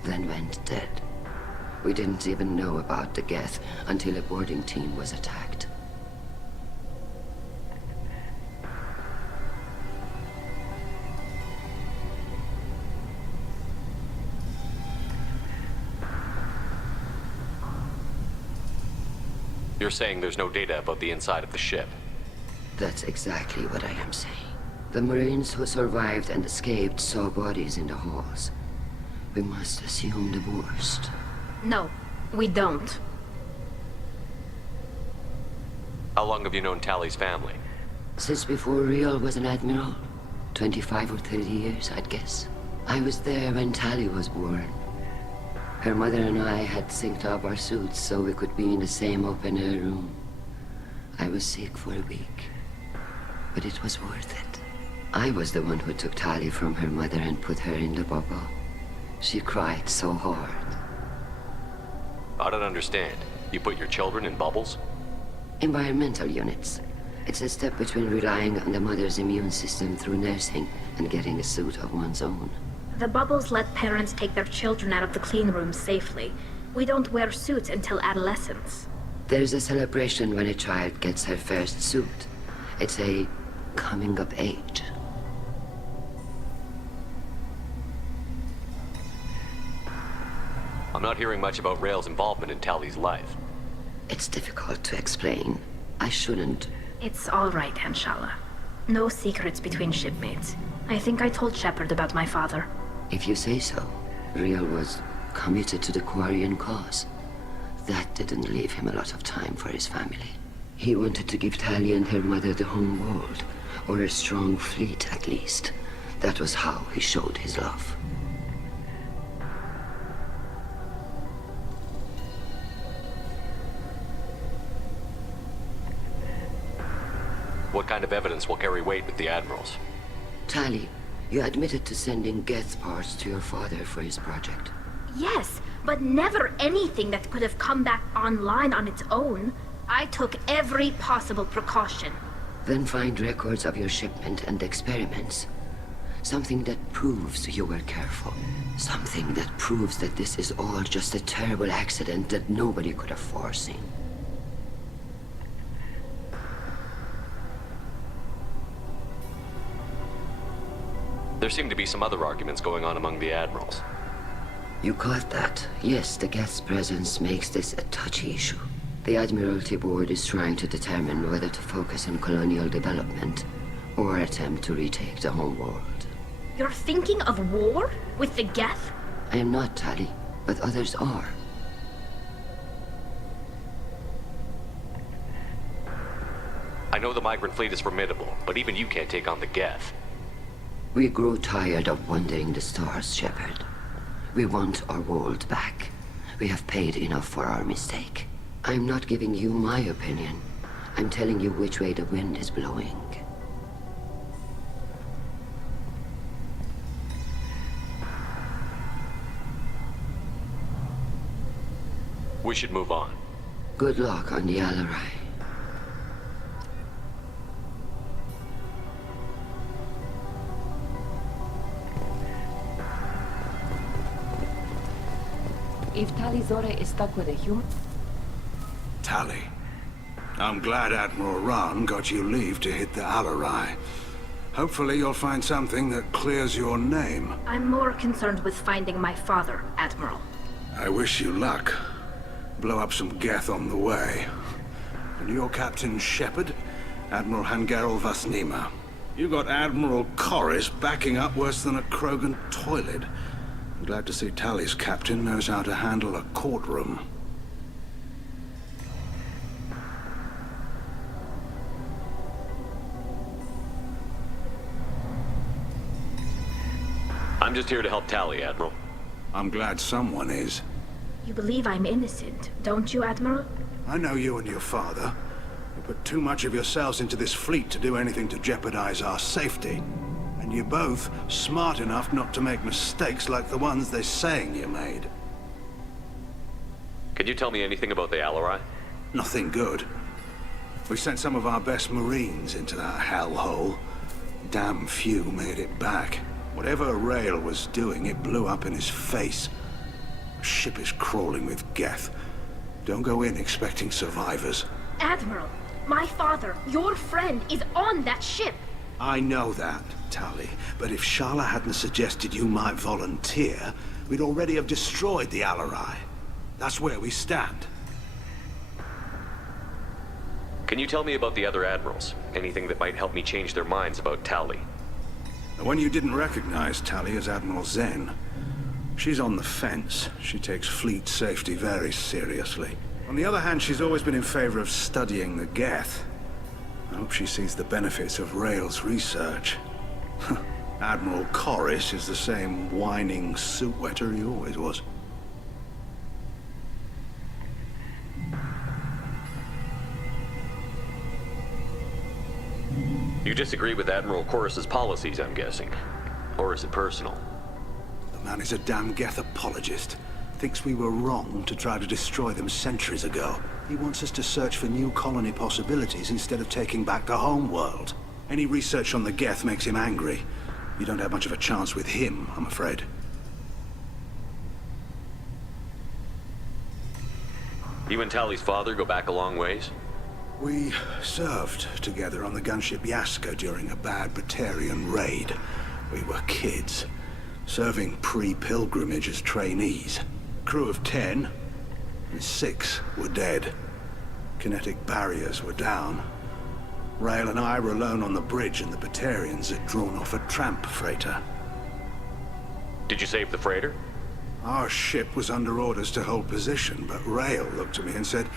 then went dead. We didn't even know about the Geth until a boarding team was attacked. You're saying there's no data about the inside of the ship? That's exactly what I am saying. The Marines who survived and escaped saw bodies in the halls. We must assume the worst. No, we don't. How long have you known Tali's family? Since before Real was an admiral. 25 or 30 years, I'd guess. I was there when Tali was born. Her mother and I had synced up our suits so we could be in the same open-air room. I was sick for a week, but it was worth it. I was the one who took Tali from her mother and put her in the bubble. She cried so hard. I don't understand. You put your children in bubbles? Environmental units. It's a step between relying on the mother's immune system through nursing and getting a suit of one's own. The bubbles let parents take their children out of the clean rooms safely. We don't wear suits until adolescence. There's a celebration when a child gets her first suit. It's a coming of age. On I'm not hearing much about Rael's involvement in Tali's life. It's difficult to explain. I shouldn't. It's all right, Anshala. No secrets between shipmates. I think I told Shepard about my father. If you say so. Rael was committed to the Quarian cause. That didn't leave him a lot of time for his family. He wanted to give Tali and her mother the home world, or a strong fleet at least. That was how he showed his love. What kind of evidence will carry weight with the Admirals? Tali, you admitted to sending Geth parts to your father for his project. Yes, but never anything that could have come back online on its own. I took every possible precaution. Then find records of your shipment and experiments. Something that proves you were careful. Something that proves that this is all just a terrible accident that nobody could have foreseen. There seem to be some other arguments going on among the Admirals. You caught that? Yes, the Geth's presence makes this a touchy issue. The Admiralty Board is trying to determine whether to focus on colonial development or attempt to retake the home world. You're thinking of war? With the Geth? I am not, Tali, but others are. I know the migrant fleet is formidable, but even you can't take on the Geth. We grow tired of wandering the stars, Shepard. We want our world back. We have paid enough for our mistake. I'm not giving you my opinion. I'm telling you which way the wind is blowing. We should move on. Good luck on the Alarai. If Tali Zora is stuck with a human... Tali. I'm glad Admiral Ran got you leave to hit the Alarai. Hopefully you'll find something that clears your name. I'm more concerned with finding my father, Admiral. I wish you luck. Blow up some Geth on the way. And your Captain Shepard, Admiral Hangarel Vasnima. You got Admiral Corris backing up worse than a Krogan toilet. I'm glad to see Tali's captain knows how to handle a courtroom. I'm just here to help Tali, Admiral. I'm glad someone is. You believe I'm innocent, don't you, Admiral? I know you and your father. You put too much of yourselves into this fleet to do anything to jeopardize our safety. And you're both smart enough not to make mistakes like the ones they're saying you made. Can you tell me anything about the Alarai? Nothing good. We sent some of our best Marines into that hellhole. Damn few made it back. Whatever Rael was doing, it blew up in his face. The ship is crawling with Geth. Don't go in expecting survivors. Admiral, my father, your friend, is on that ship. I know that, Tali, but if Shala hadn't suggested you might volunteer, we'd already have destroyed the Alarai. That's where we stand. Can you tell me about the other Admirals? Anything that might help me change their minds about Tali? The one you didn't recognize, Tali, is Admiral Zen. She's on the fence. She takes fleet safety very seriously. On the other hand, she's always been in favor of studying the Geth. I hope she sees the benefits of Rael's research. Admiral Corris is the same whining suit-wetter he always was. You disagree with Admiral Corris's policies, I'm guessing. Or is it personal? The man is a damn Geth apologist. Thinks we were wrong to try to destroy them centuries ago. He wants us to search for new colony possibilities instead of taking back the home world. Any research on the Geth makes him angry. You don't have much of a chance with him, I'm afraid. You and Tali's father go back a long ways? We served together on the gunship Yaska during a bad Batarian raid. We were kids, serving pre-pilgrimage as trainees. Crew of 10, and 6 were dead. Kinetic barriers were down. Rail and I were alone on the bridge, and the Batarians had drawn off a tramp freighter. Did you save the freighter? Our ship was under orders to hold position, but Rail looked at me and said,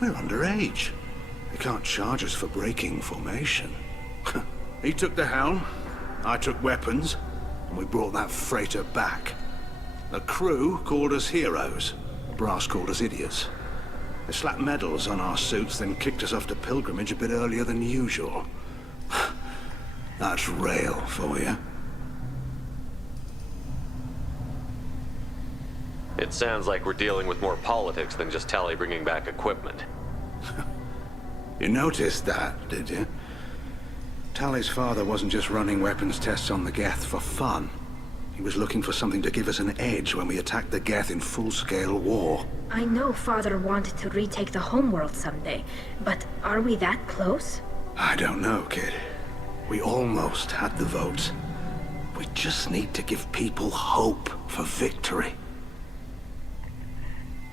"We're underage. They can't charge us for breaking formation." He took the helm, I took weapons, and we brought that freighter back. The crew called us heroes. The brass called us idiots. They slapped medals on our suits, then kicked us off to pilgrimage a bit earlier than usual. That's Rail for you. It sounds like we're dealing with more politics than just Tali bringing back equipment. You noticed that, did you? Tali's father wasn't just running weapons tests on the Geth for fun. He was looking for something to give us an edge when we attacked the Geth in full-scale war. I know Father wanted to retake the homeworld someday, but are we that close? I don't know, kid. We almost had the votes. We just need to give people hope for victory.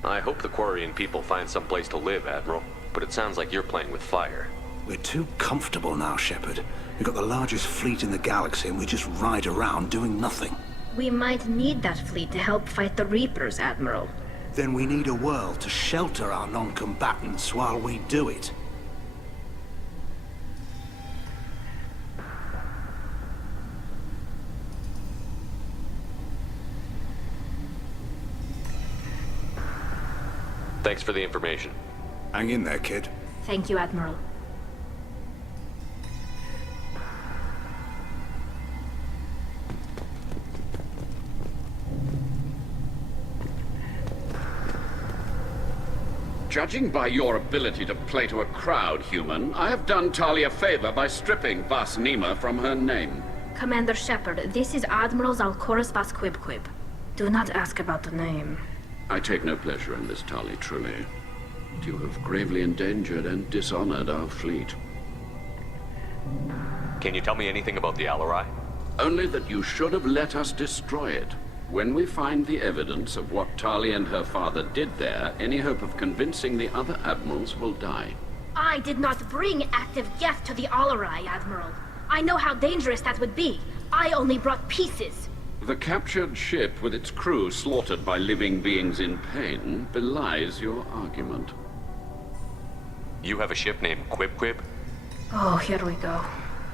I hope the Quarian people find some place to live, Admiral, but it sounds like you're playing with fire. We're too comfortable now, Shepard. We've got the largest fleet in the galaxy, and we just ride around doing nothing. We might need that fleet to help fight the Reapers, Admiral. Then we need a world to shelter our non-combatants while we do it. Thanks for the information. Hang in there, kid. Thank you, Admiral. Judging by your ability to play to a crowd, human, I have done Tali a favor by stripping Vas Nima from her name. Commander Shepard, this is Admiral Zalkorus Vas Quib. Do not ask about the name. I take no pleasure in this, Tali, truly. You have gravely endangered and dishonored our fleet. Can you tell me anything about the Alarai? Only that you should have let us destroy it. When we find the evidence of what Tali and her father did there, any hope of convincing the other admirals will die. I did not bring active Geth to the Alarai, Admiral. I know how dangerous that would be. I only brought pieces. The captured ship with its crew slaughtered by living beings in pain belies your argument. You have a ship named Quib? Oh, here we go.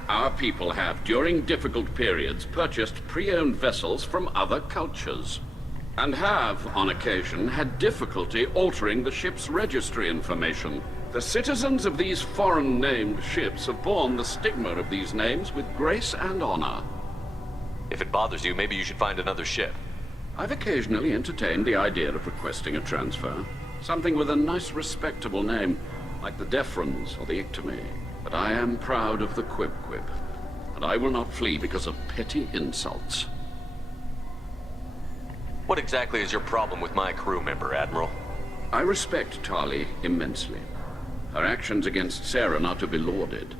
Our people have, during difficult periods, purchased pre-owned vessels from other cultures, and have, on occasion, had difficulty altering the ship's registry information. The citizens of these foreign-named ships have borne the stigma of these names with grace and honor. If it bothers you, maybe you should find another ship. I've occasionally entertained the idea of requesting a transfer. Something with a nice, respectable name, like the Defrons or the Ictomy. But I am proud of the Quib, and I will not flee because of petty insults. What exactly is your problem with my crew member, Admiral? I respect Tali immensely. Her actions against Saren are to be lauded.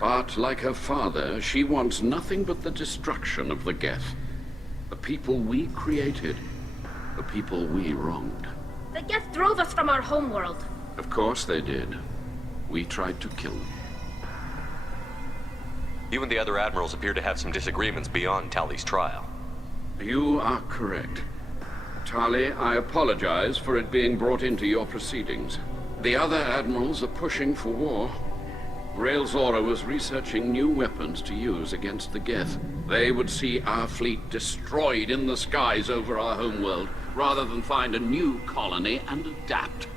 But, like her father, she wants nothing but the destruction of the Geth. The people we created. The people we wronged. The Geth drove us from our homeworld. Of course they did. We tried to kill them. You and the other admirals appear to have some disagreements beyond Tali's trial. You are correct. Tali, I apologize for it being brought into your proceedings. The other admirals are pushing for war. Rail Zora was researching new weapons to use against the Geth. They would see our fleet destroyed in the skies over our homeworld, rather than find a new colony and adapt.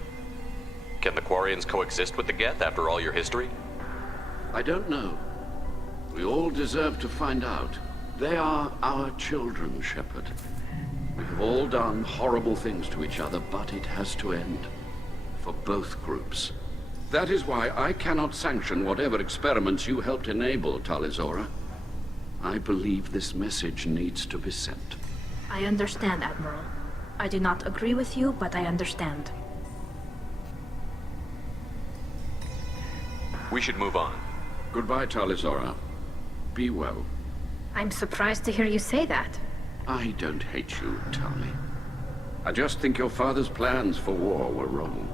Can the Quarians coexist with the Geth after all your history? I don't know. We all deserve to find out. They are our children, Shepard. We have all done horrible things to each other, but it has to end. For both groups. That is why I cannot sanction whatever experiments you helped enable, Tali Zora. I believe this message needs to be sent. I understand, Admiral. I do not agree with you, but I understand. We should move on. Goodbye, Tali Zora. Be well. I'm surprised to hear you say that. I don't hate you, Tali. I just think your father's plans for war were wrong.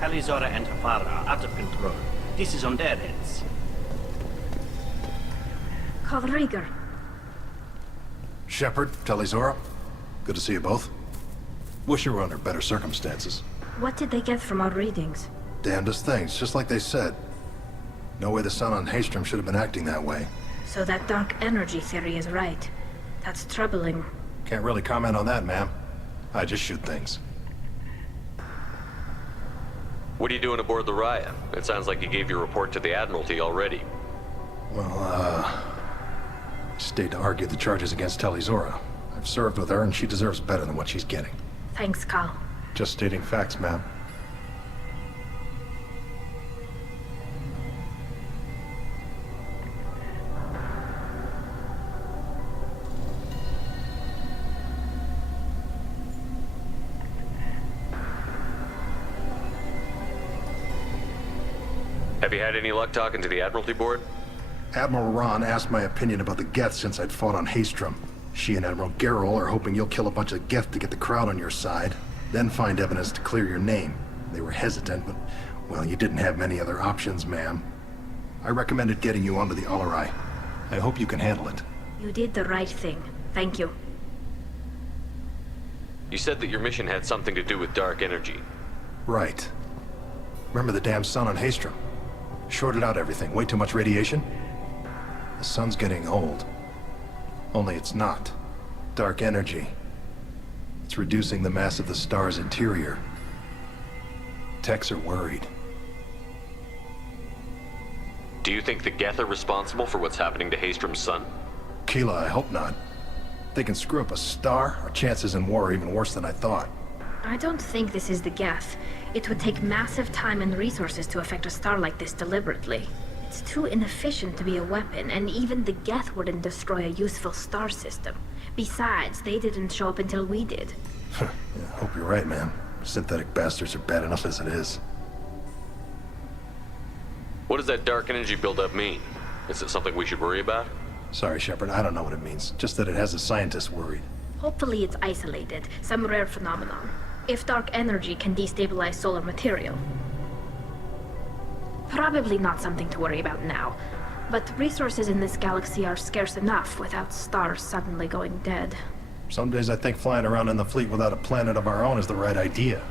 Talizora and her father are out of control. This is on their heads. Call Rieger. Shepard, Talizora, good to see you both. Wish you were under better circumstances. What did they get from our readings? Damnedest things, just like they said. No way the sun on Haestrom should have been acting that way. So that dark energy theory is right. That's troubling. Can't really comment on that, ma'am. I just shoot things. What are you doing aboard the Raya? It sounds like you gave your report to the Admiralty already. Well, stayed to argue the charges against Talizora. I've served with her, and she deserves better than what she's getting. Thanks, Cal. Just stating facts, ma'am. Have you had any luck talking to the Admiralty Board? Admiral Ron asked my opinion about the Geth since I'd fought on Haestrom. She and Admiral Gerrel are hoping you'll kill a bunch of Geth to get the crowd on your side, then find evidence to clear your name. They were hesitant, but, well, you didn't have many other options, ma'am. I recommended getting you onto the Alarai. I hope you can handle it. You did the right thing. Thank you. You said that your mission had something to do with dark energy. Right. Remember the damn sun on Haestrom? Shorted out everything. Way too much radiation? The sun's getting old. Only it's not. Dark energy. It's reducing the mass of the star's interior. Techs are worried. Do you think the Geth are responsible for what's happening to Haestrom's sun? Keela, I hope not. They can screw up a star, our chances in war are even worse than I thought. I don't think this is the Geth. It would take massive time and resources to affect a star like this deliberately. It's too inefficient to be a weapon, and even the Geth wouldn't destroy a useful star system. Besides, they didn't show up until we did. Yeah, I hope you're right, man. Synthetic bastards are bad enough as it is. What does that dark energy buildup mean? Is it something we should worry about? Sorry, Shepard, I don't know what it means. Just that it has the scientists worried. Hopefully it's isolated, some rare phenomenon. If dark energy can destabilize solar material. Probably not something to worry about now. But resources in this galaxy are scarce enough without stars suddenly going dead. Some days I think flying around in the fleet without a planet of our own is the right idea.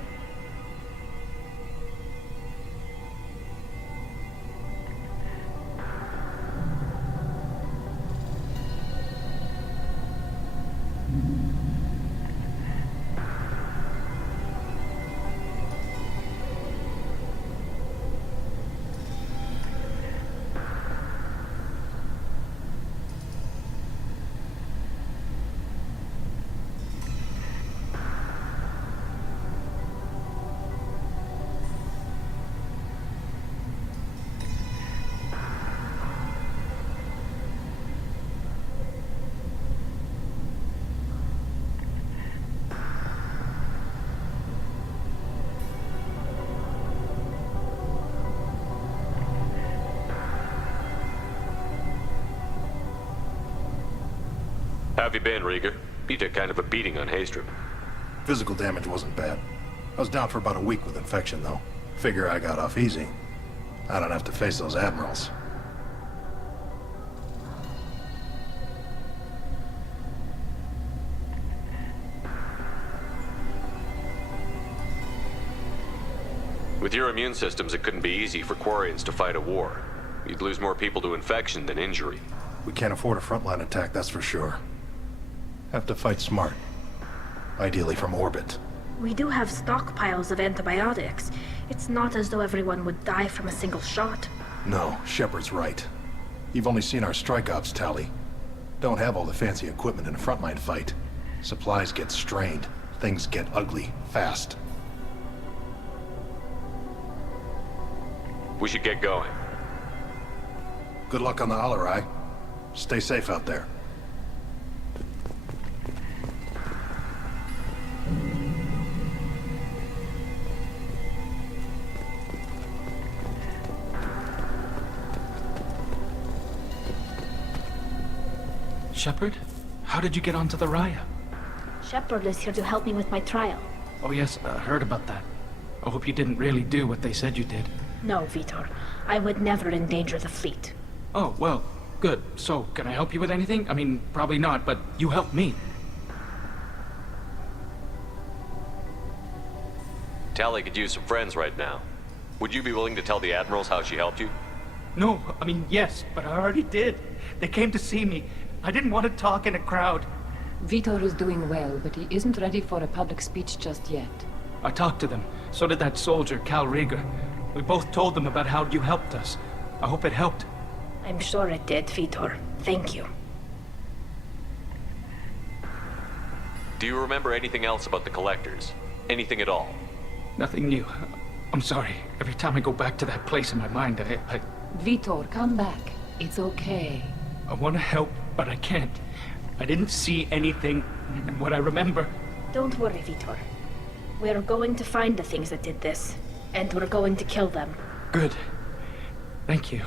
How have you been, Rieger? You took kind of a beating on Haestrom. Physical damage wasn't bad. I was down for about a week with infection, though. Figure I got off easy. I don't have to face those admirals. With your immune systems, it couldn't be easy for Quarians to fight a war. You'd lose more people to infection than injury. We can't afford a frontline attack, that's for sure. Have to fight smart. Ideally from orbit. We do have stockpiles of antibiotics. It's not as though everyone would die from a single shot. No, Shepard's right. You've only seen our strike ops tally. Don't have all the fancy equipment in a frontline fight. Supplies get strained. Things get ugly, fast. We should get going. Good luck on the Alarai. Stay safe out there. Shepard? How did you get onto the Raya? Shepard is here to help me with my trial. Oh yes, heard about that. I hope you didn't really do what they said you did. No, Vitor. I would never endanger the fleet. Oh, well, good. So, can I help you with anything? I mean, probably not, but you helped me. Tali could use some friends right now. Would you be willing to tell the Admirals how she helped you? No, I mean, yes, but I already did. They came to see me. I didn't want to talk in a crowd. Vitor is doing well, but he isn't ready for a public speech just yet. I talked to them. So did that soldier, Cal Rieger. We both told them about how you helped us. I hope it helped. I'm sure it did, Vitor. Thank you. Do you remember anything else about the Collectors? Anything at all? Nothing new. I'm sorry. Every time I go back to that place in my mind, I... Vitor, come back. It's okay. I want to help, but I can't. I didn't see anything, and what I remember... Don't worry, Vitor. We're going to find the things that did this, and we're going to kill them. Good. Thank you.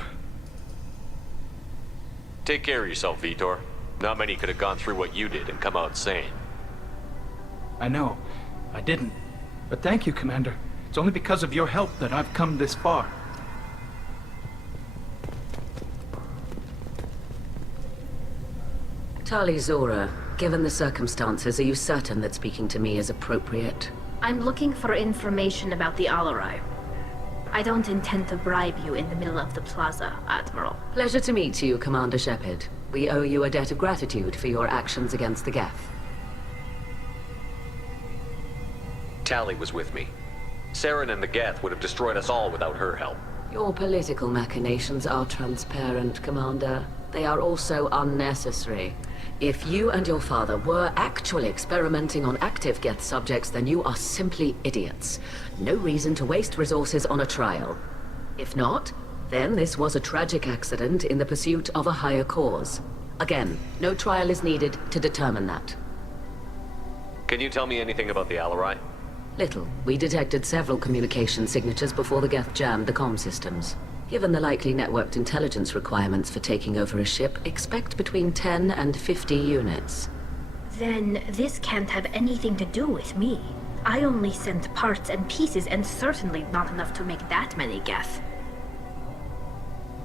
Take care of yourself, Vitor. Not many could have gone through what you did and come out sane. I know. I didn't. But thank you, Commander. It's only because of your help that I've come this far. Tali Zora, given the circumstances, are you certain that speaking to me is appropriate? I'm looking for information about the Alarai. I don't intend to bribe you in the middle of the plaza, Admiral. Pleasure to meet you, Commander Shepard. We owe you a debt of gratitude for your actions against the Geth. Tali was with me. Saren and the Geth would have destroyed us all without her help. Your political machinations are transparent, Commander. They are also unnecessary. If you and your father were actually experimenting on active Geth subjects, then you are simply idiots. No reason to waste resources on a trial. If not, then this was a tragic accident in the pursuit of a higher cause. Again, no trial is needed to determine that. Can you tell me anything about the Alarai? Little. We detected several communication signatures before the Geth jammed the comm systems. Given the likely networked intelligence requirements for taking over a ship, expect between 10 and 50 units. Then this can't have anything to do with me. I only sent parts and pieces, and certainly not enough to make that many Geth.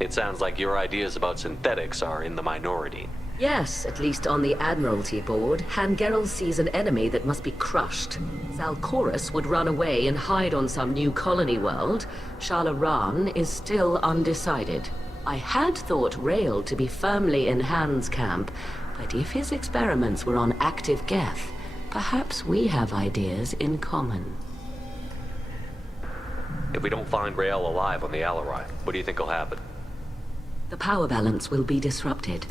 It sounds like your ideas about synthetics are in the minority. Yes, at least on the Admiralty board, Han Gerrel sees an enemy that must be crushed. Zalcorus would run away and hide on some new colony world. Shala Ran is still undecided. I had thought Rael to be firmly in Han's camp, but if his experiments were on active Geth, perhaps we have ideas in common. If we don't find Rael alive on the Alarai, what do you think will happen? The power balance will be disrupted.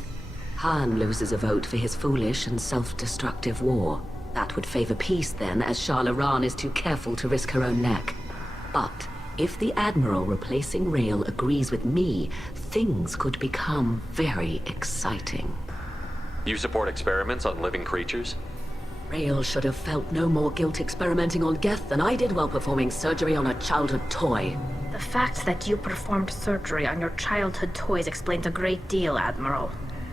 Han loses a vote for his foolish and self-destructive war. That would favor peace then, as Shala Ran is too careful to risk her own neck. But if the Admiral replacing Rael agrees with me, things could become very exciting. You support experiments on living creatures? Rael should have felt no more guilt experimenting on Geth than I did while performing surgery on a childhood toy. The fact that you performed surgery on your childhood toys explains a great deal, Admiral.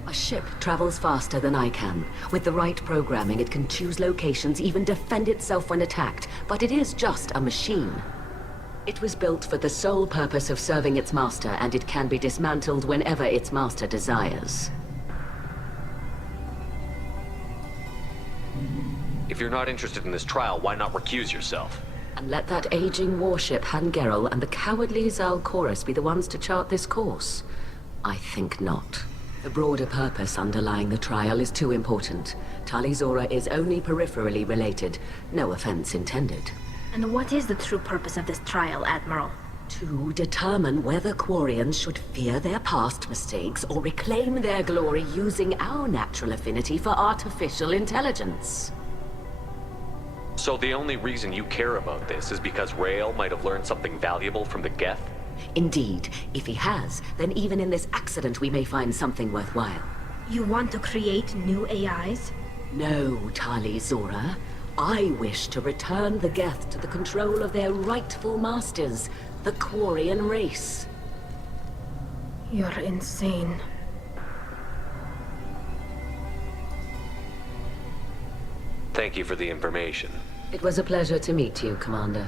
A ship travels faster than I can. With the right programming, it can choose locations, even defend itself when attacked. But it is just a machine. It was built for the sole purpose of serving its master, and it can be dismantled whenever its master desires. If you're not interested in this trial, why not recuse yourself? And let that aging warship Han Gerrel and the cowardly Zalcorus be the ones to chart this course? I think not. The broader purpose underlying the trial is too important. Tali Zora is only peripherally related. No offense intended. And what is the true purpose of this trial, Admiral? To determine whether Quarians should fear their past mistakes or reclaim their glory using our natural affinity for artificial intelligence. So the only reason you care about this is because Rael might have learned something valuable from the Geth? Indeed, if he has, then even in this accident we may find something worthwhile. You want to create new AIs? No, Tali Zora. I wish to return the Geth to the control of their rightful masters, the Quarian race. You're insane. Thank you for the information. It was a pleasure to meet you, Commander.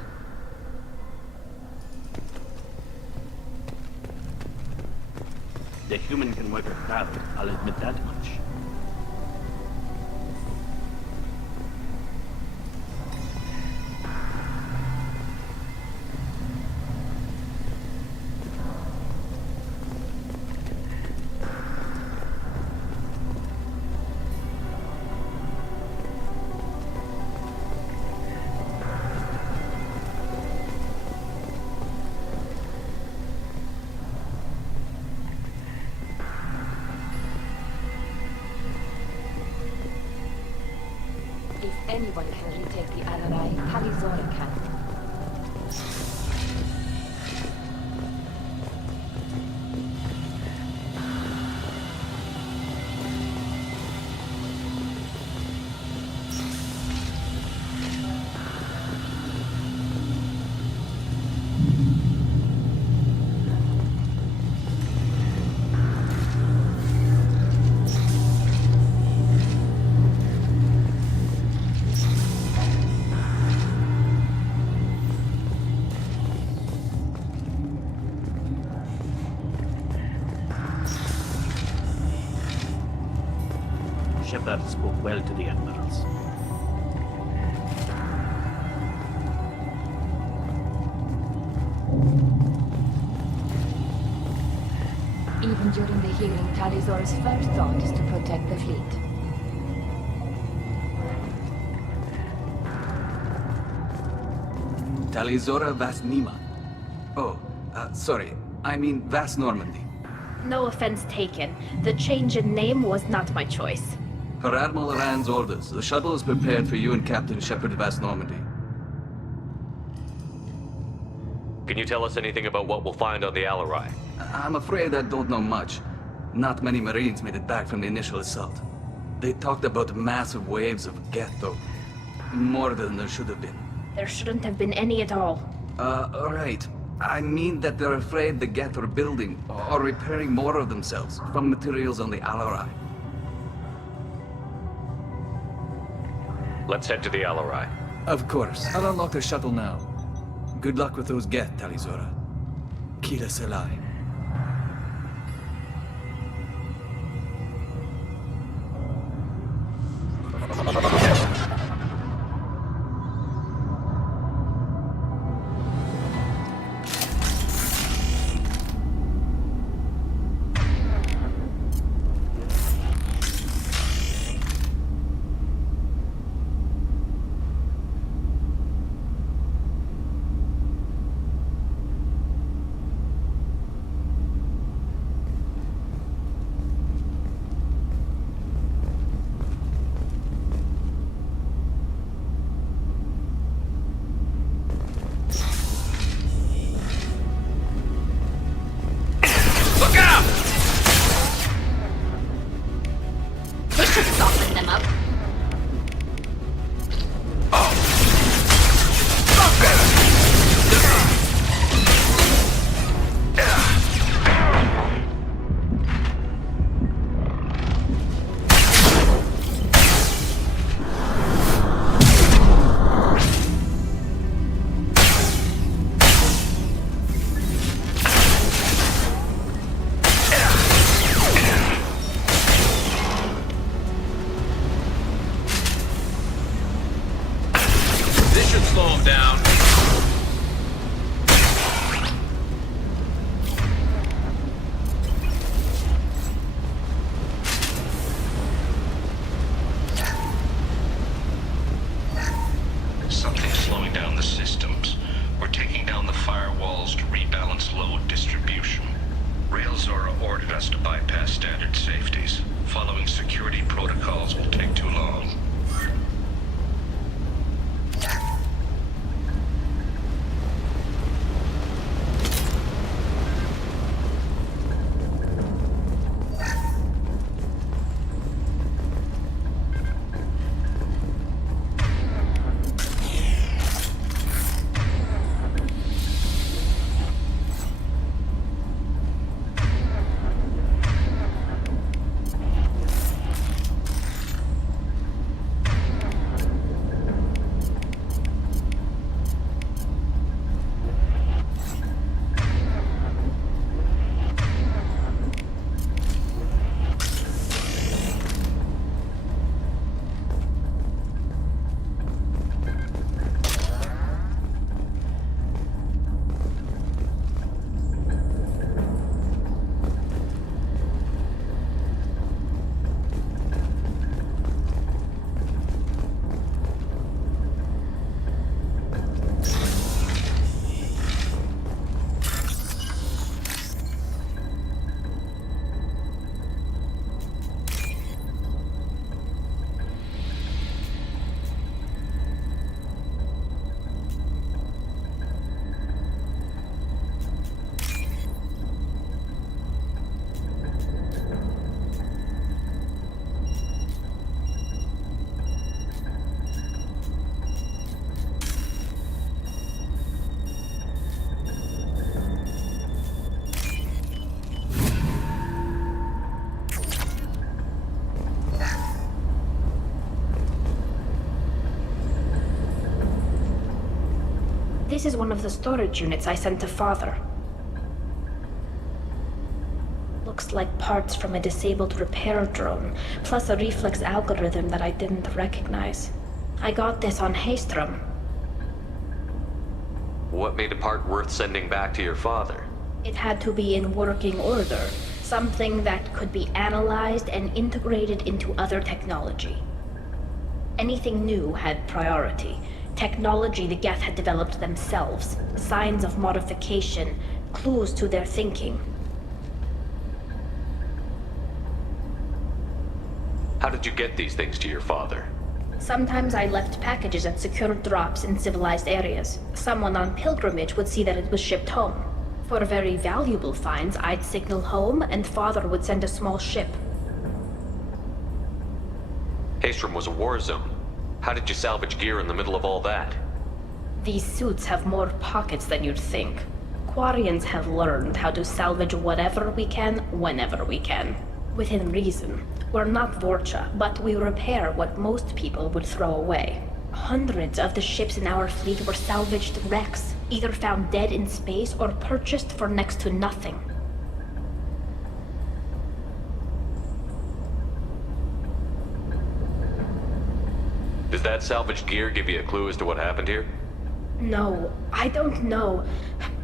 The human can work a crowd, I'll admit that much. If anyone can retake the Alarai, Tali Zora can. Shepard spoke well to the admirals. Even during the hearing, Tali Zora's first thought is to protect the fleet. Tali Zora Vas Nima. Oh, sorry. I mean Vas Normandy. No offense taken. The change in name was not my choice. Per Admiral Rand's orders, the shuttle is prepared for you and Captain Shepard Vas Normandy. Can you tell us anything about what we'll find on the Alarai? I'm afraid I don't know much. Not many Marines made it back from the initial assault. They talked about massive waves of Geth, though. More than there should have been. There shouldn't have been any at all. Right. I mean that they're afraid the Geth are building or repairing more of themselves from materials on the Alarai. Let's head to the Alarai. Of course. I'll unlock the shuttle now. Good luck with those Geth, Tali Zora. Kila Selai. This is one of the storage units I sent to Father. Looks like parts from a disabled repair drone, plus a reflex algorithm that I didn't recognize. I got this on Haestrom. What made a part worth sending back to your father? It had to be in working order. Something that could be analyzed and integrated into other technology. Anything new had priority. Technology the Geth had developed themselves. Signs of modification. Clues to their thinking. How did you get these things to your father? Sometimes I left packages at secured drops in civilized areas. Someone on pilgrimage would see that it was shipped home. For very valuable finds, I'd signal home, and Father would send a small ship. Haestrom was a war zone. How did you salvage gear in the middle of all that? These suits have more pockets than you'd think. Quarians have learned how to salvage whatever we can, whenever we can. Within reason. We're not Vorcha, but we repair what most people would throw away. Hundreds of the ships in our fleet were salvaged wrecks, either found dead in space or purchased for next to nothing. Does that salvaged gear give you a clue as to what happened here? No, I don't know.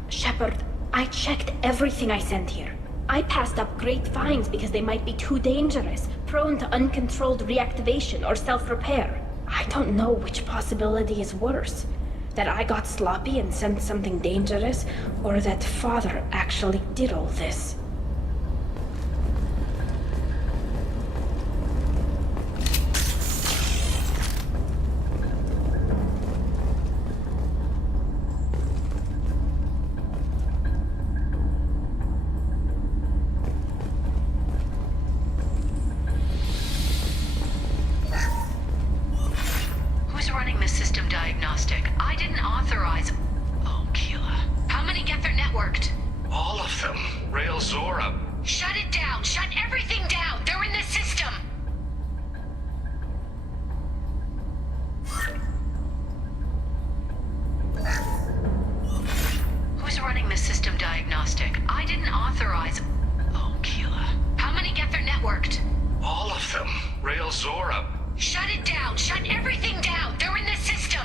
Shepard, I checked everything I sent here. I passed up great finds because they might be too dangerous, prone to uncontrolled reactivation or self-repair. I don't know which possibility is worse. That I got sloppy and sent something dangerous, or that Father actually did all this. Who's running the system diagnostic? I didn't authorize... Oh, Keela. How many Geth are networked? All of them. Rail Zora. Shut it down! Shut everything down! They're in the system! Who's running the system diagnostic? I didn't authorize... Oh, Keela. How many Geth are networked? All of them. Rail Zora. Shut it down! Shut everything down! They're in the system!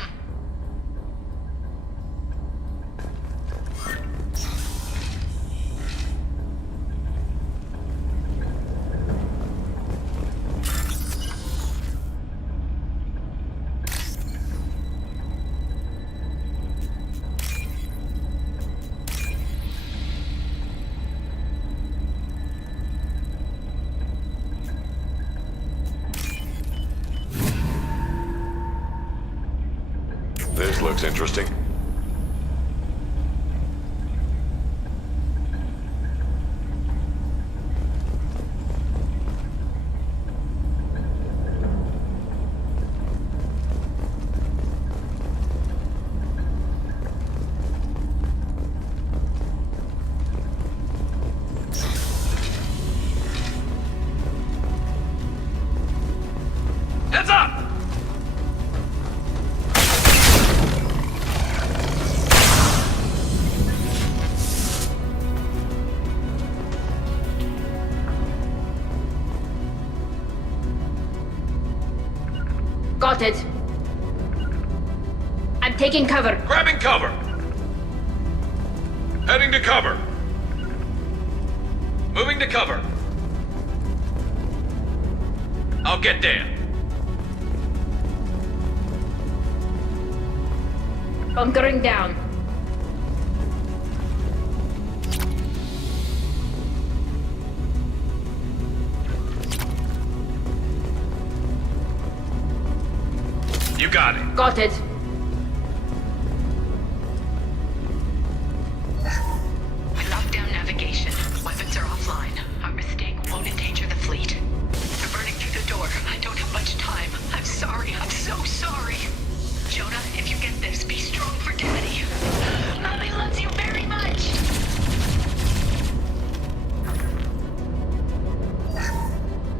This looks interesting. Heads up! Got it. I'm taking cover. Grabbing cover! Heading to cover. Moving to cover. I'll get Dan. Bunkering down. You got it. Got it. We locked down navigation. Weapons are offline. Our mistake won't endanger the fleet. They're burning through the door. I don't have much time. I'm sorry. I'm so sorry. Jonah, if you get this, be strong for Daddy. Mommy loves you very much.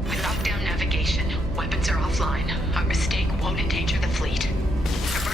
We locked down navigation. Weapons are offline. Our mistake won't endanger the fleet. They're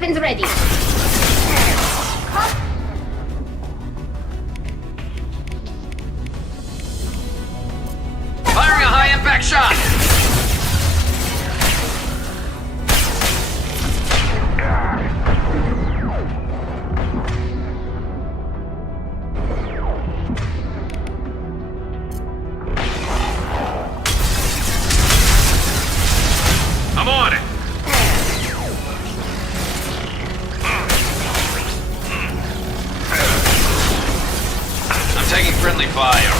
Weapons ready. Firing a high-impact shot! I'm on it! I'm taking friendly fire.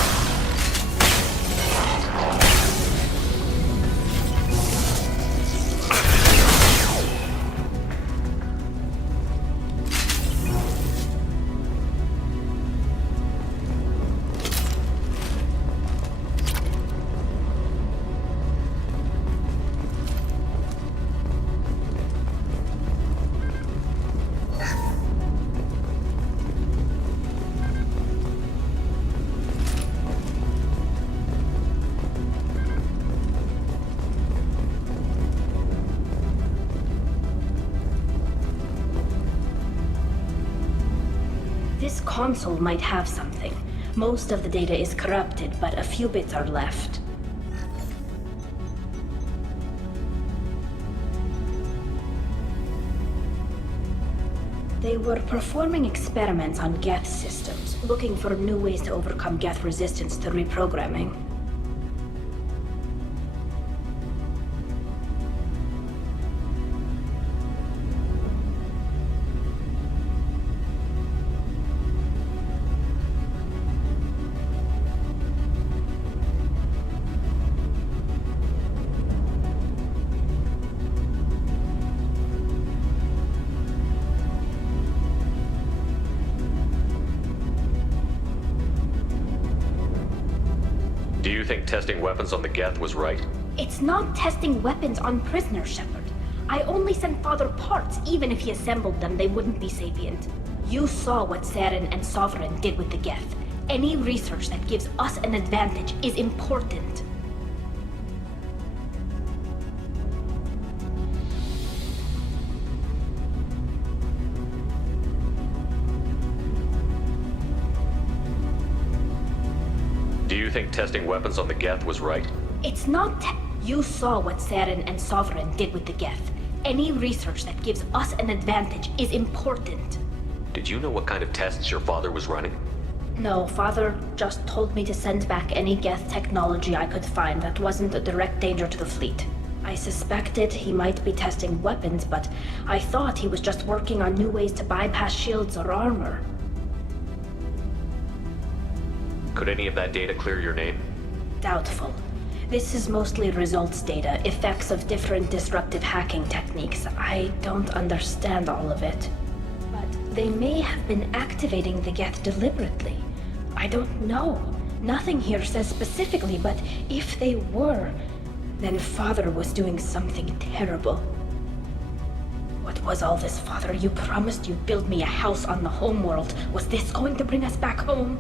This console might have something. Most of the data is corrupted, but a few bits are left. They were performing experiments on Geth systems, looking for new ways to overcome Geth resistance to reprogramming. Do you think testing weapons on the Geth was right? It's not testing weapons on prisoners, Shepard. I only sent Father parts. Even if he assembled them, they wouldn't be sapient. You saw what Saren and Sovereign did with the Geth. Any research that gives us an advantage is important. Do you think testing weapons on the Geth was right? It's not You saw what Saren and Sovereign did with the Geth. Any research that gives us an advantage is important. Did you know what kind of tests your father was running? No, Father just told me to send back any Geth technology I could find that wasn't a direct danger to the fleet. I suspected he might be testing weapons, but I thought he was just working on new ways to bypass shields or armor. Could any of that data clear your name? Doubtful. This is mostly results data, effects of different disruptive hacking techniques. I don't understand all of it. But they may have been activating the Geth deliberately. I don't know. Nothing here says specifically, but if they were, then Father was doing something terrible. What was all this, Father? You promised you'd build me a house on the homeworld. Was this going to bring us back home?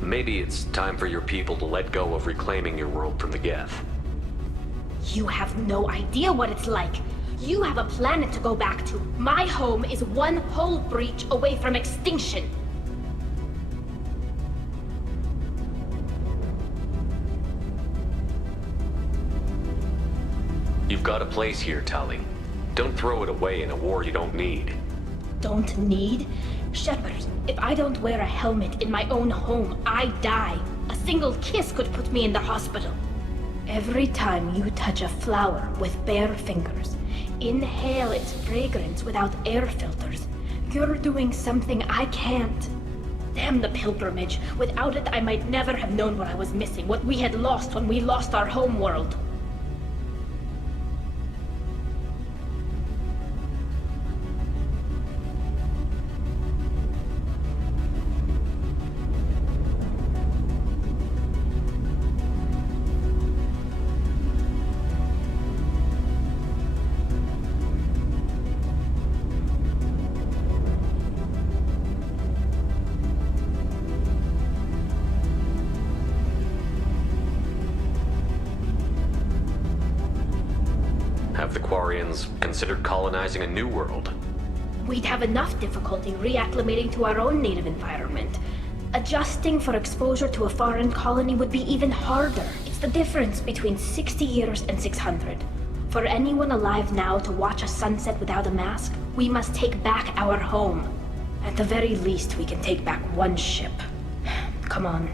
Maybe it's time for your people to let go of reclaiming your world from the Geth. You have no idea what it's like. You have a planet to go back to. My home is one hull breach away from extinction. You've got a place here, Tali. Don't throw it away in a war you don't need. Don't need? Shepard, if I don't wear a helmet in my own home, I die. A single kiss could put me in the hospital. Every time you touch a flower with bare fingers, inhale its fragrance without air filters, you're doing something I can't. Damn the pilgrimage. Without it, I might never have known what I was missing, what we had lost when we lost our home world. Quarians considered colonizing a new world. We'd have enough difficulty reacclimating to our own native environment. Adjusting for exposure to a foreign colony would be even harder. It's the difference between 60 years and 600. For anyone alive now to watch a sunset without a mask, we must take back our home. At the very least, we can take back one ship. Come on.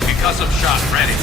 Concussive shot ready.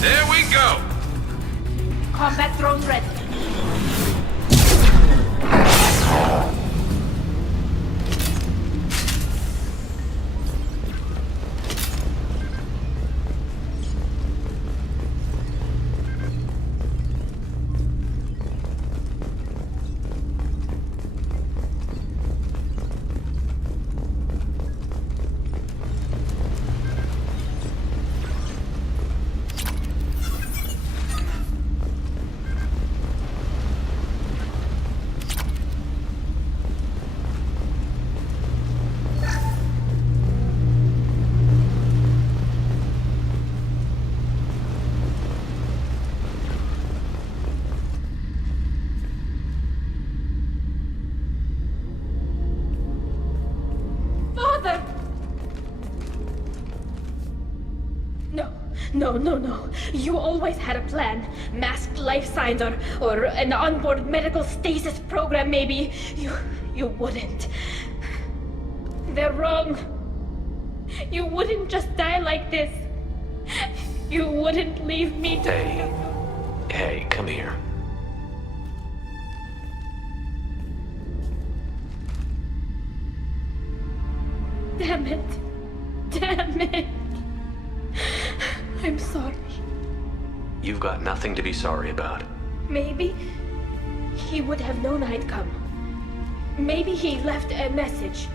There we go! Combat drone ready. No. You always had a plan. Masked life signs or an onboard medical stasis program, maybe. You wouldn't. They're wrong. You wouldn't just die like this. You wouldn't leave me to... Hey, come here. Damn it. I'm sorry. You've got nothing to be sorry about. Maybe he would have known I'd come. Maybe he left a message.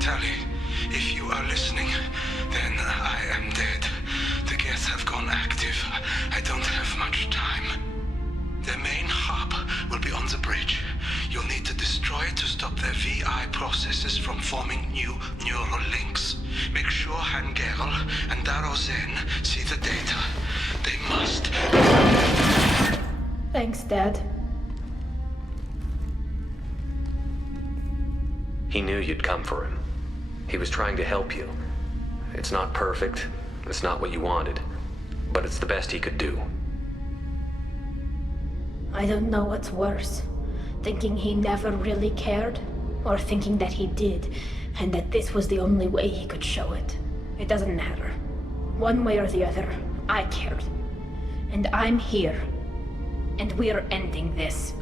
Tali, if you are listening, then I am dead. The Geth have gone active. I don't have much time. The main hub will be on the bridge. You'll need to destroy it to stop their VI processes from forming new neural links. Make sure Han-Gerel and Daro Zen see the data. They must. Thanks, Dad. He knew you'd come for him. He was trying to help you. It's not perfect. It's not what you wanted. But it's the best he could do. I don't know what's worse. Thinking he never really cared, or thinking that he did, and that this was the only way he could show it. It doesn't matter. One way or the other, I cared. And I'm here. And we're ending this.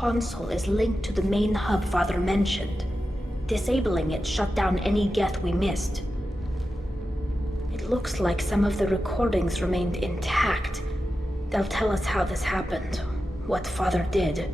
console is linked to the main hub Father mentioned. Disabling it shut down any Geth we missed. It looks like some of the recordings remained intact. They'll tell us how this happened, what Father did.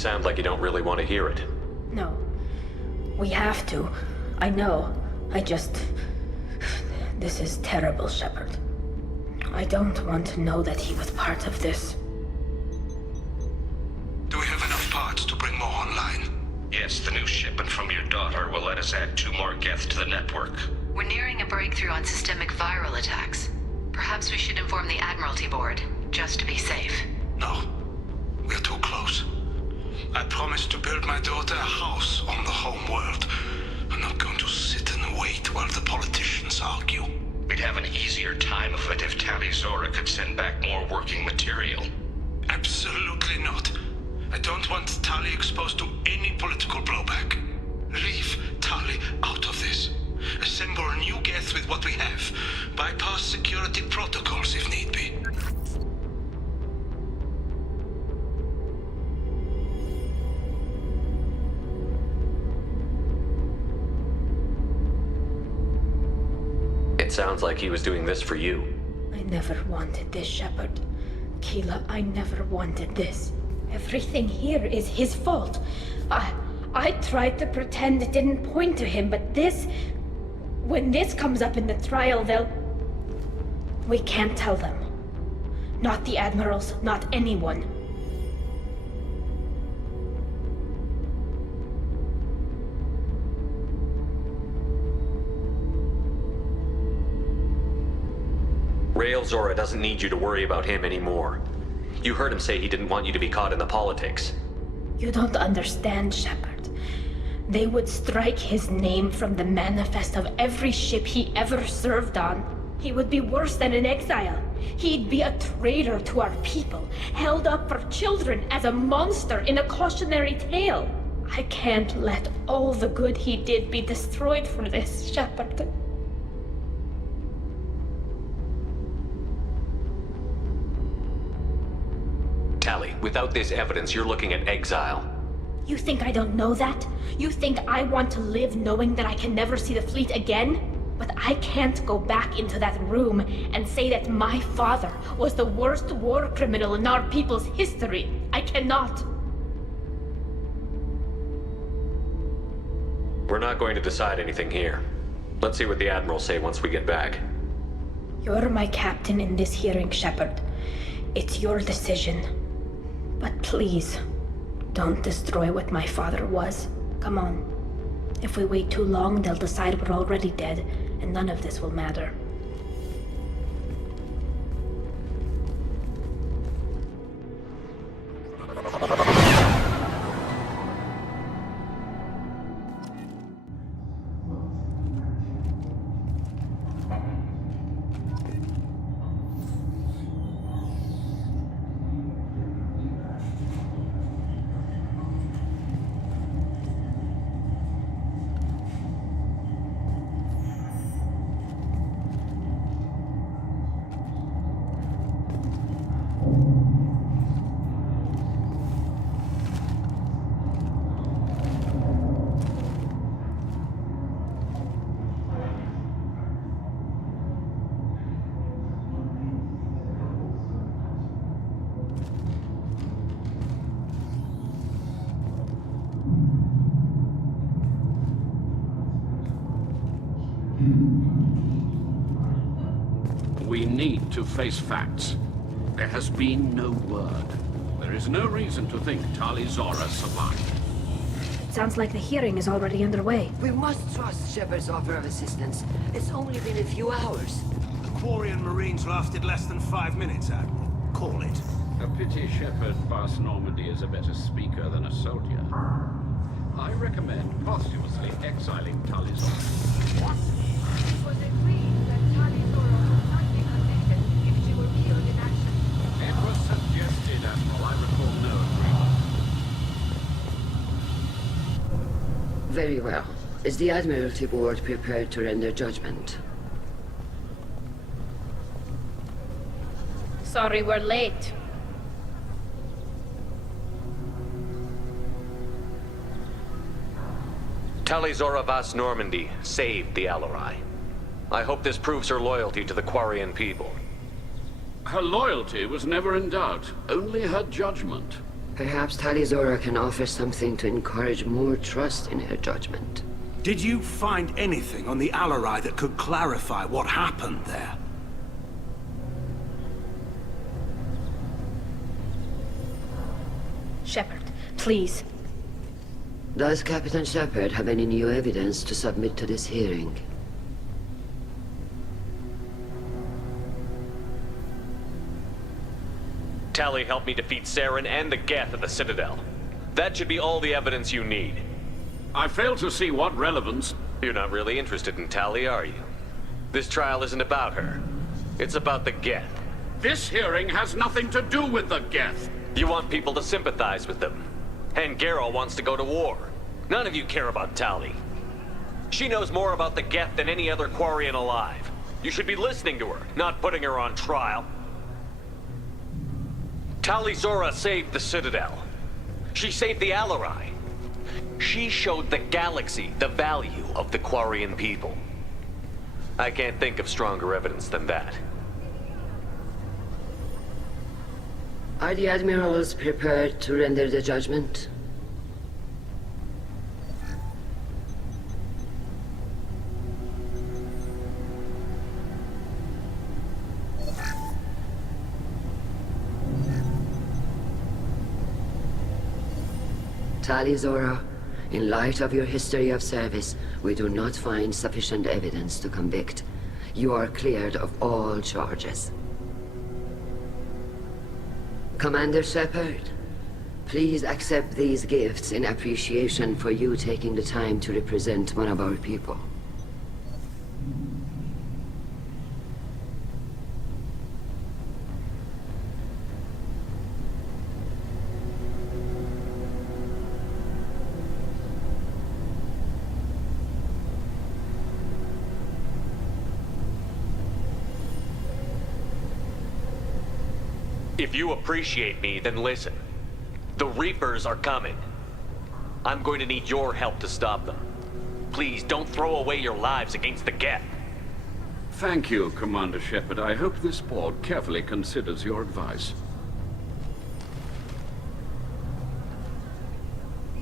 sound like you don't really want to hear it. No. We have to. I know. This is terrible, Shepard. I don't want to know that he was part of this. Do we have enough parts to bring more online? Yes, the new shipment from your daughter will let us add 2 more Geth to the network. We're nearing a breakthrough on systemic viral attacks. Perhaps we should inform the Admiralty Board, just to be safe. No. We're too close. I promised to build my daughter a house on the home world. I'm not going to sit and wait while the politicians argue. We'd have an easier time of it if Tali Zora could send back more working material. Absolutely not. I don't want Tali exposed to any political blowback. Leave Tali out of this. Assemble a new Geth with what we have. Bypass security protocols if need be. It sounds like he was doing this for you. I never wanted this, Shepard. Keela, I never wanted this. Everything here is his fault. I tried to pretend it didn't point to him, but this... When this comes up in the trial, we can't tell them. Not the admirals, not anyone. Rael Zora doesn't need you to worry about him anymore. You heard him say he didn't want you to be caught in the politics. You don't understand, Shepard. They would strike his name from the manifest of every ship he ever served on. He would be worse than an exile. He'd be a traitor to our people, held up for children as a monster in a cautionary tale. I can't let all the good he did be destroyed for this, Shepard. Tali, without this evidence, you're looking at exile. You think I don't know that? You think I want to live knowing that I can never see the fleet again? But I can't go back into that room and say that my father was the worst war criminal in our people's history. I cannot. We're not going to decide anything here. Let's see what the Admirals say once we get back. You're my captain in this hearing, Shepard. It's your decision. But please, don't destroy what my father was. Come on. If we wait too long, they'll decide we're already dead, and none of this will matter. We need to face facts. There has been no word. There is no reason to think Tali Zora survived. Sounds like the hearing is already underway. We must trust Shepard's offer of assistance. It's only been a few hours. The Quarian Marines lasted less than 5 minutes, Admiral. Call it. A pity Shepard Vas Normandy is a better speaker than a soldier. I recommend posthumously exiling Tali Zora. What? It was agreed that Tali Zora would not be convicted if she were killed in action. It was suggested, Admiral. I recall no agreement. Very well. Is the Admiralty Board prepared to render judgment? Sorry we're late. Tali Zora Vas Normandy saved the Alarai. I hope this proves her loyalty to the Quarian people. Her loyalty was never in doubt, only her judgment. Perhaps Tali Zora can offer something to encourage more trust in her judgment. Did you find anything on the Alarai that could clarify what happened there? Shepard, please. Does Captain Shepard have any new evidence to submit to this hearing? Tali helped me defeat Saren and the Geth at the Citadel. That should be all the evidence you need. I fail to see what relevance... You're not really interested in Tali, are you? This trial isn't about her. It's about the Geth. This hearing has nothing to do with the Geth. You want people to sympathize with them. And Geralt wants to go to war. None of you care about Tali. She knows more about the Geth than any other Quarian alive. You should be listening to her, not putting her on trial. Tali Zora saved the Citadel. She saved the Alarai. She showed the galaxy the value of the Quarian people. I can't think of stronger evidence than that. Are the admirals prepared to render the judgment? Tali Zora, in light of your history of service, we do not find sufficient evidence to convict. You are cleared of all charges. Commander Shepard, please accept these gifts in appreciation for you taking the time to represent one of our people. If you appreciate me, then listen. The Reapers are coming. I'm going to need your help to stop them. Please, don't throw away your lives against the Geth. Thank you, Commander Shepard. I hope this board carefully considers your advice.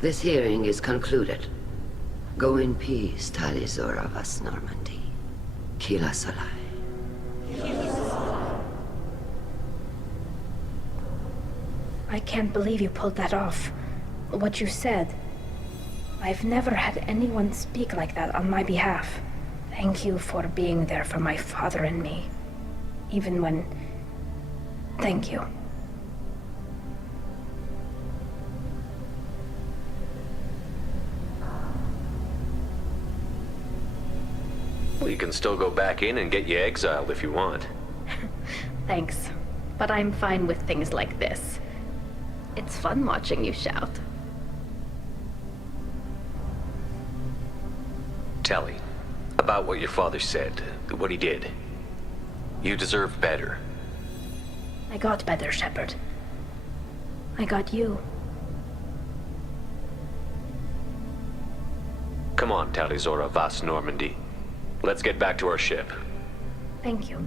This hearing is concluded. Go in peace, Tali Zora vas Normandy. Kila Solai. I can't believe you pulled that off. What you said. I've never had anyone speak like that on my behalf. Thank you for being there for my father and me. Even when... Thank you. Well, you can still go back in and get you exiled if you want. Thanks. But I'm fine with things like this. It's fun watching you shout. Tali, about what your father said, what he did. You deserve better. I got better, Shepard. I got you. Come on, Tali Zora vas Normandy. Let's get back to our ship. Thank you,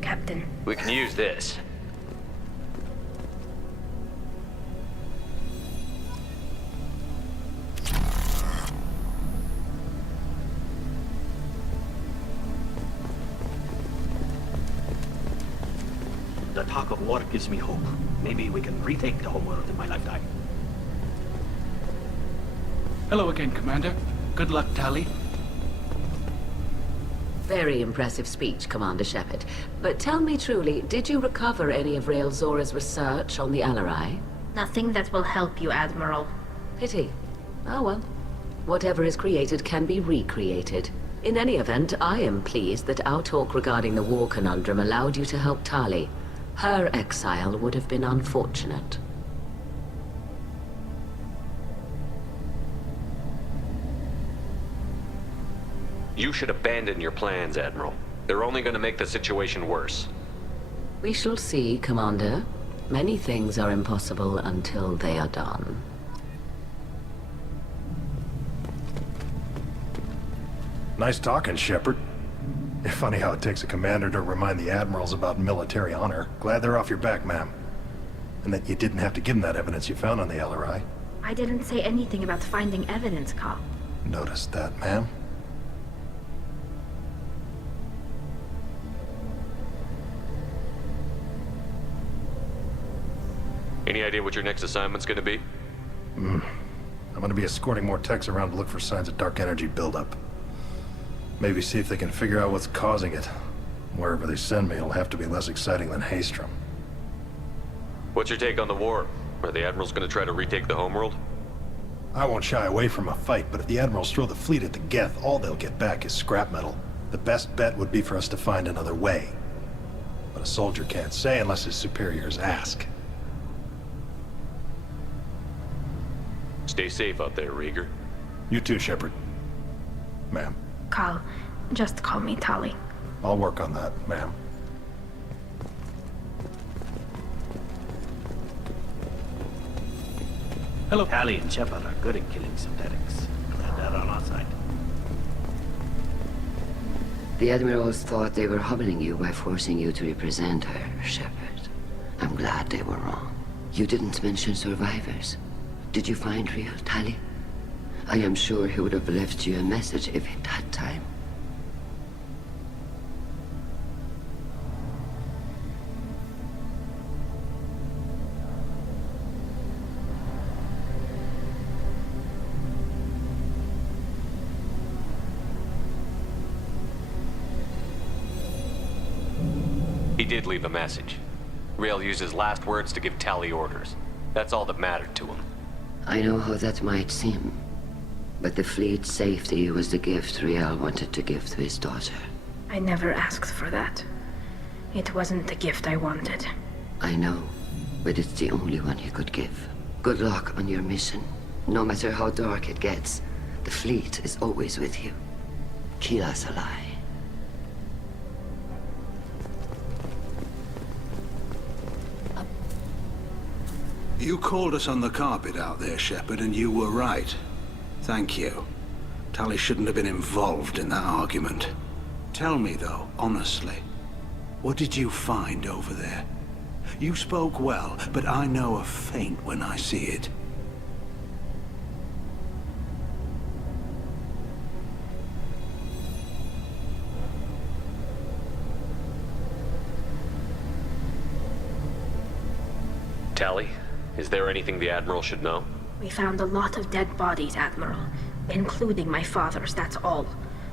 Captain. We can use this. The talk of war gives me hope. Maybe we can retake the homeworld in my lifetime. Hello again, Commander. Good luck, Tali. Very impressive speech, Commander Shepard. But tell me truly, did you recover any of Rael Zora's research on the Alarai? Nothing that will help you, Admiral. Pity. Oh well. Whatever is created can be recreated. In any event, I am pleased that our talk regarding the war conundrum allowed you to help Tali. Her exile would have been unfortunate. You should abandon your plans, Admiral. They're only going to make the situation worse. We shall see, Commander. Many things are impossible until they are done. Nice talking, Shepard. Funny how it takes a commander to remind the admirals about military honor. Glad they're off your back, ma'am. and that you didn't have to give him that evidence you found on the LRI. I didn't say anything about finding evidence, Cal. Noticed that, ma'am. Any idea what your next assignment's gonna be? I'm gonna be escorting more techs around to look for signs of dark energy buildup. Maybe see if they can figure out what's causing it. Wherever they send me, it'll have to be less exciting than Haestrom. What's your take on the war? Are the Admirals gonna try to retake the homeworld? I won't shy away from a fight, but if the Admirals throw the fleet at the Geth, all they'll get back is scrap metal. The best bet would be for us to find another way. But a soldier can't say unless his superiors ask. Stay safe out there, Rieger. You too, Shepard. Ma'am. Cal, just call me Tali. I'll work on that, ma'am. Hello. Tali and Shepard are good at killing synthetics. Glad that on our side. The Admirals thought they were humbling you by forcing you to represent her, Shepard. I'm glad they were wrong. You didn't mention survivors. Did you find real Tali? I am sure he would have left you a message if he'd had time. He did leave a message. Rael used his last words to give Tali orders. That's all that mattered to him. I know how that might seem, but the fleet's safety was the gift Rael wanted to give to his daughter. I never asked for that. It wasn't the gift I wanted. I know, but it's the only one he could give. Good luck on your mission. No matter how dark it gets, the fleet is always with you. Keela Salai. You called us on the carpet out there, Shepard, and you were right. Thank you. Tali shouldn't have been involved in that argument. Tell me, though, honestly, what did you find over there? You spoke well, but I know a feint when I see it. Tali, is there anything the Admiral should know? We found a lot of dead bodies, Admiral. Including my father's, that's all.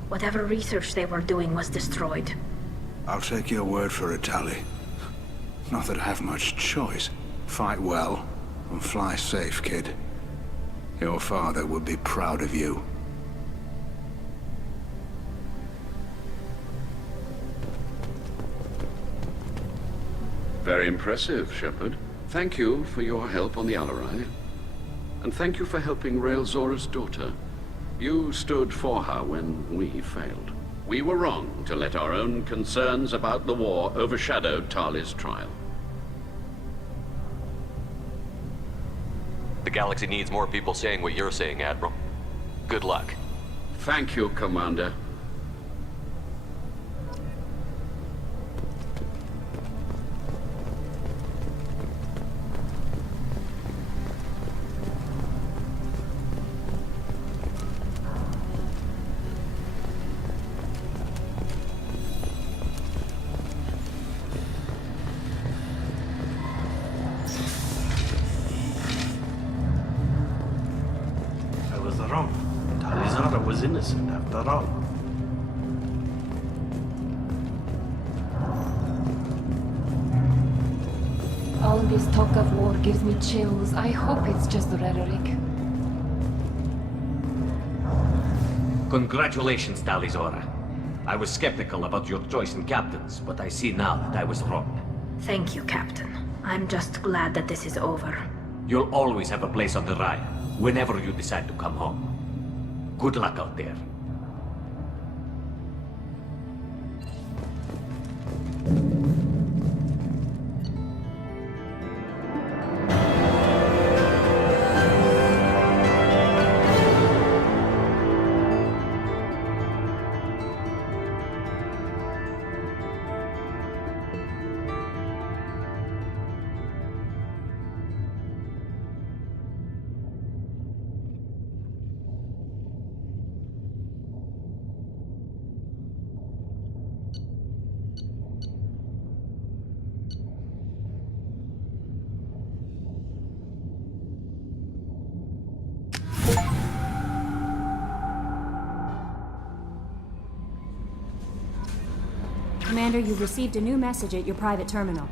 Whatever research they were doing was destroyed. I'll take your word for it, Tali. Not that I have much choice. Fight well, and fly safe, kid. Your father would be proud of you. Very impressive, Shepard. Thank you for your help on the Alarai. And thank you for helping Rael Zora's daughter. You stood for her when we failed. We were wrong to let our own concerns about the war overshadow Tali's trial. The galaxy needs more people saying what you're saying, Admiral. Good luck. Thank you, Commander. I was wrong. Tali Zora was innocent after all. All this talk of war gives me chills. I hope it's just rhetoric. Congratulations, Tali Zora. I was skeptical about your choice in captains, but I see now that I was wrong. Thank you, Captain. I'm just glad that this is over. You'll always have a place on the Raya, whenever you decide to come home. Good luck out there. Commander, you've received a new message at your private terminal.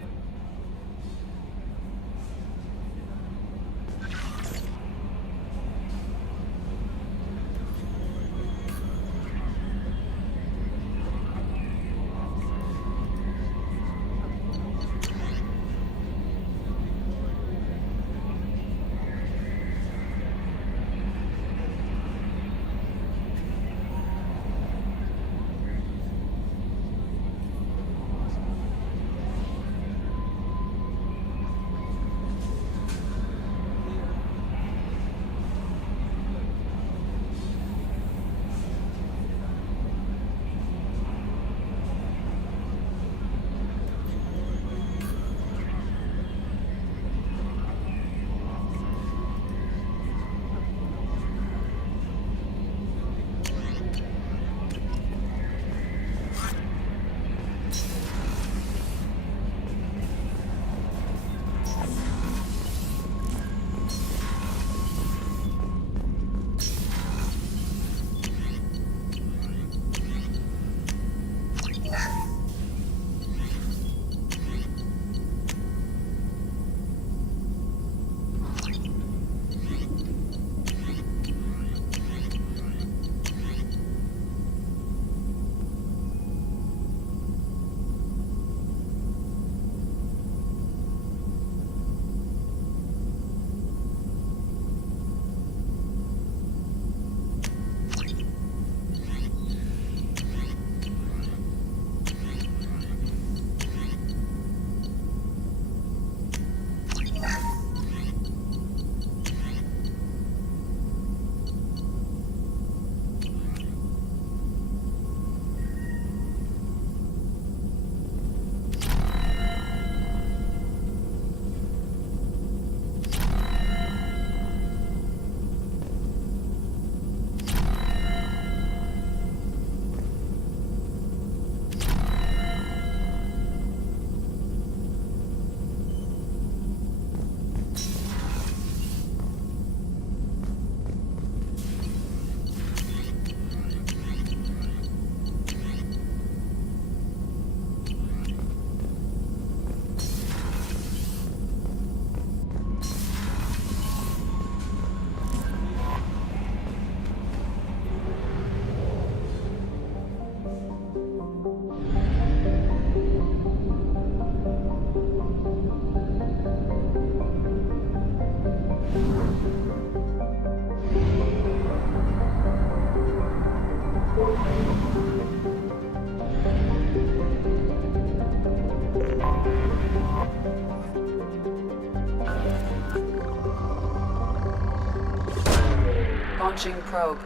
Launching probe.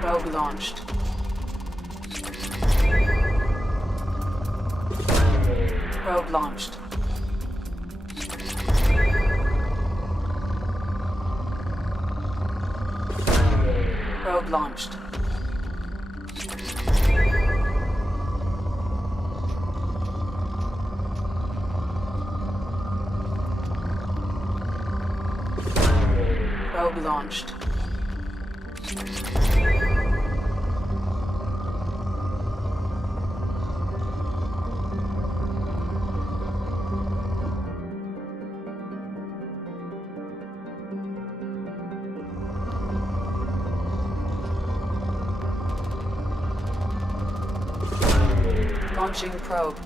Probe launched. Probe launched. Probe launched. Probe launched. Launching probe.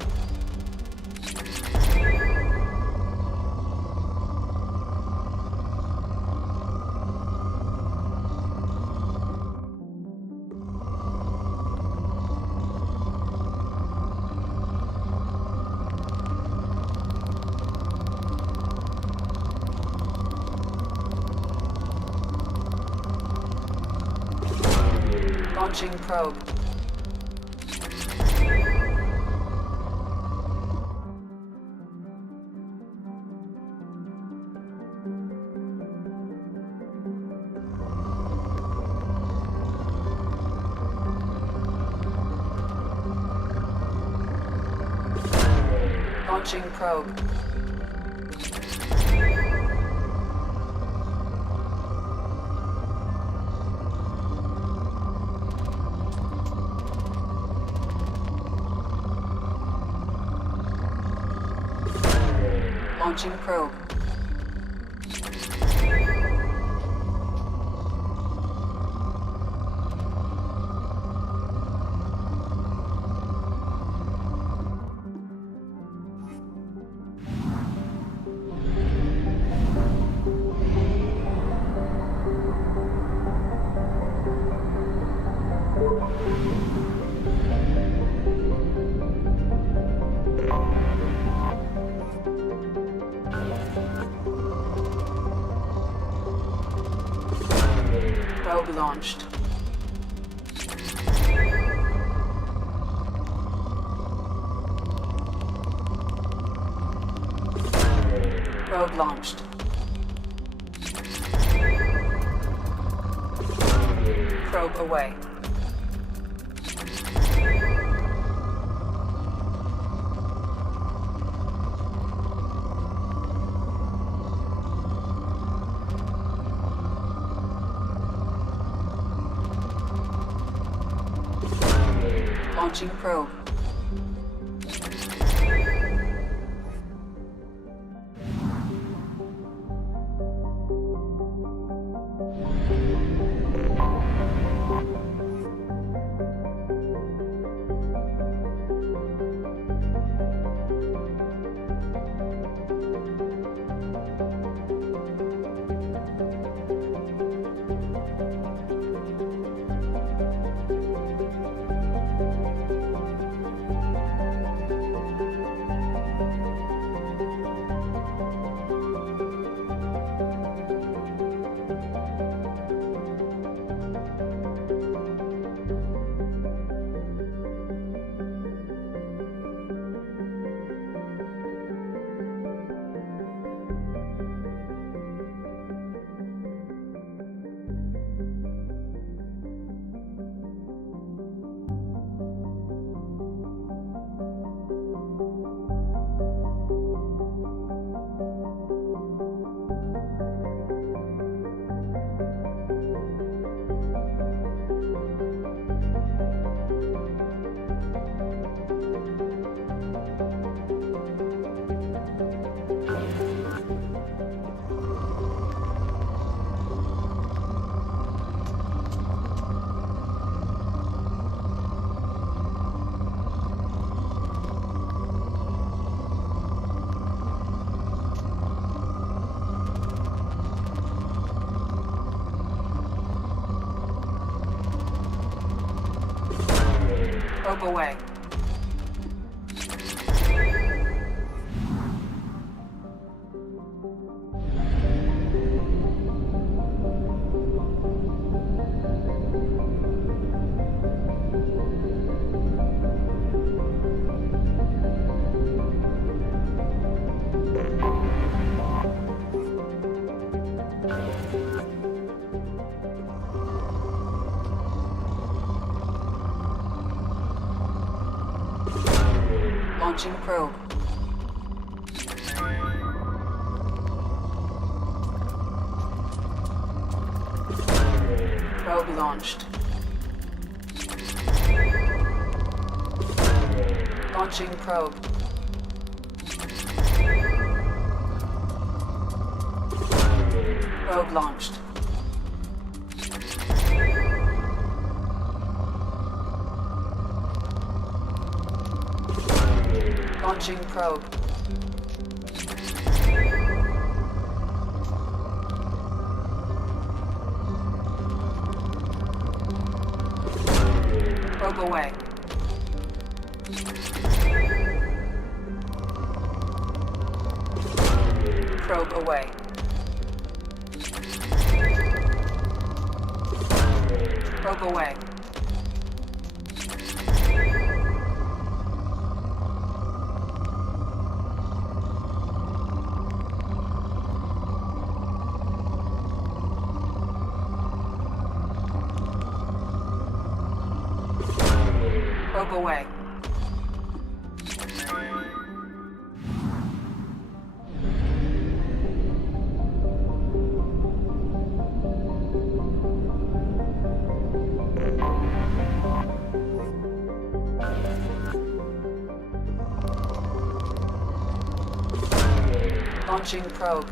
Launching probe. Launching probe. Launching probe. Probe launched. Probe launched. Probe away. Launching probe. Probe away. Launching probe. Probe launched. Launching probe. Probe launched. Launching probe. Probe away. Probe away. Probe away. Probe away. Launching probe.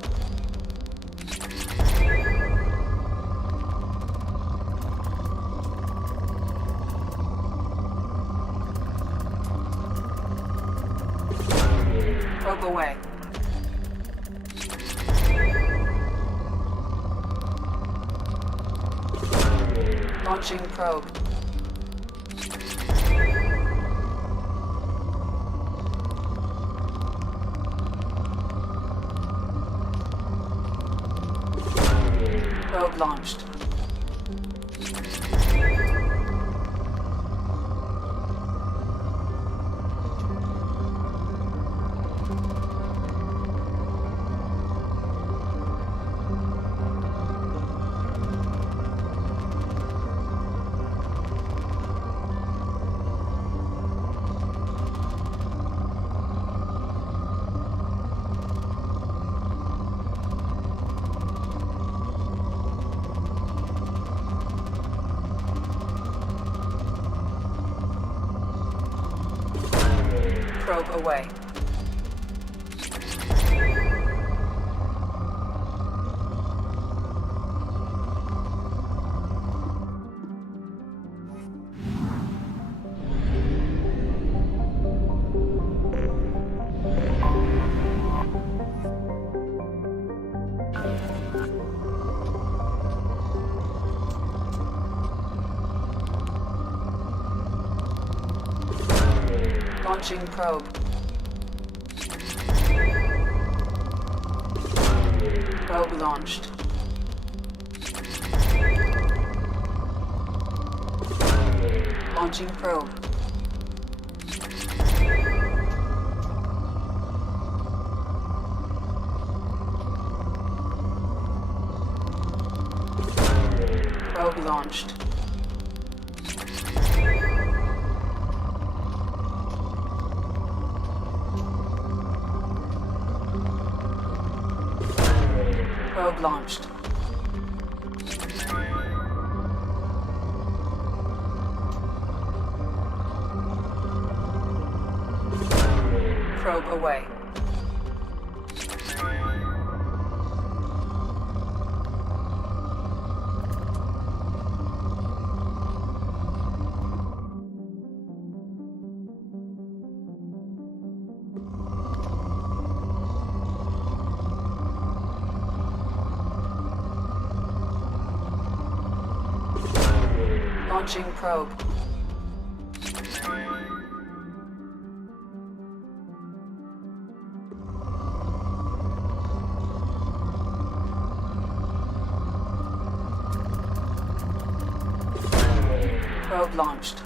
Probe away. Launching probe. Probe launched. Probe away. Launching probe. Probe launched. Launching probe. Probe launched. Probe launched. Probe away. Launching probe. Probe launched.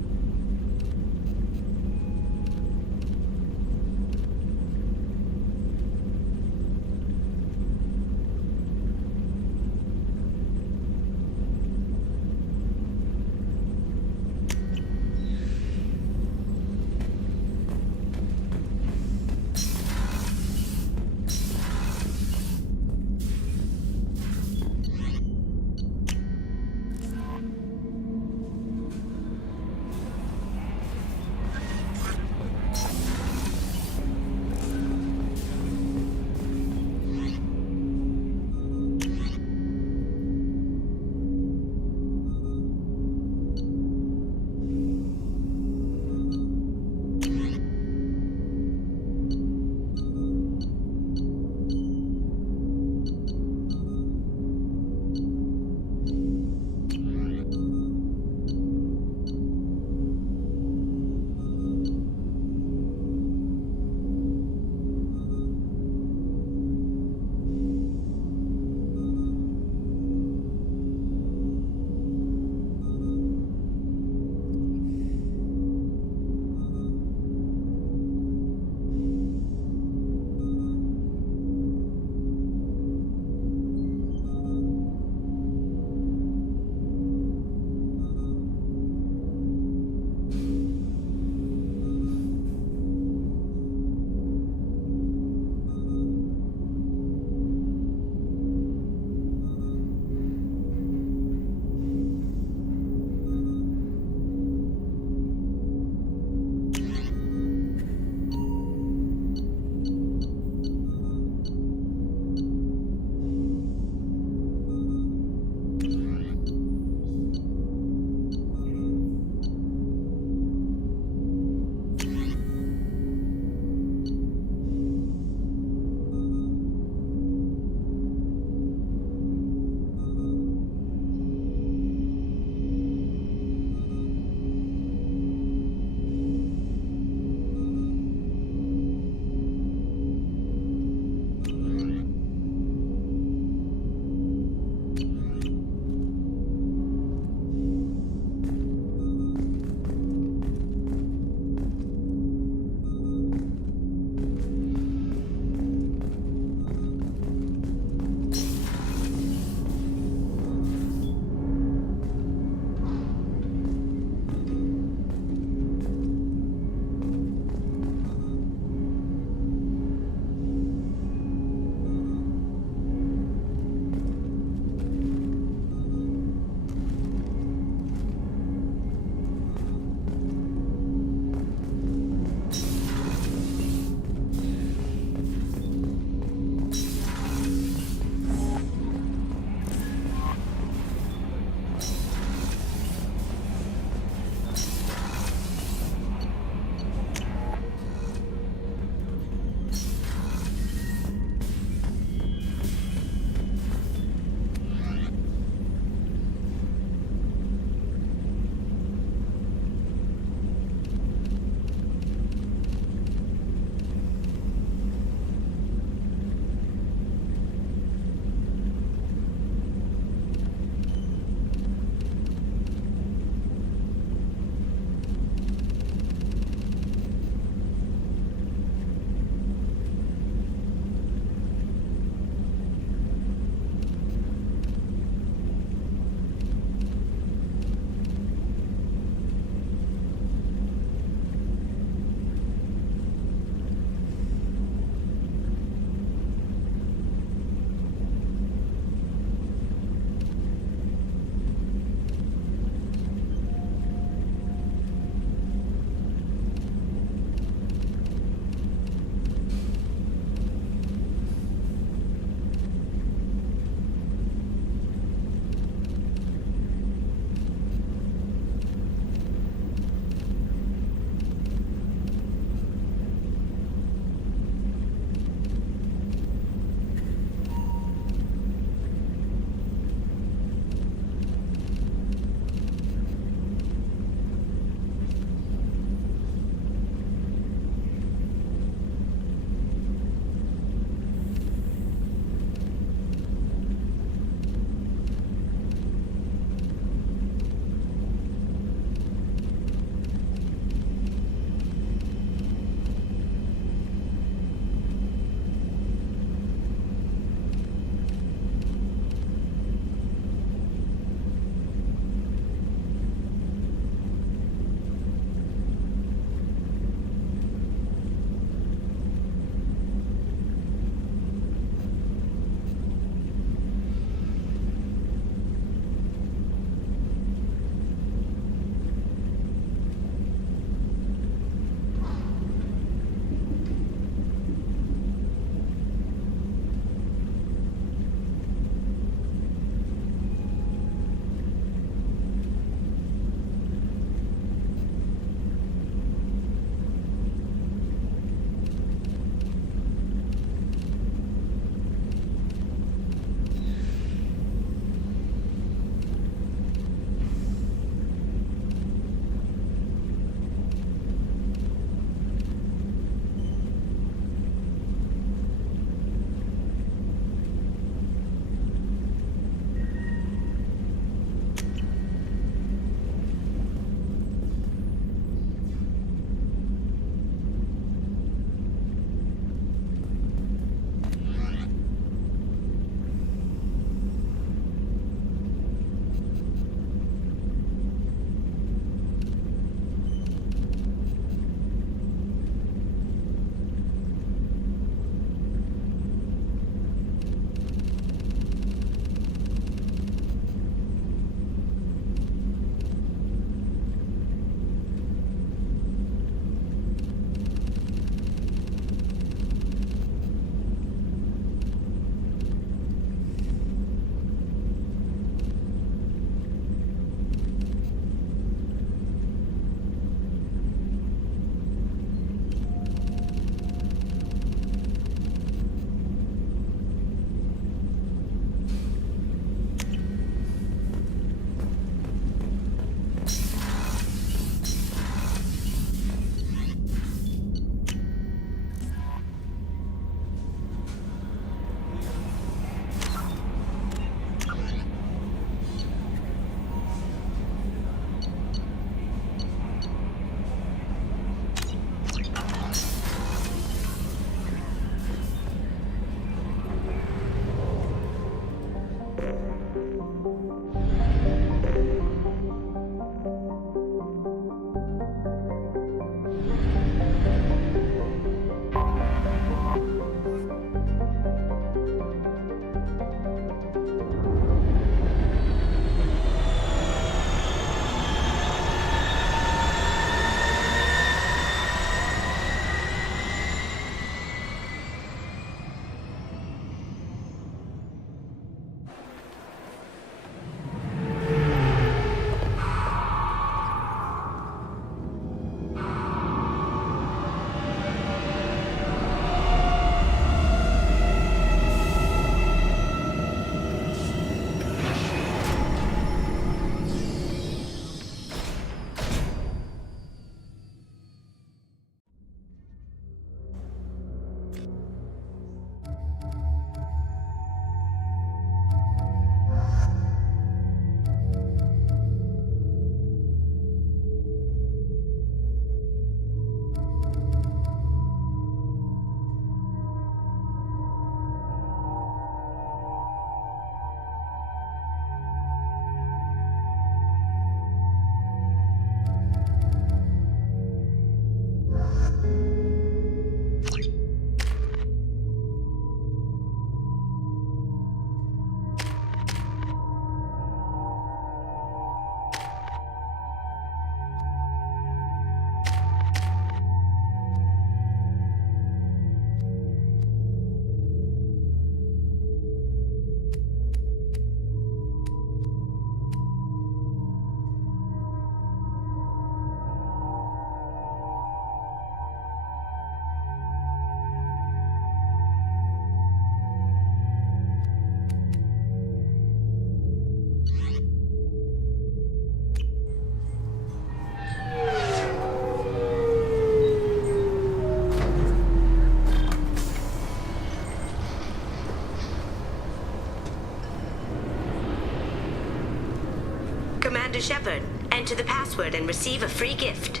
Shepard. Enter the password and receive a free gift.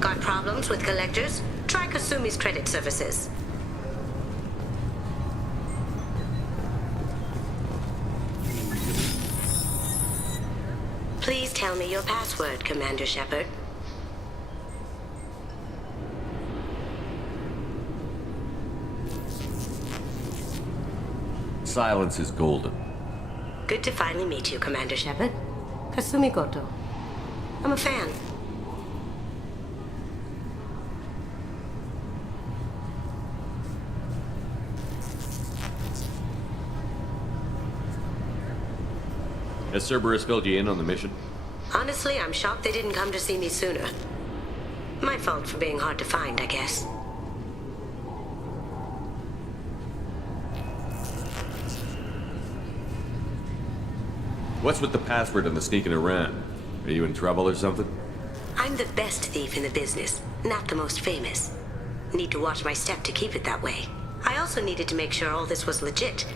Got problems with collectors? Try Kasumi's credit services. Please tell me your password, Commander Shepard. Silence is golden. Good to finally meet you, Commander Shepard. Kasumi Goto. I'm a fan. Has Cerberus filled you in on the mission? Honestly, I'm shocked they didn't come to see me sooner. My fault for being hard to find, I guess. What's with the password and the sneaking around? Are you in trouble or something? I'm the best thief in the business, not the most famous. Need to watch my step to keep it that way. I also needed to make sure all this was legit.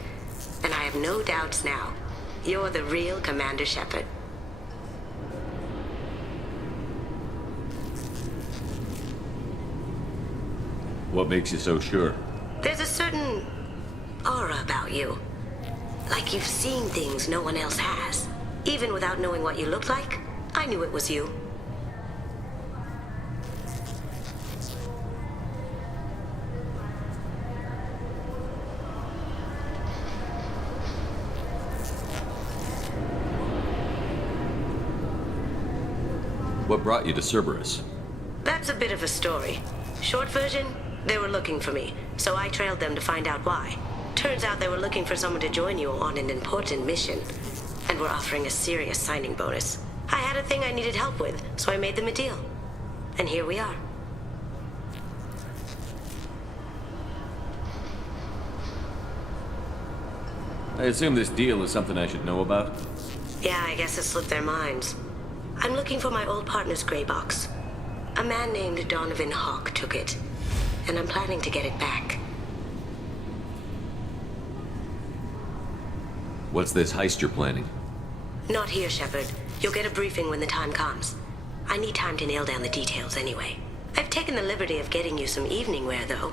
And I have no doubts now. You're the real Commander Shepard. What makes you so sure? There's a certain aura about you. Like you've seen things no one else has. Even without knowing what you looked like, I knew it was you. What brought you to Cerberus? That's a bit of a story. Short version, they were looking for me, so I trailed them to find out why. Turns out they were looking for someone to join you on an important mission, and were offering a serious signing bonus. I had a thing I needed help with, so I made them a deal. And here we are. I assume this deal is something I should know about? Yeah, I guess it slipped their minds. I'm looking for my old partner's gray box. A man named Donovan Hawk took it, and I'm planning to get it back. What's this heist you're planning? Not here, Shepard. You'll get a briefing when the time comes. I need time to nail down the details anyway. I've taken the liberty of getting you some evening wear, though.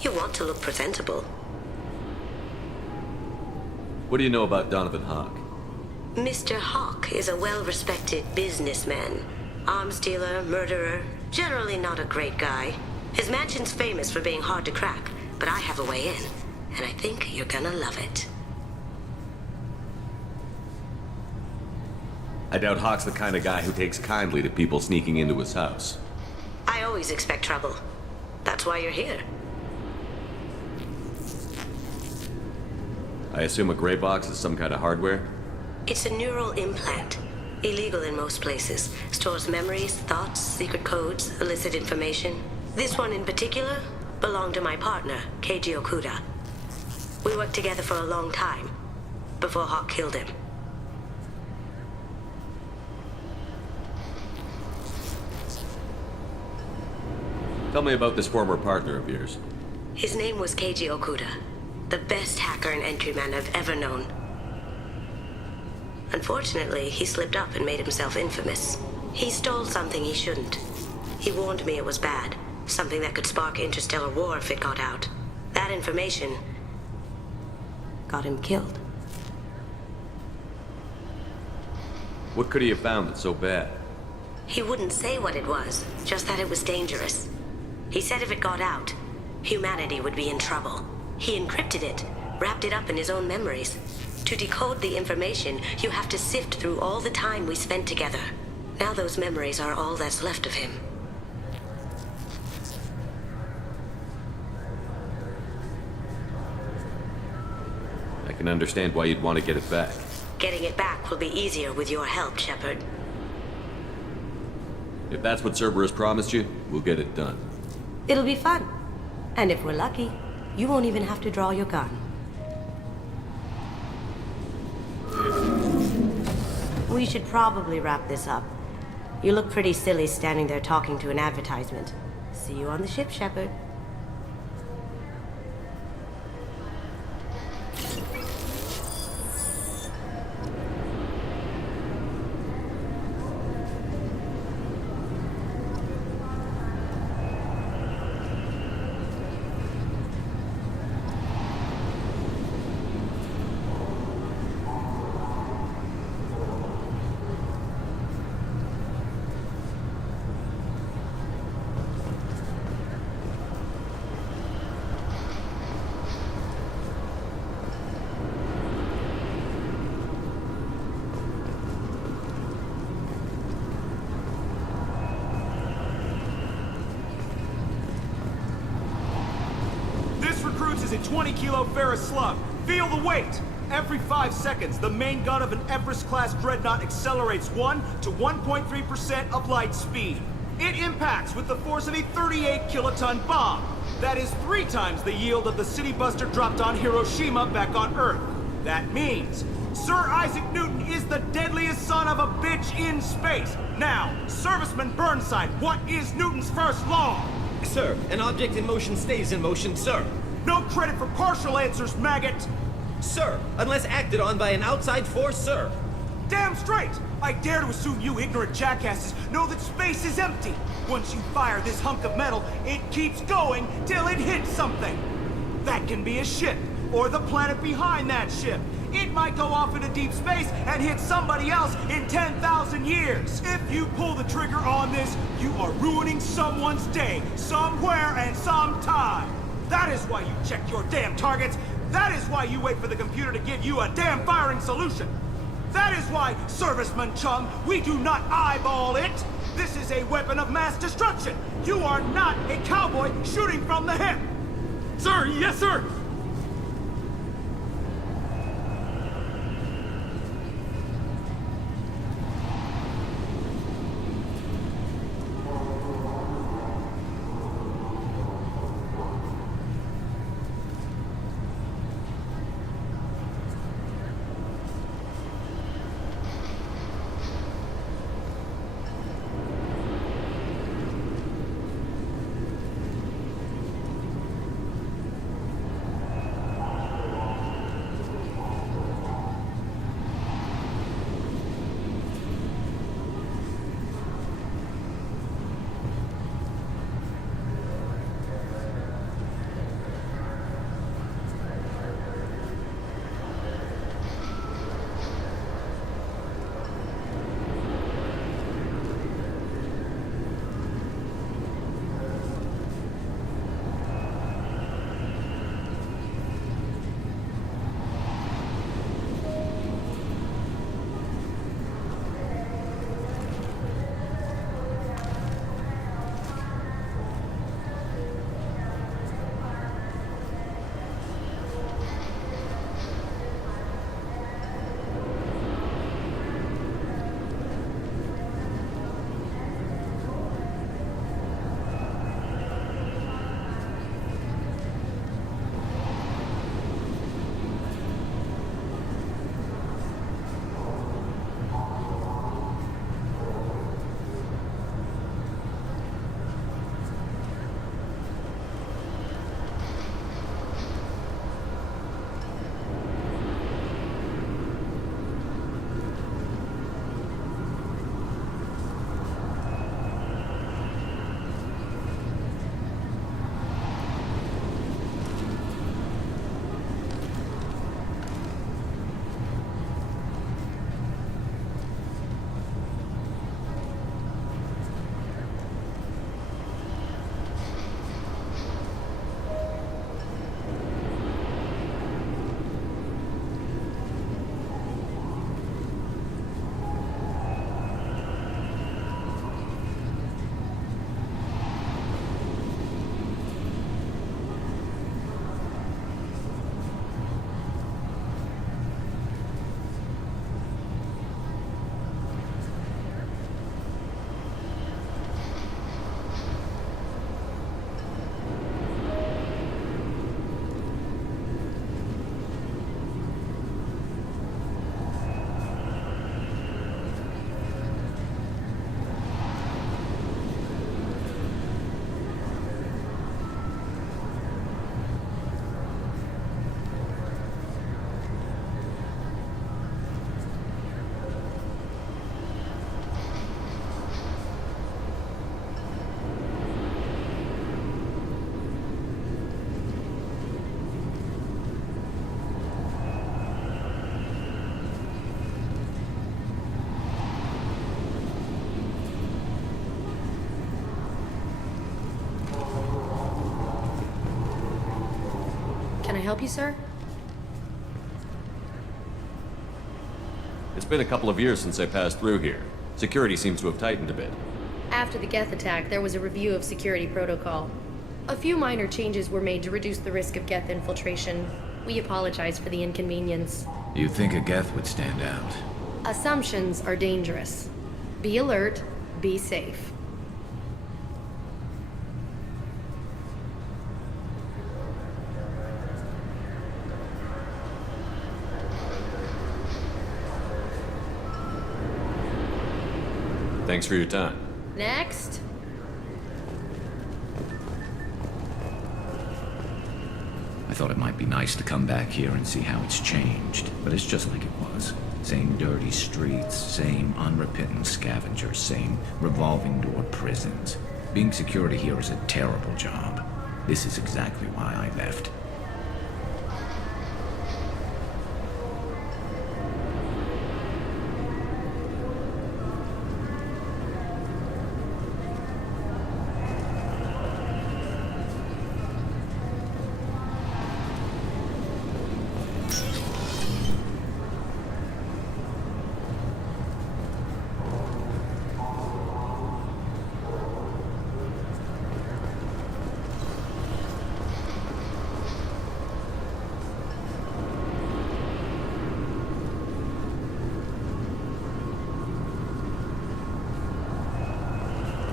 You want to look presentable. What do you know about Donovan Hawk? Mr. Hawk is a well-respected businessman. Arms dealer, murderer, generally not a great guy. His mansion's famous for being hard to crack, but I have a way in, and I think you're gonna love it. I doubt Hawk's the kind of guy who takes kindly to people sneaking into his house. I always expect trouble. That's why you're here. I assume a gray box is some kind of hardware? It's a neural implant. Illegal in most places. Stores memories, thoughts, secret codes, illicit information. This one in particular belonged to my partner, Keiji Okuda. We worked together for a long time, before Hawk killed him. Tell me about this former partner of yours. His name was Keiji Okuda, the best hacker and entryman I've ever known. Unfortunately, he slipped up and made himself infamous. He stole something he shouldn't. He warned me it was bad, something that could spark interstellar war if it got out. That information got him killed. What could he have found that's so bad? He wouldn't say what it was, just that it was dangerous. He said if it got out, humanity would be in trouble. He encrypted it, wrapped it up in his own memories. To decode the information, you have to sift through all the time we spent together. Now those memories are all that's left of him. I can understand why you'd want to get it back. Getting it back will be easier with your help, Shepard. If that's what Cerberus promised you, we'll get it done. It'll be fun. And if we're lucky, you won't even have to draw your gun. We should probably wrap this up. You look pretty silly standing there talking to an advertisement. See you on the ship, Shepard. a 20-kilo ferrous slug. Feel the weight! Every 5 seconds, the main gun of an Everest-class dreadnought accelerates 1 to 1.3% of light speed. It impacts with the force of a 38-kiloton bomb. That is 3 times the yield of the city buster dropped on Hiroshima back on Earth. That means Sir Isaac Newton is the deadliest son of a bitch in space. Now, Serviceman Burnside, what is Newton's first law? Sir, an object in motion stays in motion, sir. No credit for partial answers, maggot! Sir, unless acted on by an outside force, sir. Damn straight! I dare to assume you ignorant jackasses know that space is empty. Once you fire this hunk of metal, it keeps going till it hits something. That can be a ship, or the planet behind that ship. It might go off into deep space and hit somebody else in 10,000 years. If you pull the trigger on this, you are ruining someone's day, somewhere and sometime. That is why you check your damn targets. That is why you wait for the computer to give you a damn firing solution. That is why, Serviceman Chung, we do not eyeball it. This is a weapon of mass destruction. You are not a cowboy shooting from the hip. Sir, yes, sir. Can I help you, sir? It's been a couple of years since I passed through here. Security seems to have tightened a bit. After the Geth attack, there was a review of security protocol. A few minor changes were made to reduce the risk of Geth infiltration. We apologize for the inconvenience. You'd think a Geth would stand out. Assumptions are dangerous. Be alert, be safe. Thanks for your time. Next. I thought it might be nice to come back here and see how it's changed, but it's just like it was. Same dirty streets, same unrepentant scavengers, same revolving door prisons. Being security here is a terrible job. This is exactly why I left.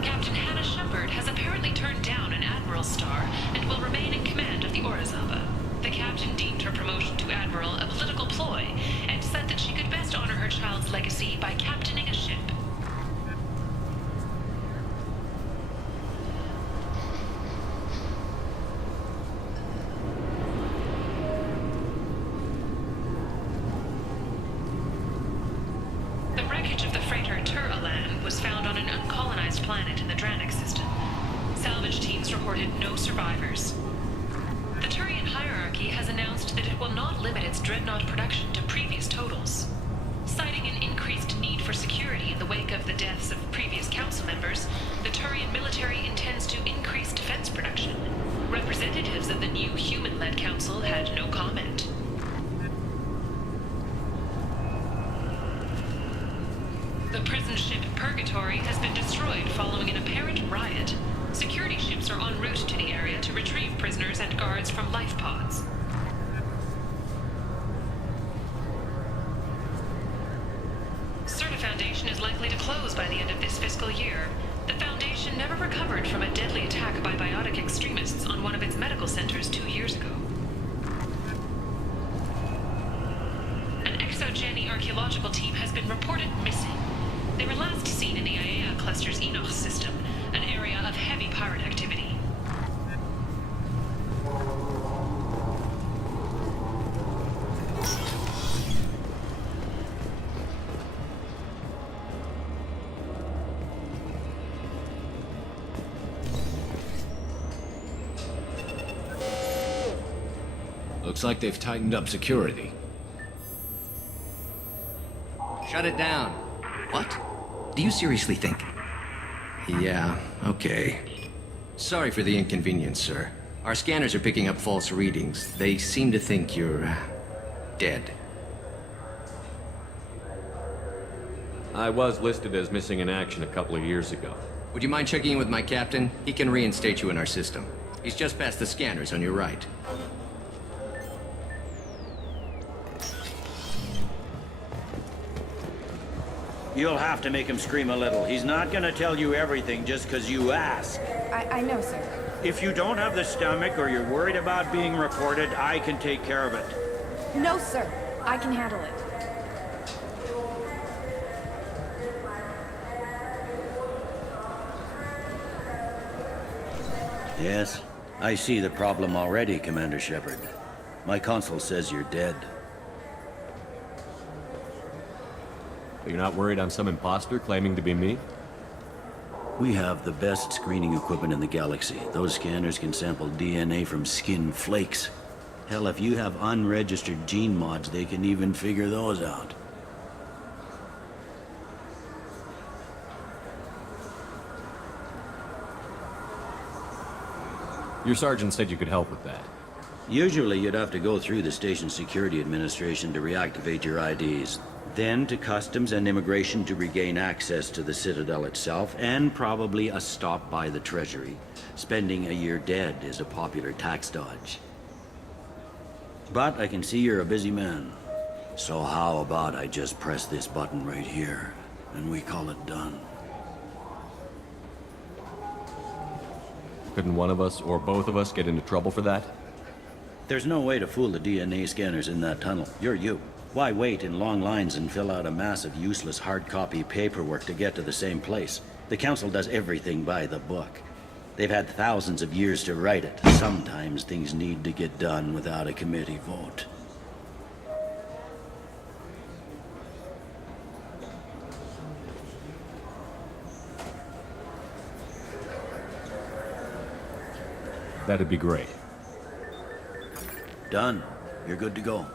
Captain Hannah Shepard has apparently turned down an Admiral star and will remain in command of the Orizaba. The captain deemed her promotion to Admiral a political ploy and said that she could best honor her child's legacy by captaining a ship. The wreckage of the freighter Tur-Alan was found on an uncolonized planet in the Dranik system. Salvage teams reported no survivors. The Turian hierarchy has announced that it will not limit its dreadnought production to previous totals. Citing an increased need for security in the wake of the deaths of previous council members, the Turian military intends to increase defense production. Representatives of the new human-led council had no comment. The prison ship Purgatory has been destroyed following an apparent riot. Security ships are en route to the area to retrieve prisoners and guards from life pods. Certa Foundation is likely to close by the end of this fiscal year. The Foundation never recovered from a deadly attack by biotic extremists on one of its medical centers 2 years ago. An Exogeny archaeological team has been reported missing. They were last seen in the Aiea Cluster's Enoch system, an area of heavy pirate activity. Looks like they've tightened up security. Shut it down. What? Do you seriously think? Yeah, okay. Sorry for the inconvenience, sir. Our scanners are picking up false readings. They seem to think you're dead. I was listed as missing in action a couple of years ago. Would you mind checking in with my captain? He can reinstate you in our system. He's just past the scanners on your right. You'll have to make him scream a little. He's not gonna tell you everything just because you ask. I know, sir. If you don't have the stomach or you're worried about being reported, I can take care of it. No, sir. I can handle it. Yes, I see the problem already, Commander Shepard. My console says you're dead. You're not worried I'm some imposter claiming to be me? We have the best screening equipment in the galaxy. Those scanners can sample DNA from skin flakes. Hell, if you have unregistered gene mods, they can even figure those out. Your sergeant said you could help with that. Usually you'd have to go through the station security administration to reactivate your IDs, then to customs and immigration to regain access to the Citadel itself, and probably a stop by the Treasury. Spending a year dead is a popular tax dodge. But I can see you're a busy man. So how about I just press this button right here, and we call it done? Couldn't one of us, or both of us, get into trouble for that? There's no way to fool the DNA scanners in that tunnel. You're you. Why wait in long lines and fill out a massive useless hard copy paperwork to get to the same place? The Council does everything by the book. They've had thousands of years to write it. Sometimes things need to get done without a committee vote. That'd be great. Done. You're good to go.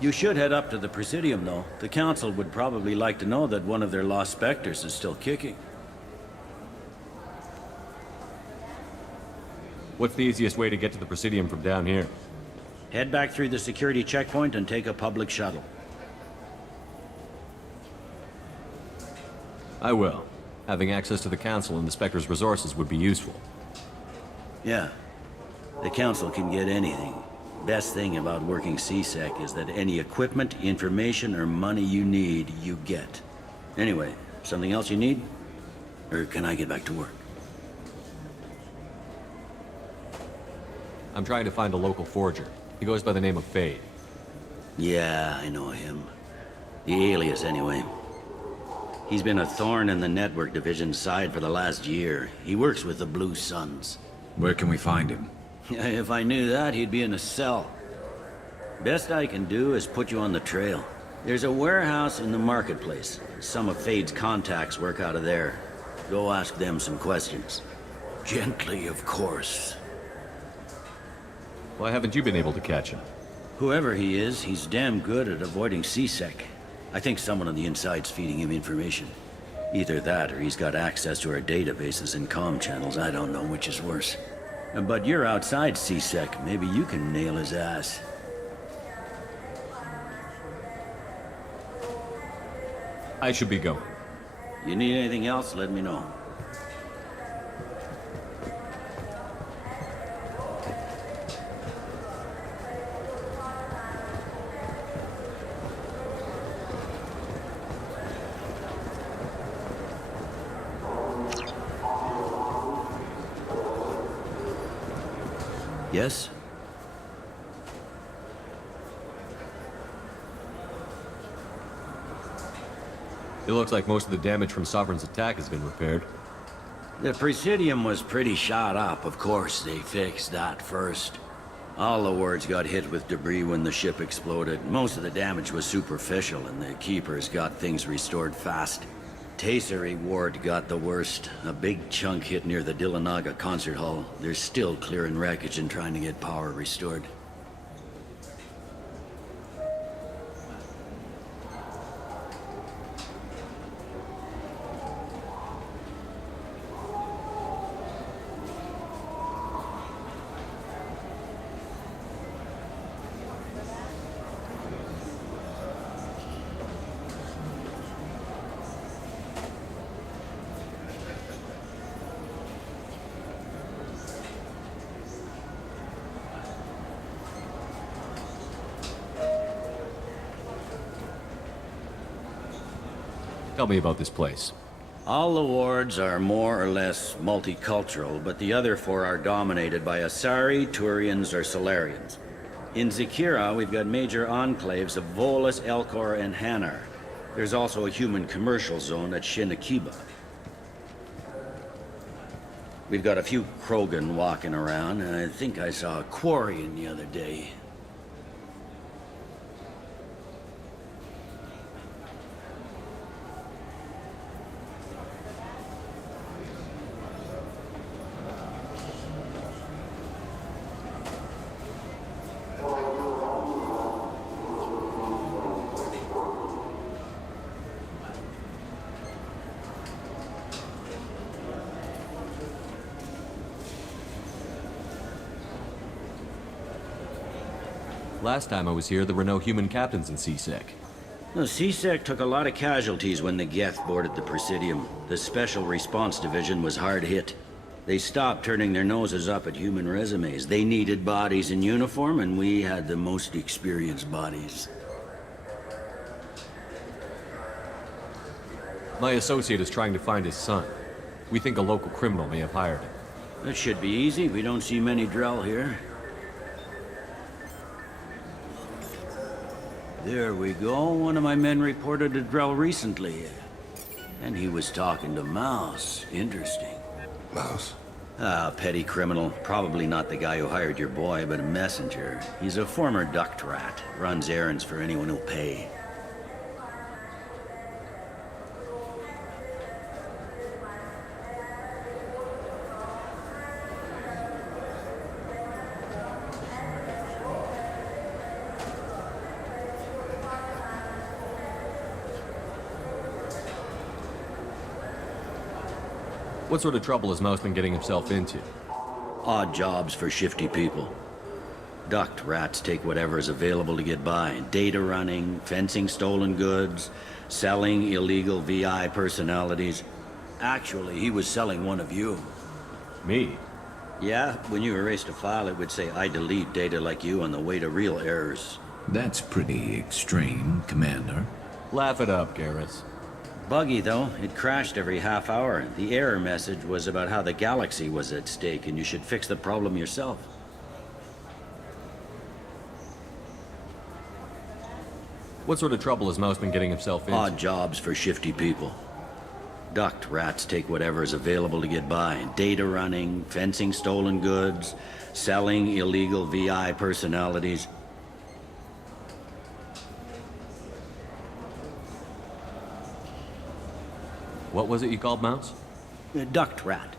You should head up to the Presidium, though. The Council would probably like to know that one of their lost specters is still kicking. What's the easiest way to get to the Presidium from down here? Head back through the security checkpoint and take a public shuttle. I will. Having access to the Council and the Spectre's resources would be useful. Yeah. The Council can get anything. Best thing about working CSEC is that any equipment, information, or money you need, you get. Anyway, something else you need? Or can I get back to work? I'm trying to find a local forger. He goes by the name of Fade. Yeah, I know him. The alias, anyway. He's been a thorn in the network division's side for the last year. He works with the Blue Suns. Where can we find him? If I knew that, he'd be in a cell. Best I can do is put you on the trail. There's a warehouse in the marketplace. Some of Fade's contacts work out of there. Go ask them some questions. Gently, of course. Why haven't you been able to catch him? Whoever he is, he's damn good at avoiding CSEC. I think someone on the inside's feeding him information. Either that, or he's got access to our databases and comm channels. I don't know which is worse. But you're outside CSEC. Maybe you can nail his ass. I should be going. You need anything else, let me know. Yes? It looks like most of the damage from Sovereign's attack has been repaired. The Presidium was pretty shot up. Of course, they fixed that first. All the wards got hit with debris when the ship exploded. Most of the damage was superficial, and the Keepers got things restored fast. Tasery Ward got the worst. A big chunk hit near the Dillanaga concert hall. They're still clearing wreckage and trying to get power restored. Tell me about this place. All the wards are more or less multicultural, but the other four are dominated by Asari, Turians, or Solarians. In Zakira, we've got major enclaves of Volus, Elcor, and Hanar. There's also a human commercial zone at Shinakiba. We've got a few Krogan walking around, and I think I saw a Quarian the other day. Last time I was here, there were no human captains in CSEC. The CSEC took a lot of casualties when the Geth boarded the Presidium. The Special Response Division was hard hit. They stopped turning their noses up at human resumes. They needed bodies in uniform, and we had the most experienced bodies. My associate is trying to find his son. We think a local criminal may have hired him. That should be easy. We don't see many Drell here. There we go. One of my men reported a Drell recently. And he was talking to Mouse. Interesting. Mouse? Ah, petty criminal. Probably not the guy who hired your boy, but a messenger. He's a former duct rat. Runs errands for anyone who'll pay. What sort of trouble has Mouse been getting himself into? Odd jobs for shifty people. Duct rats take whatever is available to get by. Data running, fencing stolen goods, selling illegal VI personalities. Actually, he was selling one of you. Me? Yeah, when you erased a file, it would say, I delete data like you on the way to real errors. That's pretty extreme, Commander. Laugh it up, Garrus. Buggy, though. It crashed every half hour. The error message was about how the galaxy was at stake, and you should fix the problem yourself. What sort of trouble has Mouse been getting himself into? Odd jobs for shifty people. Duct rats take whatever is available to get by. Data running, fencing stolen goods, selling illegal VI personalities. What was it you called Mouse? A duct rat.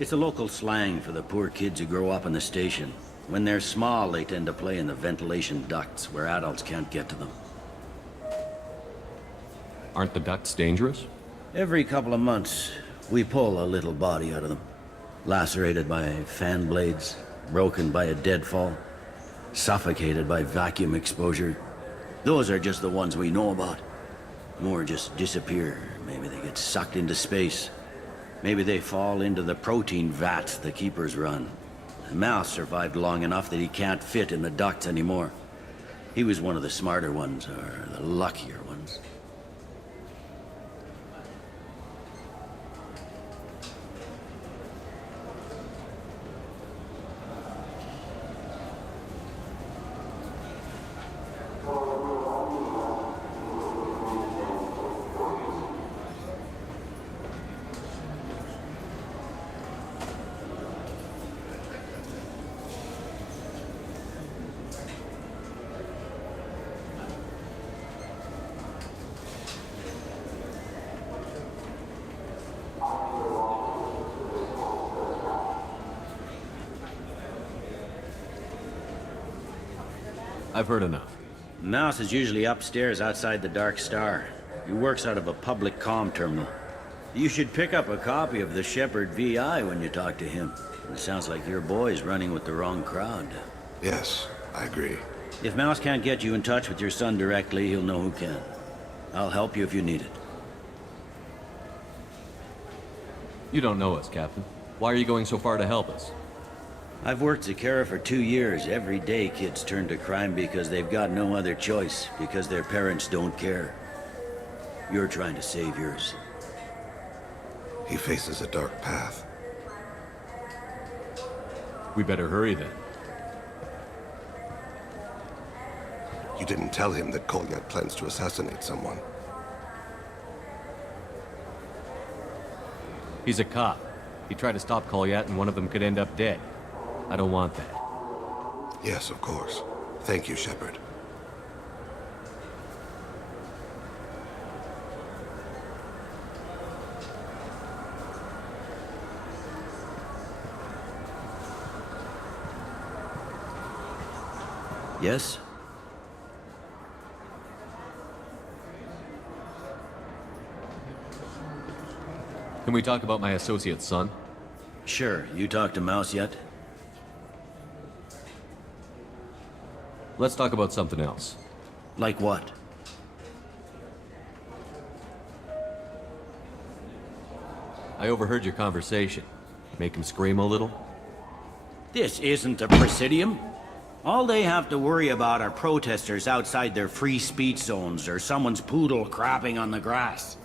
It's a local slang for the poor kids who grow up in the station. When they're small, they tend to play in the ventilation ducts where adults can't get to them. Aren't the ducts dangerous? Every couple of months, we pull a little body out of them. Lacerated by fan blades, broken by a deadfall, suffocated by vacuum exposure. Those are just the ones we know about. More just disappear. Maybe they get sucked into space. Maybe they fall into the protein vats the Keepers run. Mouse survived long enough that he can't fit in the ducts anymore. He was one of the smarter ones, or the luckier ones. I've heard enough. Mouse is usually upstairs outside the Dark Star. He works out of a public comm terminal. You should pick up a copy of the Shepard VI when you talk to him. It sounds like your boy's running with the wrong crowd. Yes, I agree. If Mouse can't get you in touch with your son directly, he'll know who can. I'll help you if you need it. You don't know us, Captain. Why are you going so far to help us? I've worked Zakera for 2 years. Every day kids turn to crime because they've got no other choice, because their parents don't care. You're trying to save yours. He faces a dark path. We better hurry then. You didn't tell him that Kolyat plans to assassinate someone. He's a cop. He tried to stop Kolyat and one of them could end up dead. I don't want that. Yes, of course. Thank you, Shepard. Yes? Can we talk about my associate's son? Sure. You talked to Mouse yet? Let's talk about something else. Like what? I overheard your conversation. Make him scream a little? This isn't the Presidium. All they have to worry about are protesters outside their free speech zones or someone's poodle crapping on the grass.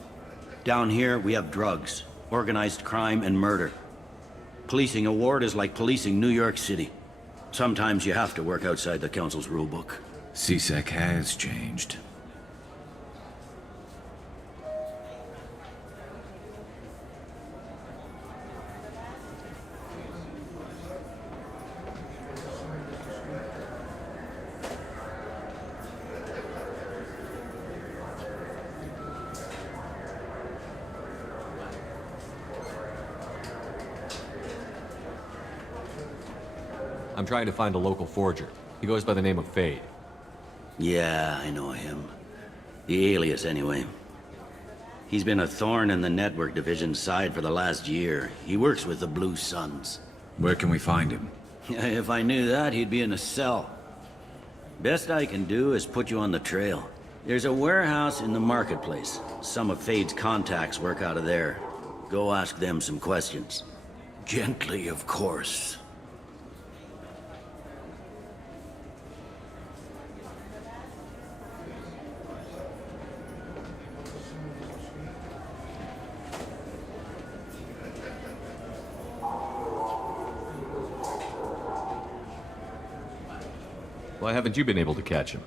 Down here, we have drugs, organized crime, and murder. Policing a ward is like policing New York City. Sometimes you have to work outside the Council's rulebook. CSEC has changed. I'm trying to find a local forger. He goes by the name of Fade. Yeah, I know him. The alias, anyway. He's been a thorn in the network division's side for the last year. He works with the Blue Suns. Where can we find him? If I knew that, he'd be in a cell. Best I can do is put you on the trail. There's a warehouse in the marketplace. Some of Fade's contacts work out of there. Go ask them some questions. Gently, of course. Why haven't you been able to catch him?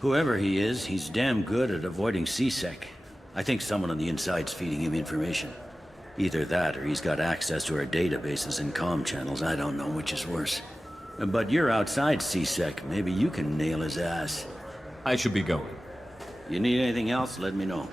Whoever he is, he's damn good at avoiding CSEC. I think someone on the inside's feeding him information. Either that, or he's got access to our databases and comm channels. I don't know which is worse. But you're outside CSEC. Maybe you can nail his ass. I should be going. You need anything else, let me know.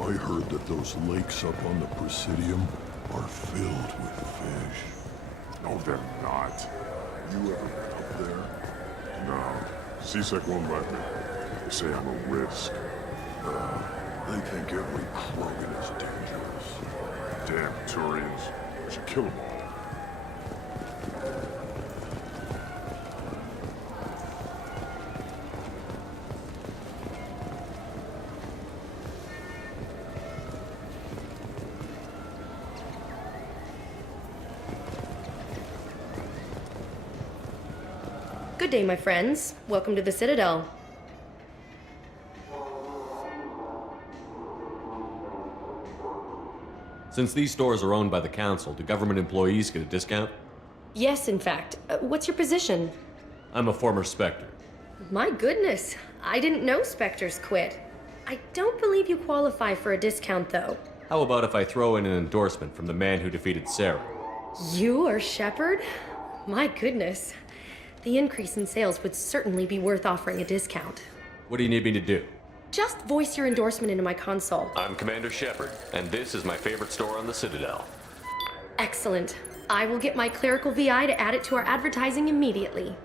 I heard that those lakes up on the Presidium are filled with fish. No, they're not. You ever been up there? No. CSEC won't let me. They say I'm a risk. They think every Krogan is dangerous. Damn Turians. I should kill them all. Good day, my friends. Welcome to the Citadel. Since these stores are owned by the Council, do government employees get a discount? Yes, in fact. What's your position? I'm a former Spectre. My goodness. I didn't know Spectres quit. I don't believe you qualify for a discount, though. How about if I throw in an endorsement from the man who defeated Sarah? You are Shepard? My goodness. The increase in sales would certainly be worth offering a discount. What do you need me to do? Just voice your endorsement into my console. I'm Commander Shepard, and this is my favorite store on the Citadel. Excellent. I will get my clerical VI to add it to our advertising immediately.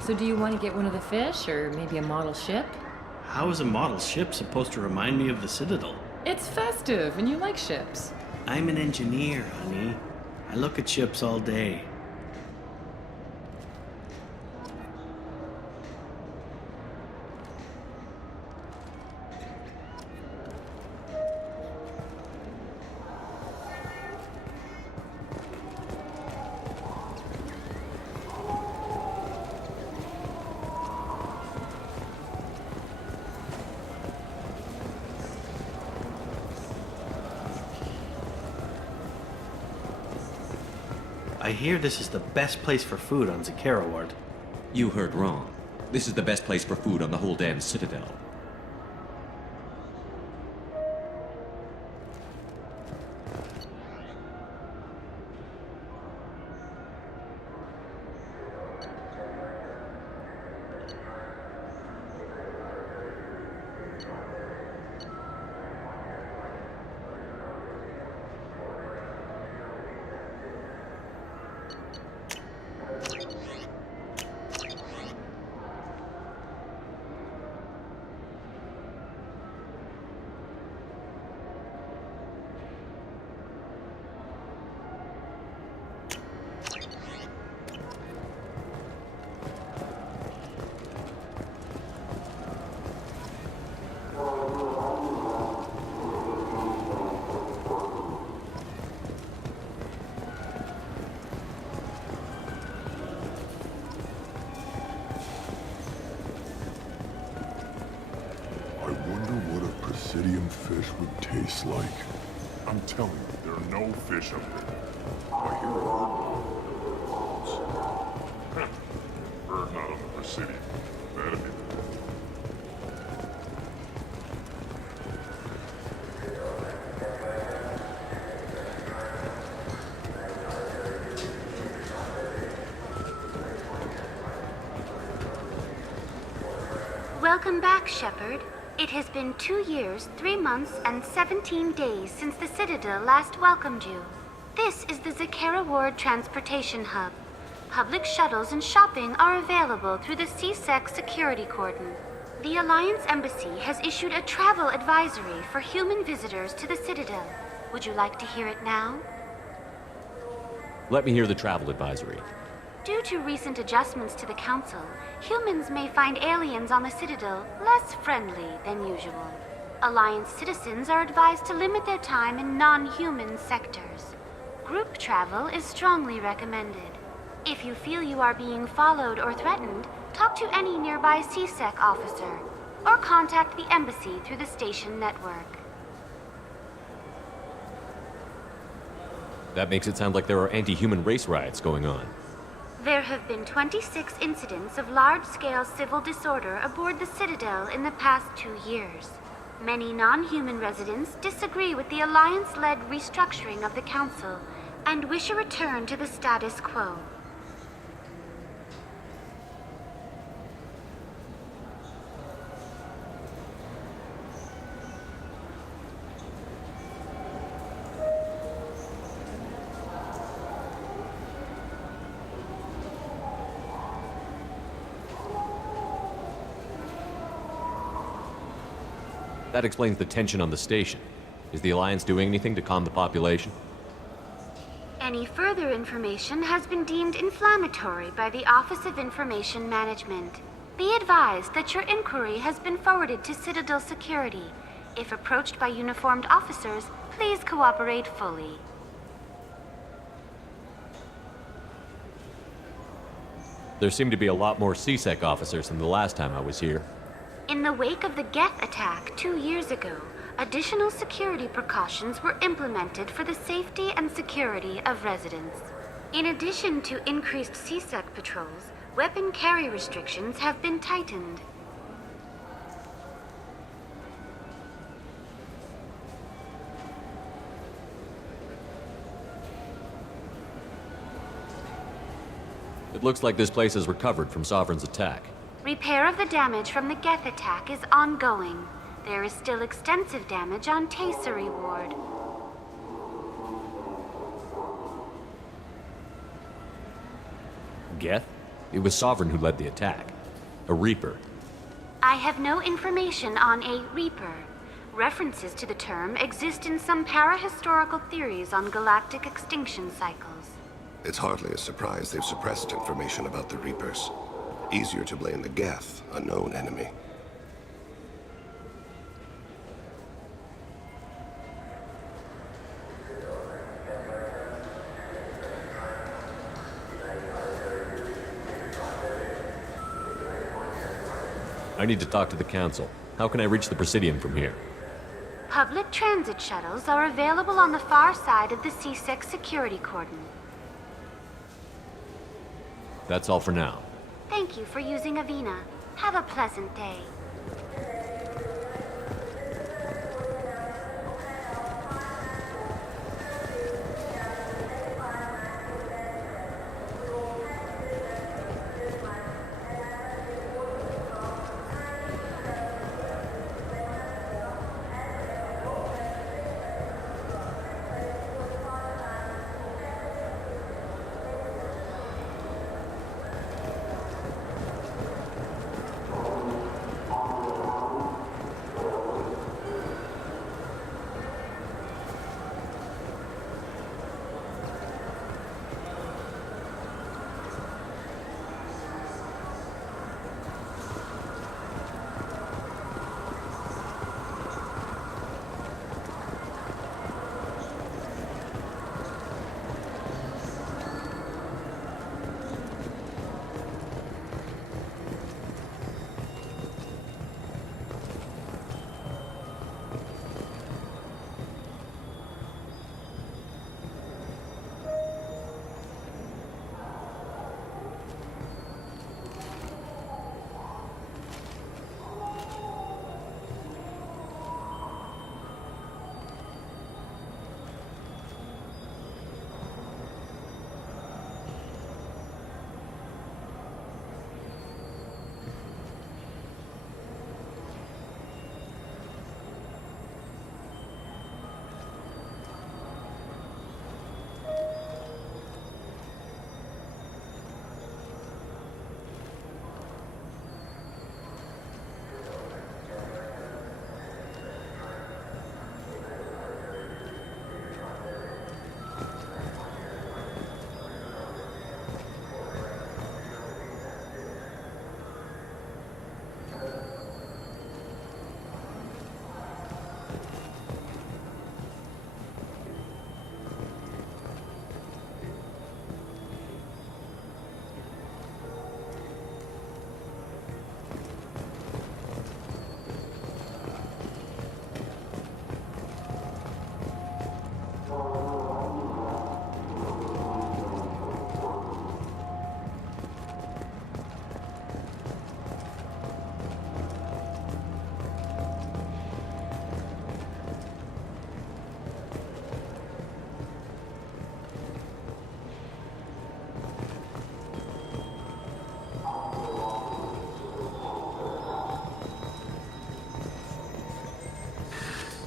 So do you want to get one of the fish, or maybe a model ship? How is a model ship supposed to remind me of the Citadel? It's festive, and you like ships. I'm an engineer, honey. I look at ships all day. I hear this is the best place for food on Zakera Ward. You heard wrong. This is the best place for food on the whole damn Citadel. Presidium fish would taste like. I'm telling you, there are no fish up there. I hear a bird. Bird not on the Presidium. That'd be Welcome back, Shepard. It has been 2 years, 3 months, and 17 days since the Citadel last welcomed you. This is the Zakera Ward Transportation Hub. Public shuttles and shopping are available through the C-Sec security cordon. The Alliance Embassy has issued a travel advisory for human visitors to the Citadel. Would you like to hear it now? Let me hear the travel advisory. Due to recent adjustments to the Council, humans may find aliens on the Citadel less friendly than usual. Alliance citizens are advised to limit their time in non-human sectors. Group travel is strongly recommended. If you feel you are being followed or threatened, talk to any nearby C-Sec officer, or contact the Embassy through the station network. That makes it sound like there are anti-human race riots going on. There have been 26 incidents of large-scale civil disorder aboard the Citadel in the past 2 years. Many non-human residents disagree with the Alliance-led restructuring of the Council and wish a return to the status quo. That explains the tension on the station. Is the Alliance doing anything to calm the population? Any further information has been deemed inflammatory by the Office of Information Management. Be advised that your inquiry has been forwarded to Citadel Security. If approached by uniformed officers, please cooperate fully. There seem to be a lot more C-Sec officers than the last time I was here. In the wake of the Geth attack 2 years ago, additional security precautions were implemented for the safety and security of residents. In addition to increased C-Sec patrols, weapon carry restrictions have been tightened. It looks like this place has recovered from Sovereign's attack. Repair of the damage from the Geth attack is ongoing. There is still extensive damage on Tasery Ward. Geth? It was Sovereign who led the attack. A Reaper. I have no information on a Reaper. References to the term exist in some parahistorical theories on galactic extinction cycles. It's hardly a surprise they've suppressed information about the Reapers. Easier to blame the Geth, a known enemy. I need to talk to the Council. How can I reach the Presidium from here? Public transit shuttles are available on the far side of the C-Sec security cordon. That's all for now. Thank you for using Avina. Have a pleasant day.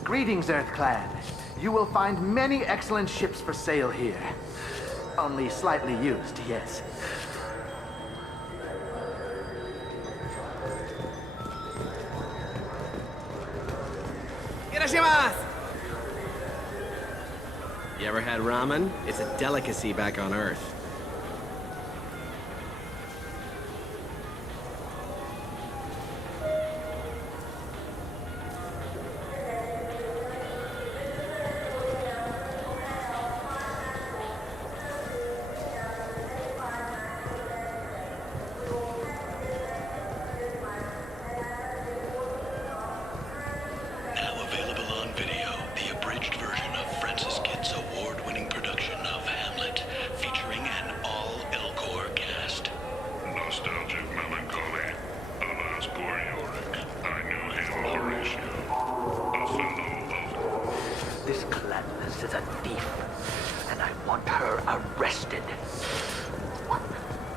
Greetings, Earth-Clan. You will find many excellent ships for sale here. Only slightly used, yes. Irashimasu! You ever had ramen? It's a delicacy back on Earth. Now available on video, the abridged version of Francis Kidd's award-winning production of Hamlet, featuring an all-Elcor cast. Nostalgic melancholy. Alas, poor Yorick. I knew him, Horatio. A fellow of... This Cladness is a thief, and I want her arrested.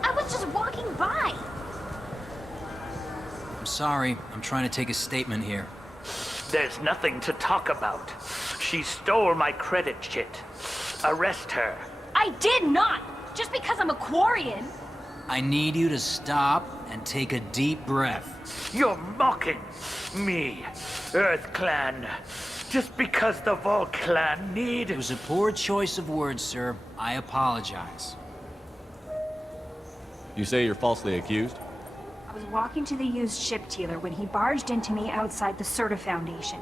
I was just walking by. I'm sorry. I'm trying to take a statement here. There's nothing to talk about. She stole my credit chit. Arrest her. I did not! Just because I'm a Quarian. I need you to stop and take a deep breath. You're mocking me, Earth Clan. Just because the Vol Clan need... It was a poor choice of words, sir. I apologize. You say you're falsely accused? I was walking to the used ship dealer when he barged into me outside the Serta Foundation.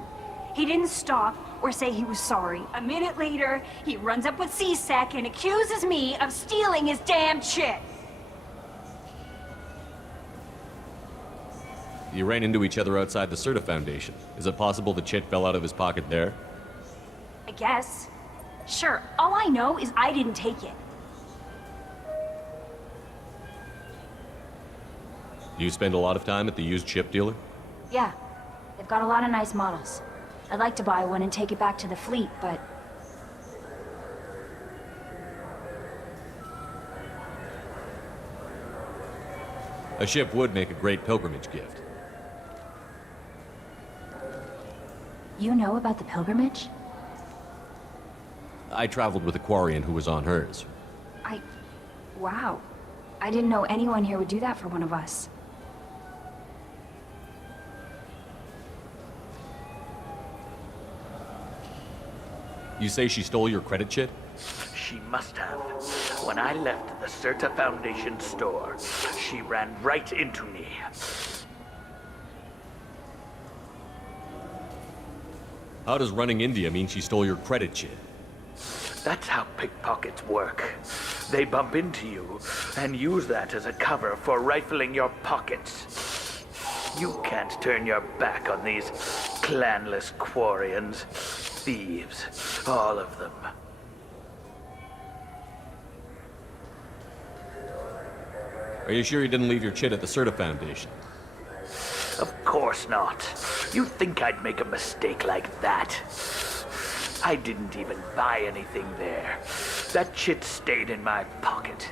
He didn't stop or say he was sorry. A minute later, he runs up with C-Sec and accuses me of stealing his damn chit. You ran into each other outside the Serta Foundation. Is it possible the chit fell out of his pocket there? I guess. Sure, all I know is I didn't take it. Do you spend a lot of time at the used ship dealer? Yeah, they've got a lot of nice models. I'd like to buy one and take it back to the fleet, but... A ship would make a great pilgrimage gift. You know about the pilgrimage? I traveled with a Quarian who was on hers. Wow. I didn't know anyone here would do that for one of us. You say she stole your credit chit? She must have. When I left the Serta Foundation store, she ran right into me. How does running India mean she stole your credit chit? That's how pickpockets work. They bump into you and use that as a cover for rifling your pockets. You can't turn your back on these clanless Quarians. Thieves, all of them. Are you sure you didn't leave your chit at the Serta Foundation? Of course not. You'd think I'd make a mistake like that. I didn't even buy anything there. That chit stayed in my pocket.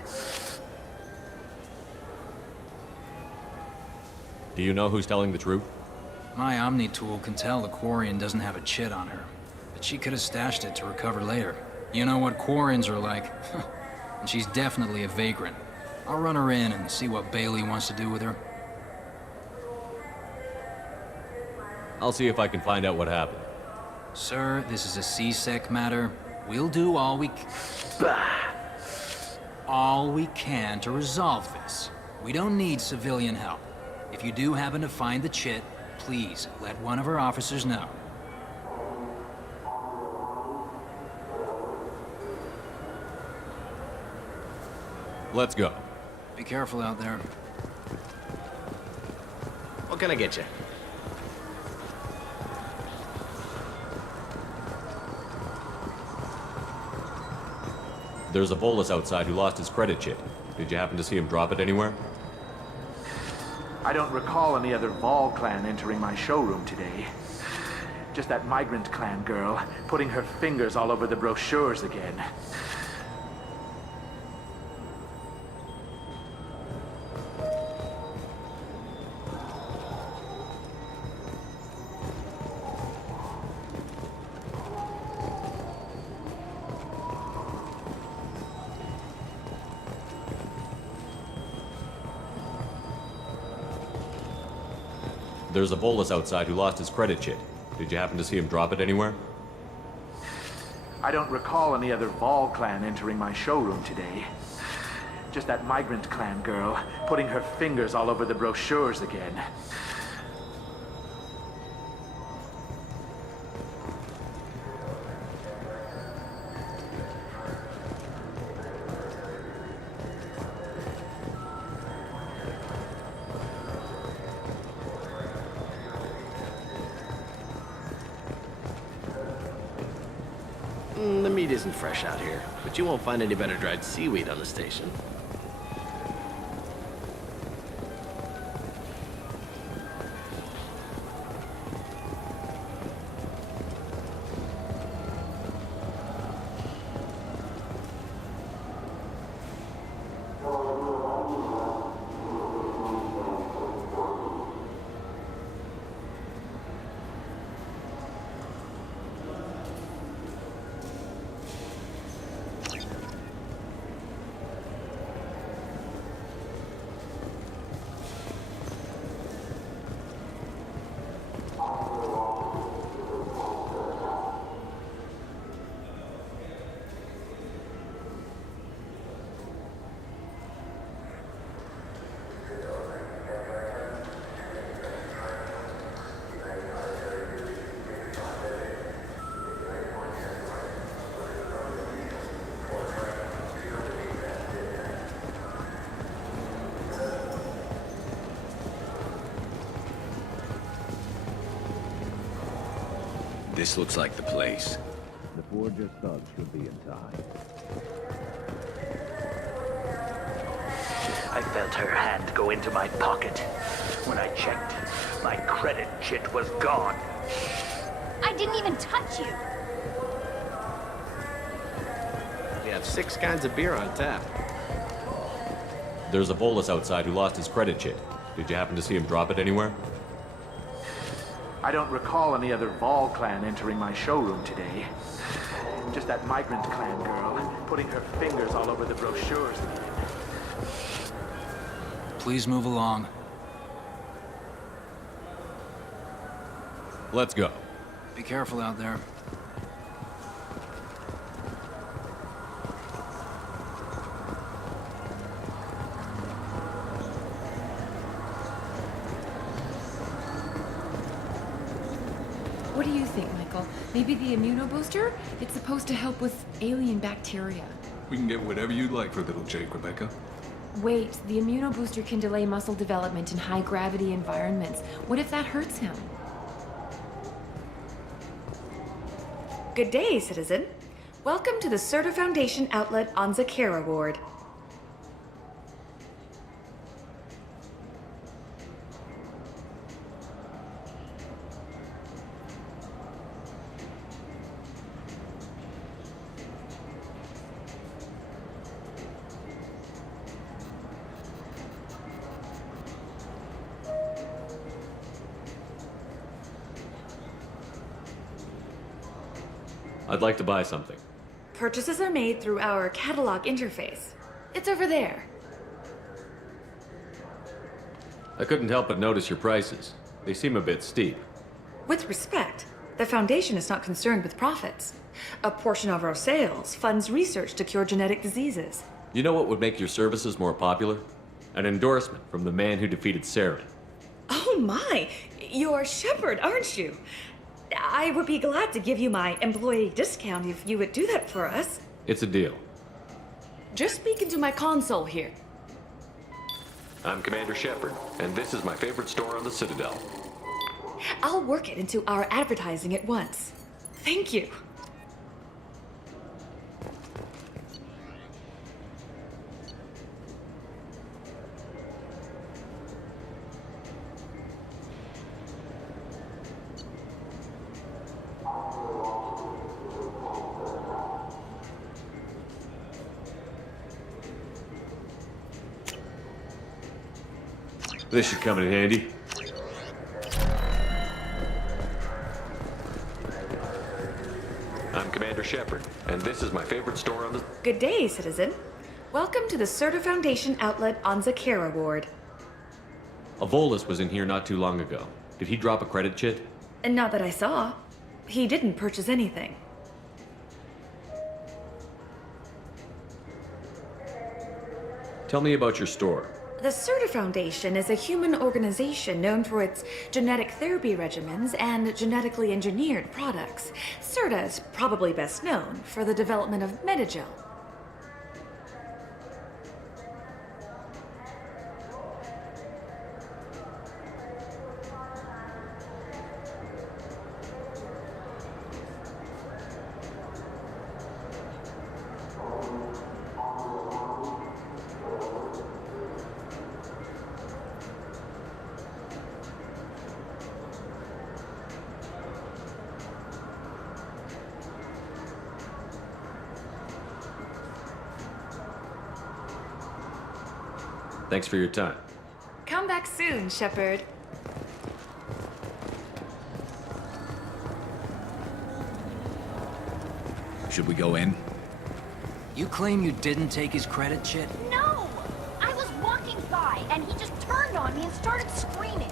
Do you know who's telling the truth? My Omni tool can tell the Quarian doesn't have a chit on her, but she could have stashed it to recover later. You know what Quarians are like. And she's definitely a vagrant. I'll run her in and see what Bailey wants to do with her. I'll see if I can find out what happened. Sir, this is a C-Sec matter. We'll do all we can to resolve this. We don't need civilian help. If you do happen to find the chit, please let one of our officers know. Let's go. Be careful out there. What can I get you? There's a Volus outside who lost his credit chit. Did you happen to see him drop it anywhere? I don't recall any other Vol clan entering my showroom today. Just that migrant clan girl putting her fingers all over the brochures again. There's a Volus outside who lost his credit chit. Did you happen to see him drop it anywhere? I don't recall any other Vol clan entering my showroom today. Just that migrant clan girl putting her fingers all over the brochures again. The meat isn't fresh out here, but you won't find any better dried seaweed on the station. This looks like the place. The Forger's thugs should be inside. I felt her hand go into my pocket. When I checked, my credit chit was gone. I didn't even touch you. We have 6 kinds of beer on tap. There's a Volus outside who lost his credit chit. Did you happen to see him drop it anywhere? I don't recall any other Vol clan entering my showroom today. Just that migrant clan girl putting her fingers all over the brochures again. Please move along. Let's go. Be careful out there. What do you think, Michael? Maybe the immunobooster? It's supposed to help with alien bacteria. We can get whatever you'd like for little Jake, Rebecca. Wait, the immunobooster can delay muscle development in high-gravity environments. What if that hurts him? Good day, citizen. Welcome to the Serta Foundation outlet on Zakera Ward. I'd like to buy something. Purchases are made through our catalog interface. It's over there. I couldn't help but notice your prices. They seem a bit steep. With respect, the Foundation is not concerned with profits. A portion of our sales funds research to cure genetic diseases. You know what would make your services more popular? An endorsement from the man who defeated Saren. Oh my! You're Shepard, aren't you? I would be glad to give you my employee discount if you would do that for us. It's a deal. Just speak into my console here. I'm Commander Shepard, and this is my favorite store on the Citadel. I'll work it into our advertising at once. Thank you. This should come in handy. I'm Commander Shepard, and this is my favorite store on the... Good day, citizen. Welcome to the Serta Foundation outlet on Zakera Ward. A Volus was in here not too long ago. Did he drop a credit chit? And not that I saw. He didn't purchase anything. Tell me about your store. The Serta Foundation is a human organization known for its genetic therapy regimens and genetically engineered products. Serta is probably best known for the development of Medigel. Thanks for your time. Come back soon, Shepard. Should we go in? You claim you didn't take his credit, Chit? No! I was walking by, and he just turned on me and started screaming.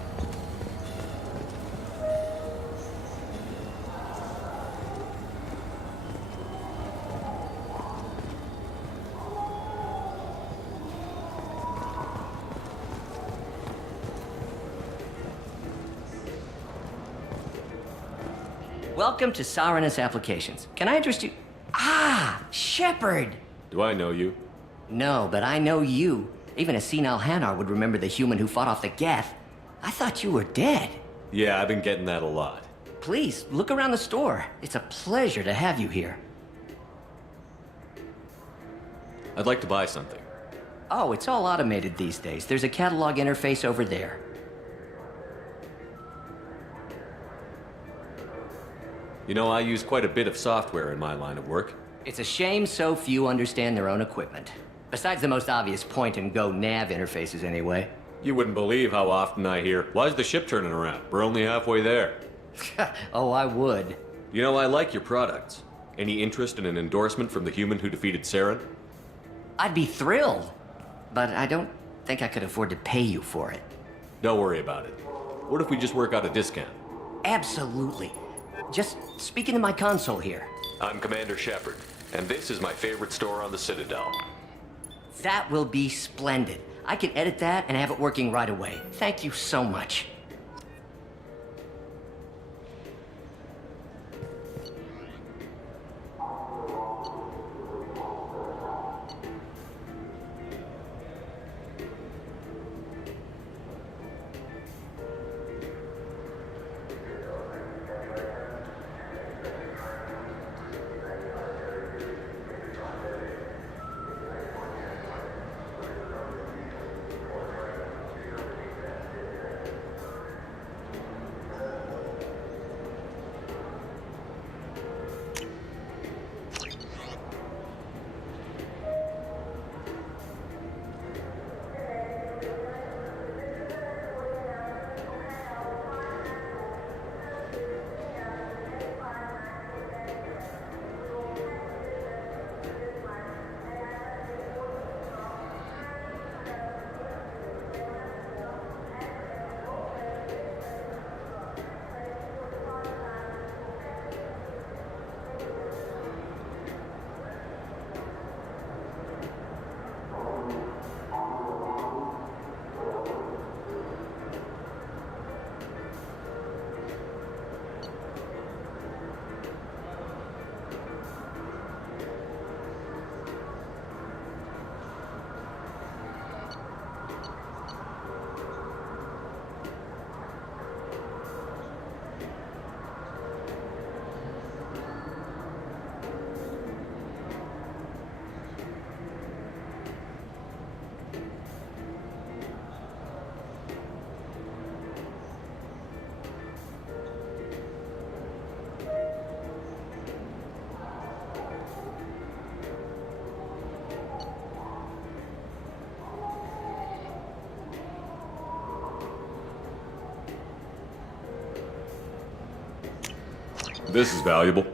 Welcome to Saranus Applications. Can I interest you? Ah, Shepard! Do I know you? No, but I know you. Even a senile Hanar would remember the human who fought off the Geth. I thought you were dead. Yeah, I've been getting that a lot. Please, look around the store. It's a pleasure to have you here. I'd like to buy something. Oh, it's all automated these days. There's a catalog interface over there. You know, I use quite a bit of software in my line of work. It's a shame so few understand their own equipment. Besides the most obvious point-and-go nav interfaces, anyway. You wouldn't believe how often I hear, "Why's the ship turning around? We're only halfway there." Oh, I would. You know, I like your products. Any interest in an endorsement from the human who defeated Saren? I'd be thrilled. But I don't think I could afford to pay you for it. Don't worry about it. What if we just work out a discount? Absolutely. Just speak into my console here. I'm Commander Shepard, and this is my favorite store on the Citadel. That will be splendid. I can edit that and have it working right away. Thank you so much. This is valuable.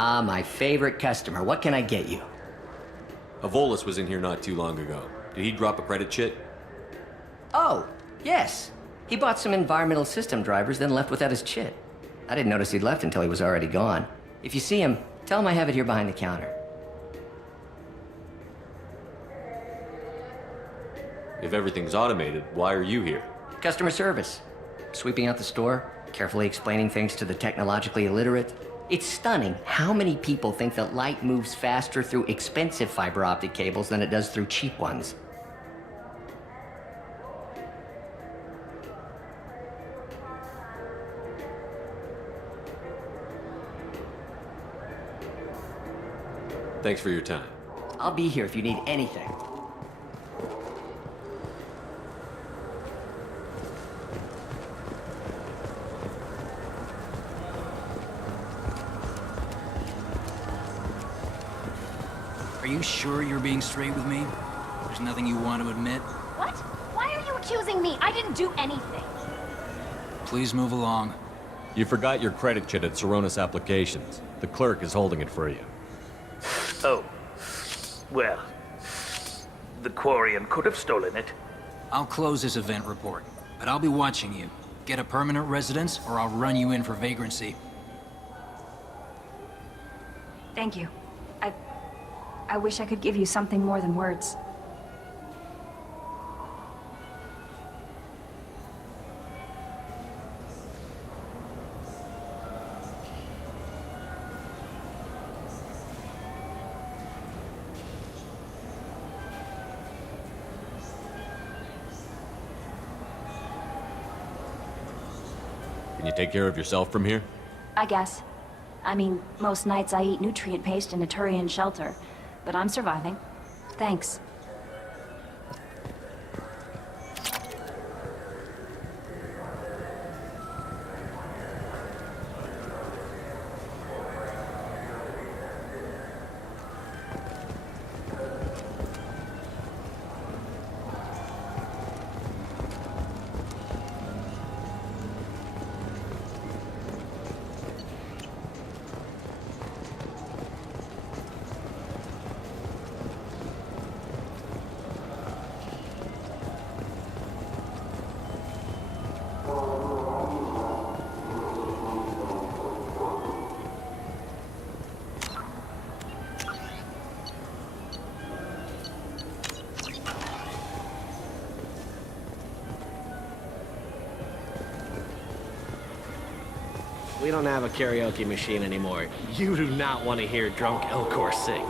Ah, my favorite customer. What can I get you? Avolis was in here not too long ago. Did he drop a credit chit? Oh, yes. He bought some environmental system drivers, then left without his chit. I didn't notice he'd left until he was already gone. If you see him, tell him I have it here behind the counter. If everything's automated, why are you here? Customer service. Sweeping out the store, carefully explaining things to the technologically illiterate. It's stunning how many people think that light moves faster through expensive fiber optic cables than it does through cheap ones. Thanks for your time. I'll be here if you need anything. Are you sure you're being straight with me? There's nothing you want to admit? What? Why are you accusing me? I didn't do anything. Please move along. You forgot your credit chit at Saronis Applications. The clerk is holding it for you. Oh. Well, the Quarian could have stolen it. I'll close this event report, but I'll be watching you. Get a permanent residence, or I'll run you in for vagrancy. Thank you. I wish I could give you something more than words. Can you take care of yourself from here? I guess. I mean, most nights I eat nutrient paste in a Turian shelter, but I'm surviving. Thanks. We don't have a karaoke machine anymore. You do not want to hear drunk Elcor sing.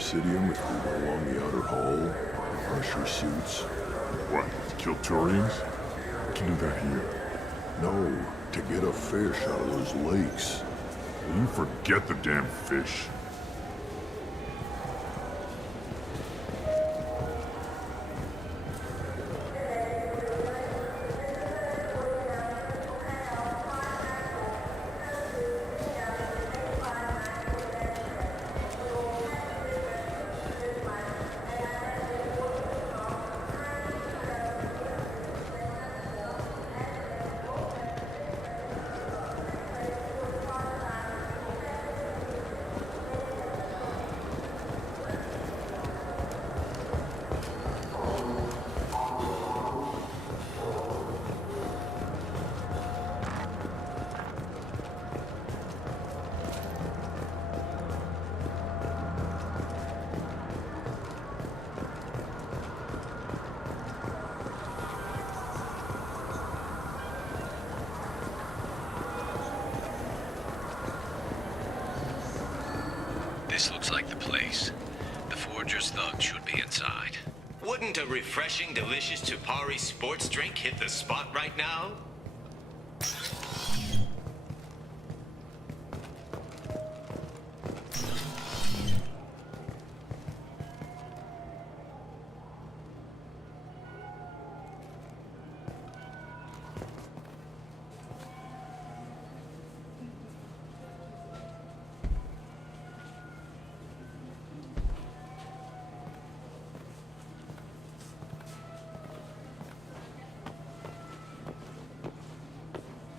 Presidium if we go along the outer hull? Pressure suits? What, kill Turians? We can do that here. No, to get a fish out of those lakes. Will you forget the damn fish? This looks like the place. The Forger's thugs should be inside. Wouldn't a refreshing, delicious Chupari sports drink hit the spot right now?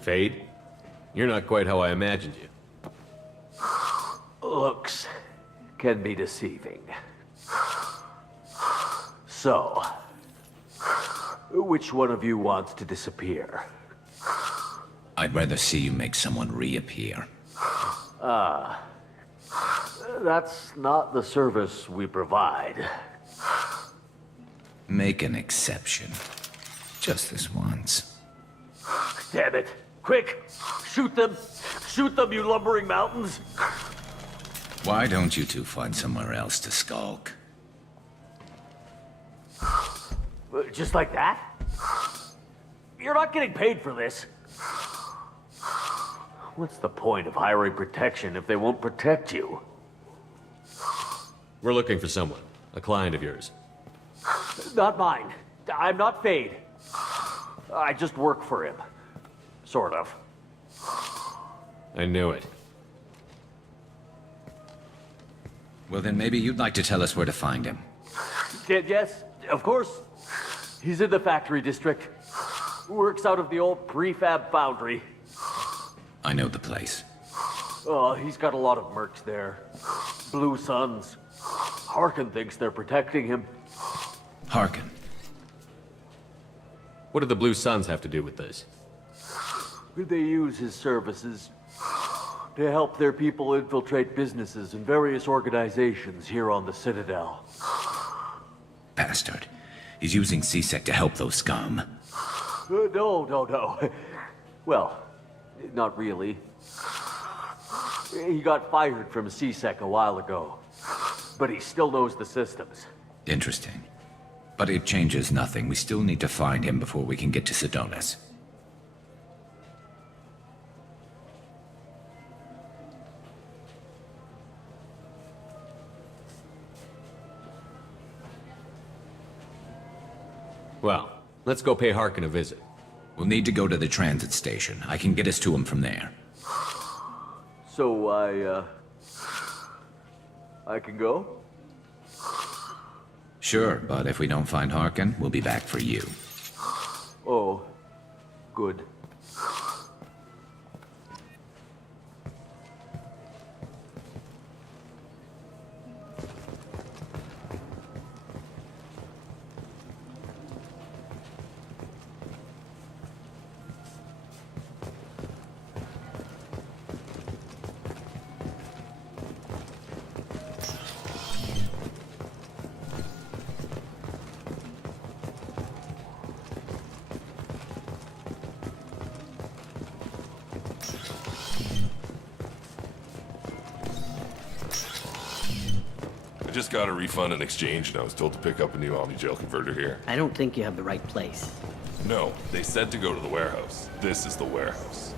Fade? You're not quite how I imagined you. Looks can be deceiving. So, which one of you wants to disappear? I'd rather see you make someone reappear. That's not the service we provide. Make an exception. Just this once. Damn it. Quick! Shoot them! Shoot them, you lumbering mountains! Why don't you two find somewhere else to skulk? Just like that? You're not getting paid for this. What's the point of hiring protection if they won't protect you? We're looking for someone. A client of yours. Not mine. I'm not Fade. I just work for him. Sort of. I knew it. Well, then maybe you'd like to tell us where to find him. Yes, of course. He's in the factory district. Works out of the old prefab foundry. I know the place. Oh, he's got a lot of mercs there. Blue Suns. Harkin thinks they're protecting him. Harkin. What do the Blue Suns have to do with this? They use his services to help their people infiltrate businesses and various organizations here on the Citadel. Bastard. He's using CSEC to help those scum. No. Well, not really. He got fired from CSEC a while ago, but he still knows the systems. Interesting. But it changes nothing. We still need to find him before we can get to Sidonis. Well, let's go pay Harkin a visit. We'll need to go to the transit station. I can get us to him from there. So I can go? Sure, but if we don't find Harkin, we'll be back for you. Oh, good. just got a refund in exchange, and I was told to pick up a new Omni-Gel converter here. I don't think you have the right place. No, they said to go to the warehouse. This is the warehouse.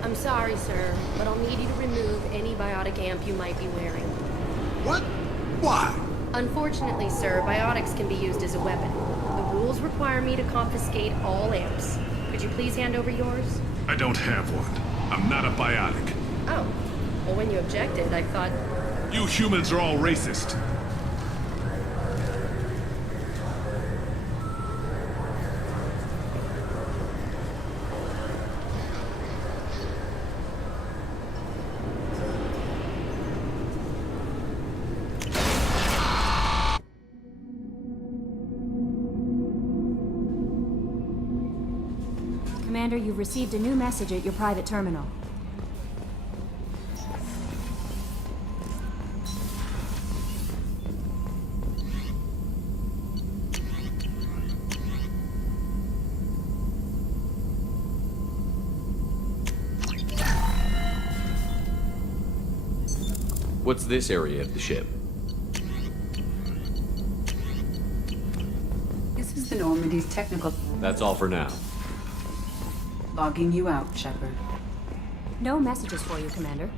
I'm sorry, sir, but I'll need you to remove any biotic amp you might be wearing. What? Why? Unfortunately, sir, biotics can be used as a weapon. The rules require me to confiscate all amps. Could you please hand over yours? I don't have one. I'm not a biotic. Oh. Well, when you objected, I thought... You humans are all racist. Commander, you've received a new message at your private terminal. What's this area of the ship? This is the Normandy's technical... That's all for now. Logging you out, Shepard. No messages for you, Commander.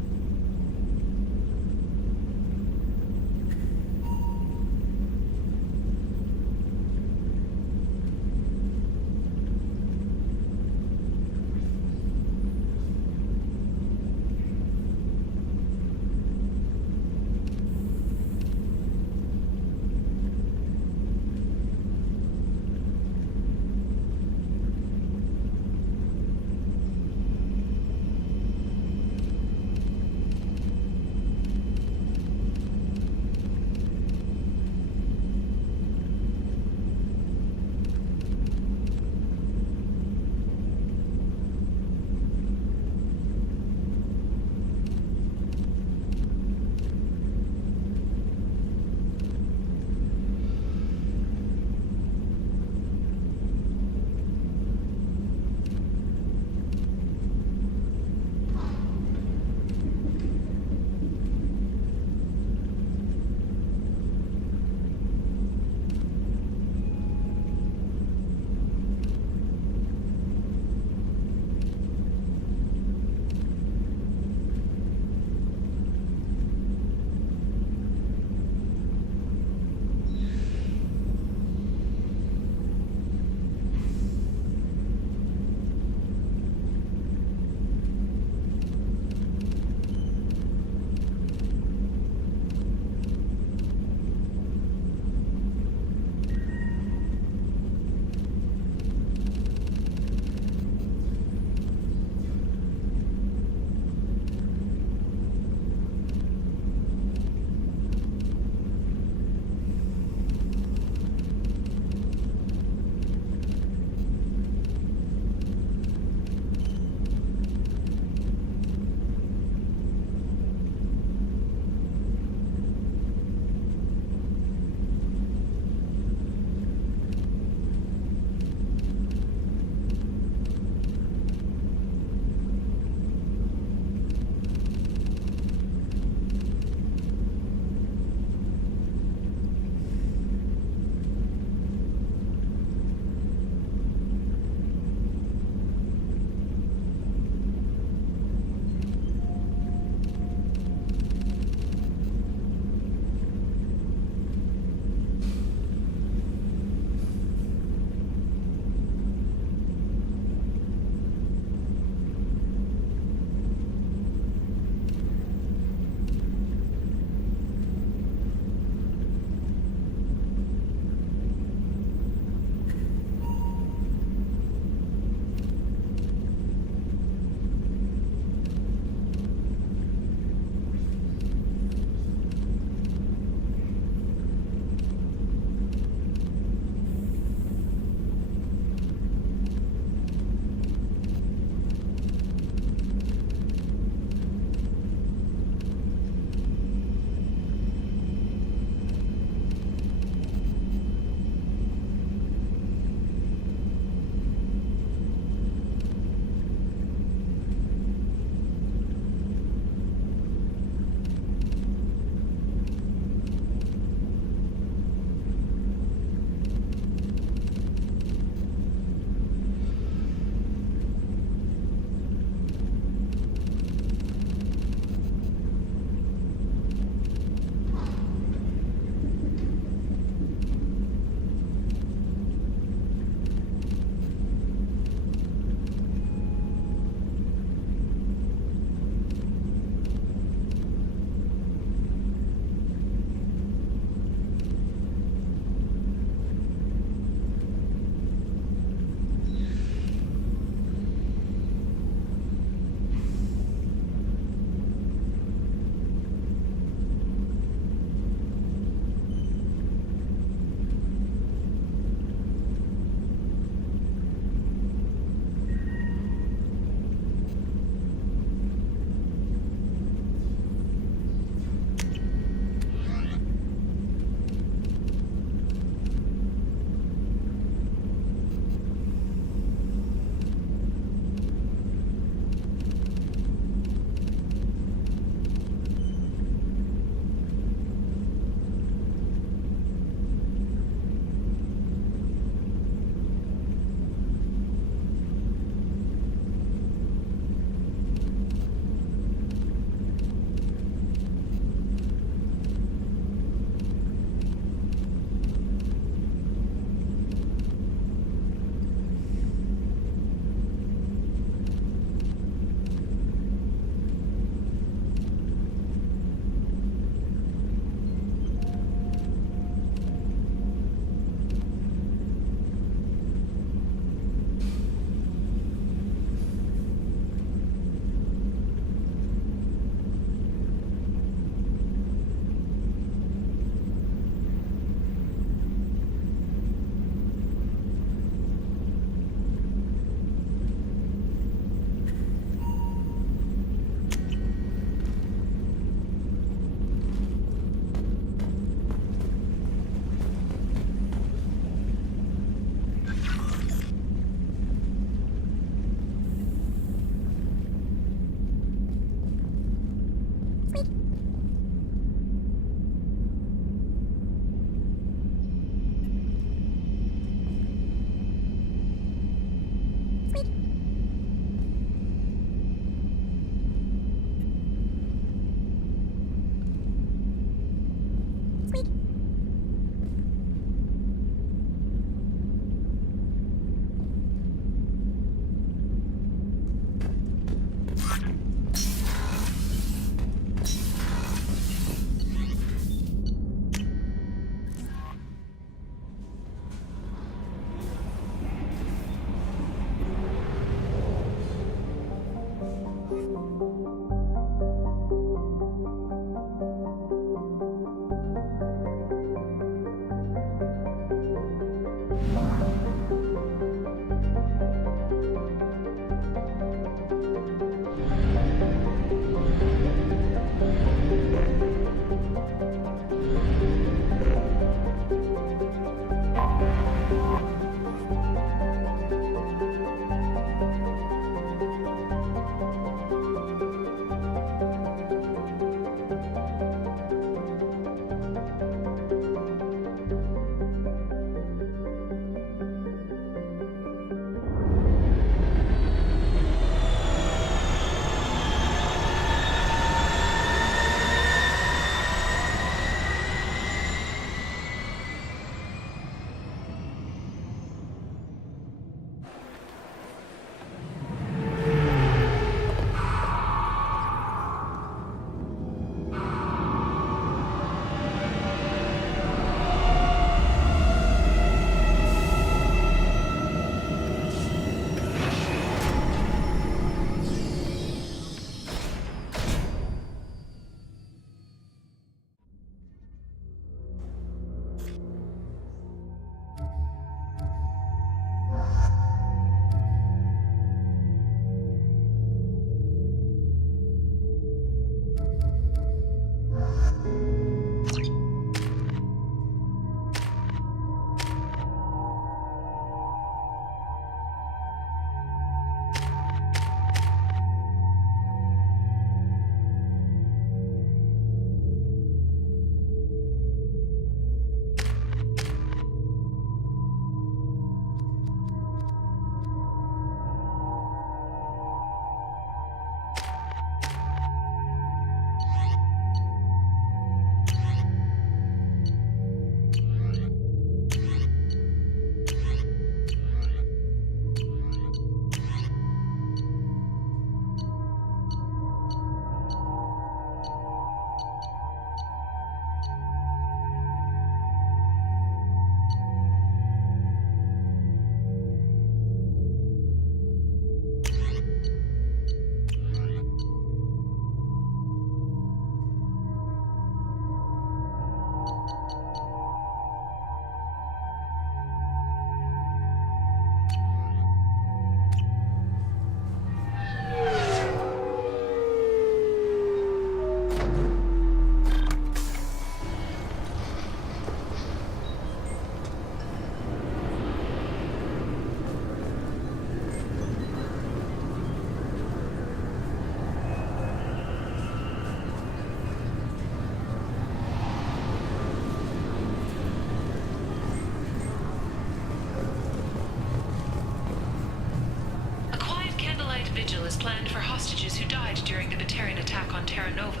was planned for hostages who died during the Batarian attack on Terra Nova.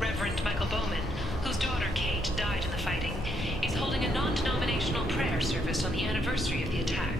Reverend Michael Bowman, whose daughter Kate died in the fighting, is holding a non-denominational prayer service on the anniversary of the attack.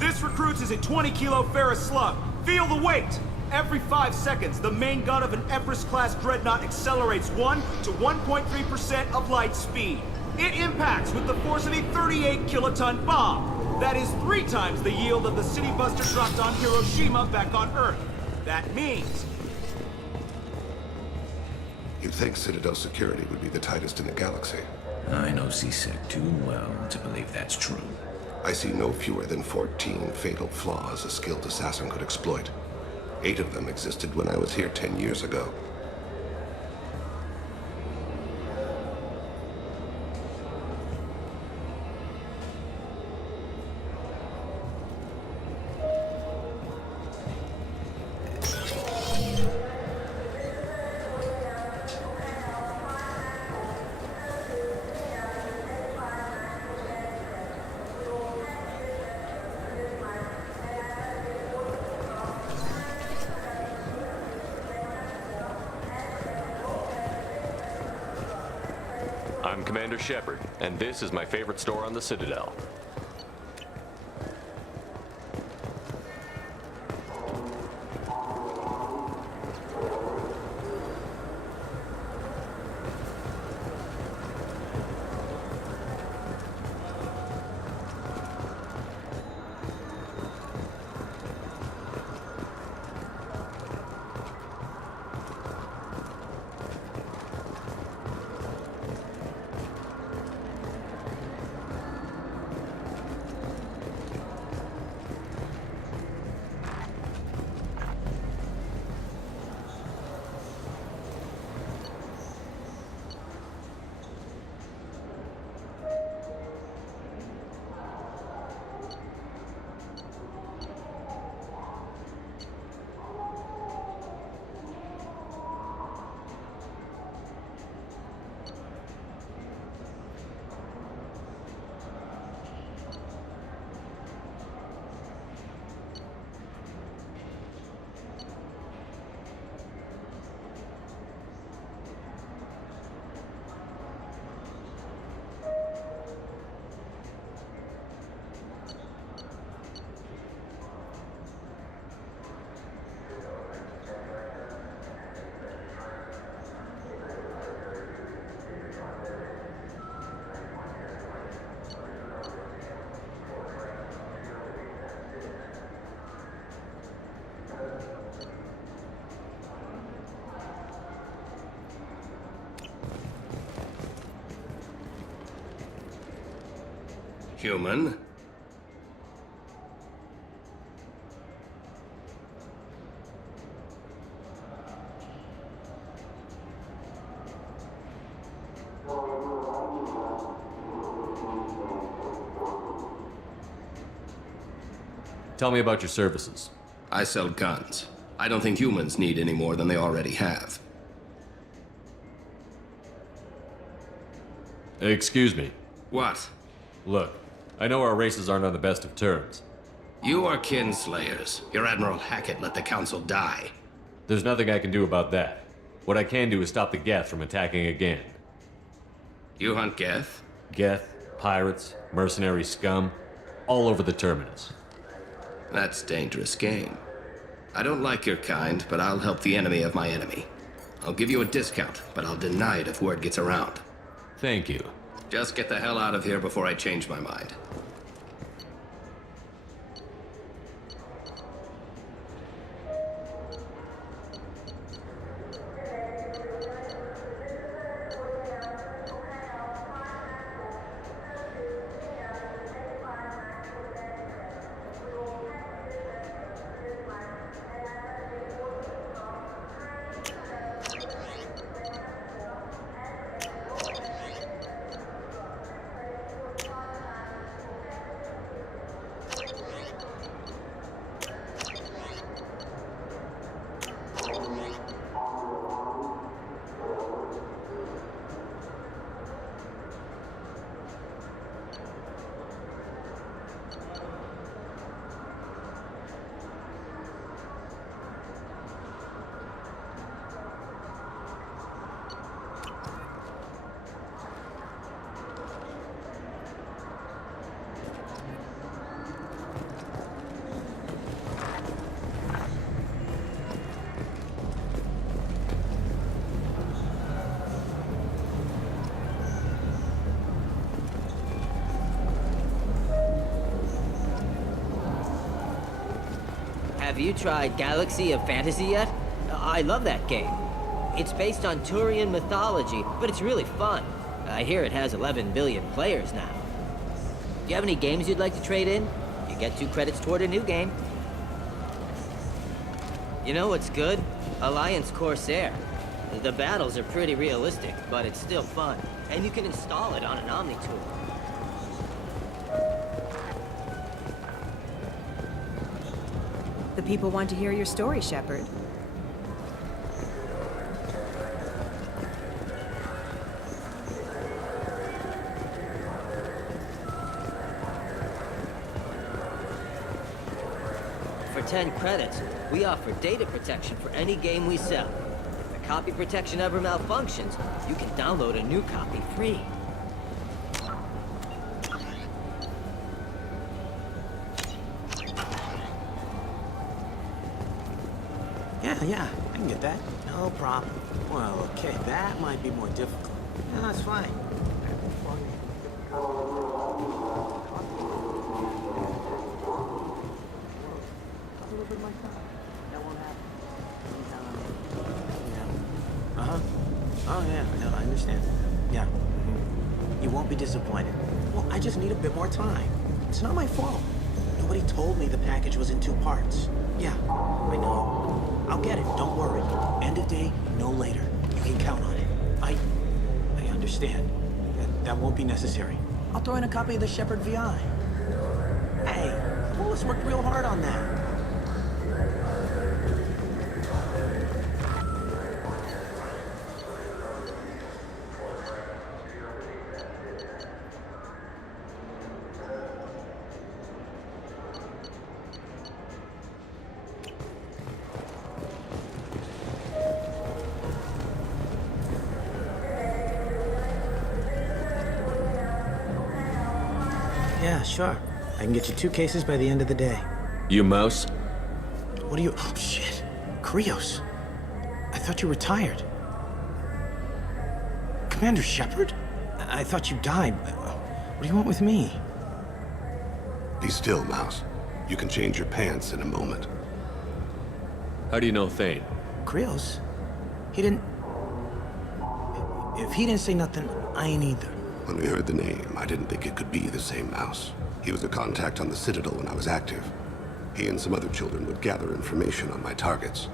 This recruits is a 20-kilo ferrous slug. Feel the weight! Every 5 seconds, the main gun of an Everest-class dreadnought accelerates 1 to 1.3% of light speed. It impacts with the force of a 38-kiloton bomb. That is 3 times the yield of the city buster dropped on Hiroshima back on Earth. That means... You'd think Citadel security would be the tightest in the galaxy. I know C-Sec too well to believe that's true. I see no fewer than 14 fatal flaws a skilled assassin could exploit. 8 of them existed when I was here 10 years ago. I'm Commander Shepard, and this is my favorite store on the Citadel. Human? Tell me about your services. I sell guns. I don't think humans need any more than they already have. Excuse me. What? Look, I know our races aren't on the best of terms. You are kinslayers. Your Admiral Hackett let the Council die. There's nothing I can do about that. What I can do is stop the Geth from attacking again. You hunt Geth? Geth, pirates, mercenary scum, all over the Terminus. That's dangerous game. I don't like your kind, but I'll help the enemy of my enemy. I'll give you a discount, but I'll deny it if word gets around. Thank you. Just get the hell out of here before I change my mind. Have you tried Galaxy of Fantasy yet? I love that game. It's based on Turian mythology, but it's really fun. I hear it has 11 billion players now. Do you have any games you'd like to trade in? You get 2 credits toward a new game. You know what's good? Alliance Corsair. The battles are pretty realistic, but it's still fun. And you can install it on an Omni-tool. The people want to hear your story, Shepard. For 10 credits, we offer data protection for any game we sell. If the copy protection ever malfunctions, you can download a new copy free. Yeah, I can get that. No problem. Well, okay, that might be more difficult. Yeah, that's fine. Oh, yeah, no, I understand. Yeah. You won't be disappointed. Well, I just need a bit more time. It's not my fault. Nobody told me the package was in 2 parts. Yeah, I know. I'll get it, don't worry. End of day, no later. You can count on it. I understand. That won't be necessary. I'll throw in a copy of the Shepard VI. Hey, Willis worked real hard on that. Yeah, sure. I can get you 2 cases by the end of the day. You mouse? What are you... Oh, shit. Krios. I thought you were retired. Commander Shepard? I thought you died. What do you want with me? Be still, Mouse. You can change your pants in a moment. How do you know Thane? Krios? He didn't... If he didn't say nothing, I ain't either. When we heard the name, I didn't think it could be the same Mouse. He was a contact on the Citadel when I was active. He and some other children would gather information on my targets.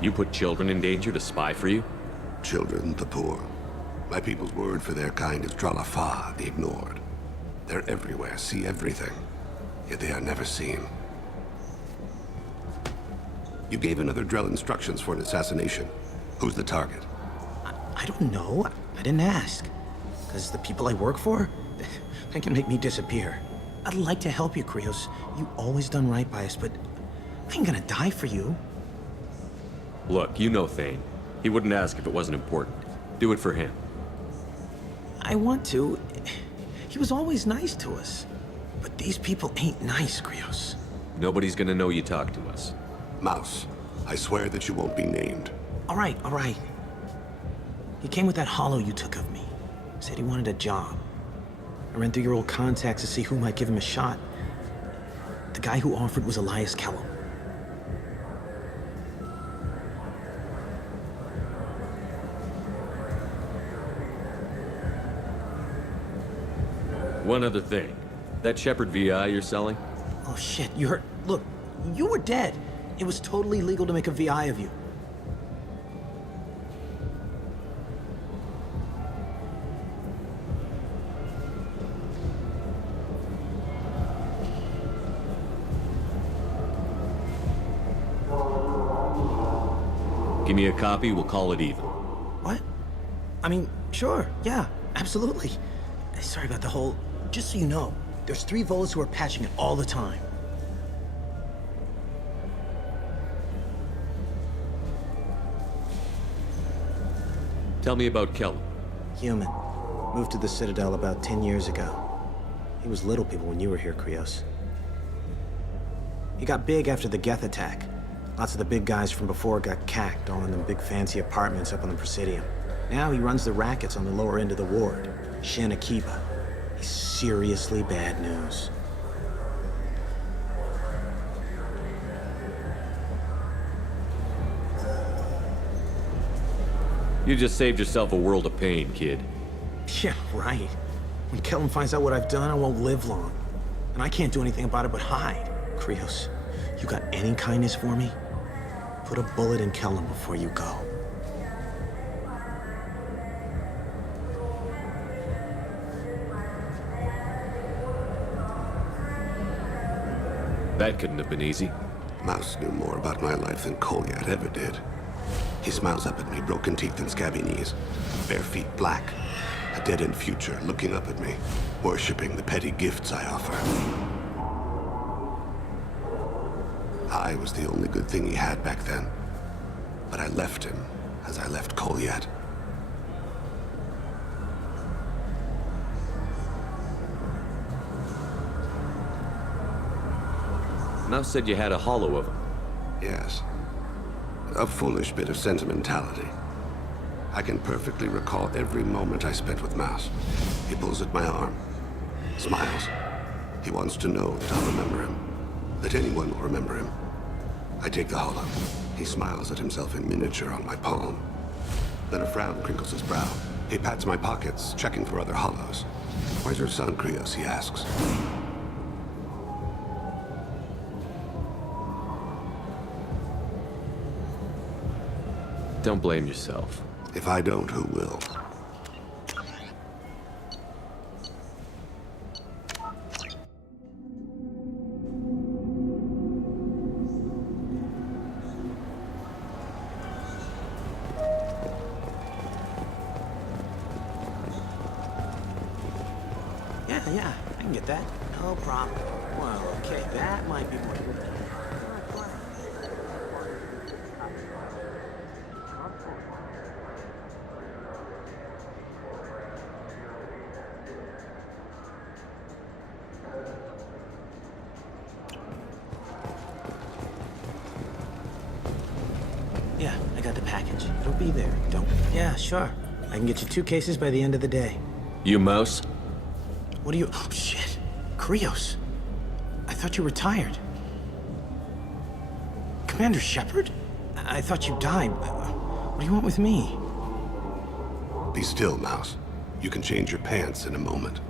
You put children in danger to spy for you? Children, the poor. My people's word for their kind is Dralafa, the ignored. They're everywhere, see everything. Yet they are never seen. You gave another Drell instructions for an assassination. Who's the target? I don't know. I didn't ask. Because the people I work for, they can make me disappear. I'd like to help you, Krios. You always done right by us, but I ain't gonna die for you. Look, you know Thane. He wouldn't ask if it wasn't important. Do it for him. I want to. He was always nice to us. But these people ain't nice, Krios. Nobody's gonna know you talk to us. Mouse, I swear that you won't be named. All right. He came with that hollow you took of me. Said he wanted a job. I ran through your old contacts to see who might give him a shot. The guy who offered was Elias Kellum. One other thing. That Shepard VI you're selling? Oh shit, you heard... Look, you were dead. It was totally legal to make a VI of you. Give me a copy, we'll call it even. What? I mean, sure, yeah, absolutely. Sorry about the whole... Just so you know, there's 3 Volus who are patching it all the time. Tell me about Kellum. Human. Moved to the Citadel about 10 years ago. He was little people when you were here, Krios. He got big after the Geth attack. Lots of the big guys from before got cacked, all in them big fancy apartments up on the Presidium. Now he runs the rackets on the lower end of the ward, Shin Akiba. He's seriously bad news. You just saved yourself a world of pain, kid. Yeah, right. When Kellum finds out what I've done, I won't live long. And I can't do anything about it but hide. Krios, you got any kindness for me? Put a bullet in Kellum before you go. That couldn't have been easy. Mouse knew more about my life than Kolyat ever did. He smiles up at me, broken teeth and scabby knees, bare feet black, a dead-end future looking up at me, worshipping the petty gifts I offer. I was the only good thing he had back then, but I left him as I left Kolyat. Mouse said you had a hollow of him. Yes. A foolish bit of sentimentality. I can perfectly recall every moment I spent with Mouse. He pulls at my arm, smiles. He wants to know that I'll remember him, that anyone will remember him. I take the hollow. He smiles at himself in miniature on my palm. Then a frown crinkles his brow. He pats my pockets, checking for other hollows. Where's your son, Krios? He asks. Don't blame yourself. If I don't, who will? Yeah, I can get that. No problem. Well, okay, that might be more. Yeah, I got the package. It'll be there. Don't. Yeah, sure. I can get you 2 cases by the end of the day. You Mouse? What are you? Oh, shit. Krios. I thought you retired. Commander Shepard? I thought you died. What do you want with me? Be still, Mouse. You can change your pants in a moment.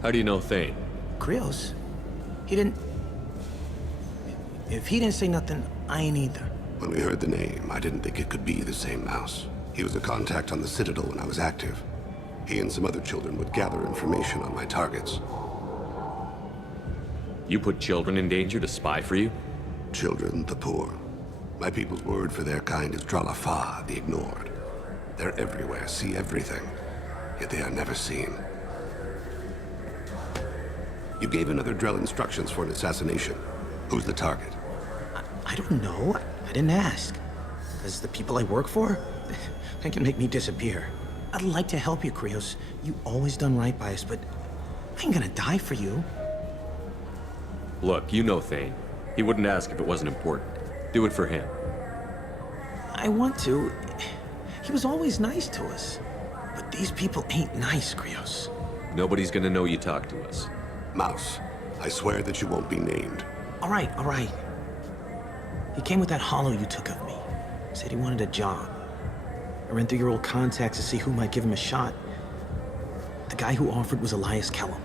How do you know Thane? Krios? He didn't... If he didn't say nothing, I ain't either. When we heard the name, I didn't think it could be the same Mouse. He was a contact on the Citadel when I was active. He and some other children would gather information on my targets. You put children in danger to spy for you? Children, the poor. My people's word for their kind is Dralafa, the ignored. They're everywhere, see everything, yet they are never seen. You gave another Drell instructions for an assassination. Who's the target? I don't know. I didn't ask. Because the people I work for, they can make me disappear. I'd like to help you, Krios. You always done right by us, but I ain't gonna die for you. Look, you know Thane. He wouldn't ask if it wasn't important. Do it for him. I want to. He was always nice to us. But these people ain't nice, Krios. Nobody's gonna know you talked to us. Mouse, I swear that you won't be named. All right. He came with that hollow you took of me. Said he wanted a job. I ran through your old contacts to see who might give him a shot. The guy who offered was Elias Kellum.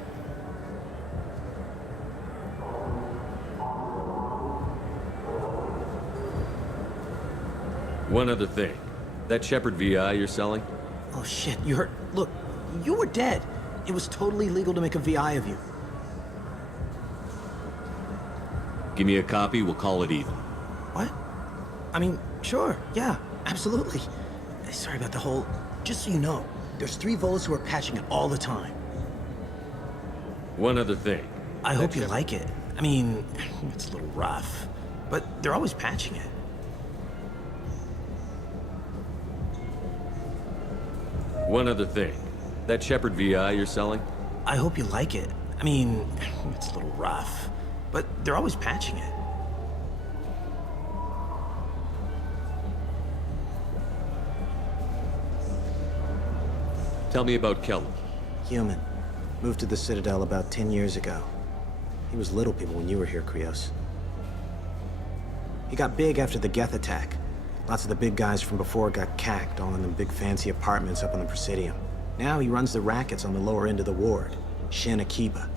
One other thing. That Shepard VI you're selling? Oh shit, you heard? Look, you were dead. It was totally legal to make a VI of you. Give me a copy, we'll call it even. What? I mean, sure, yeah, absolutely. Sorry about the whole... Just so you know, there's 3 Volus who are patching it all the time. One other thing. I hope you like it. I mean, it's a little rough, but they're always patching it. One other thing. That Shepard VI you're selling? I hope you like it. I mean, it's a little rough, but they're always patching it. Tell me about Kellum. Human. Moved to the Citadel about 10 years ago. He was little people when you were here, Krios. He got big after the Geth attack. Lots of the big guys from before got cacked, all in them big fancy apartments up on the Presidium. Now he runs the rackets on the lower end of the ward. Shin Akiba.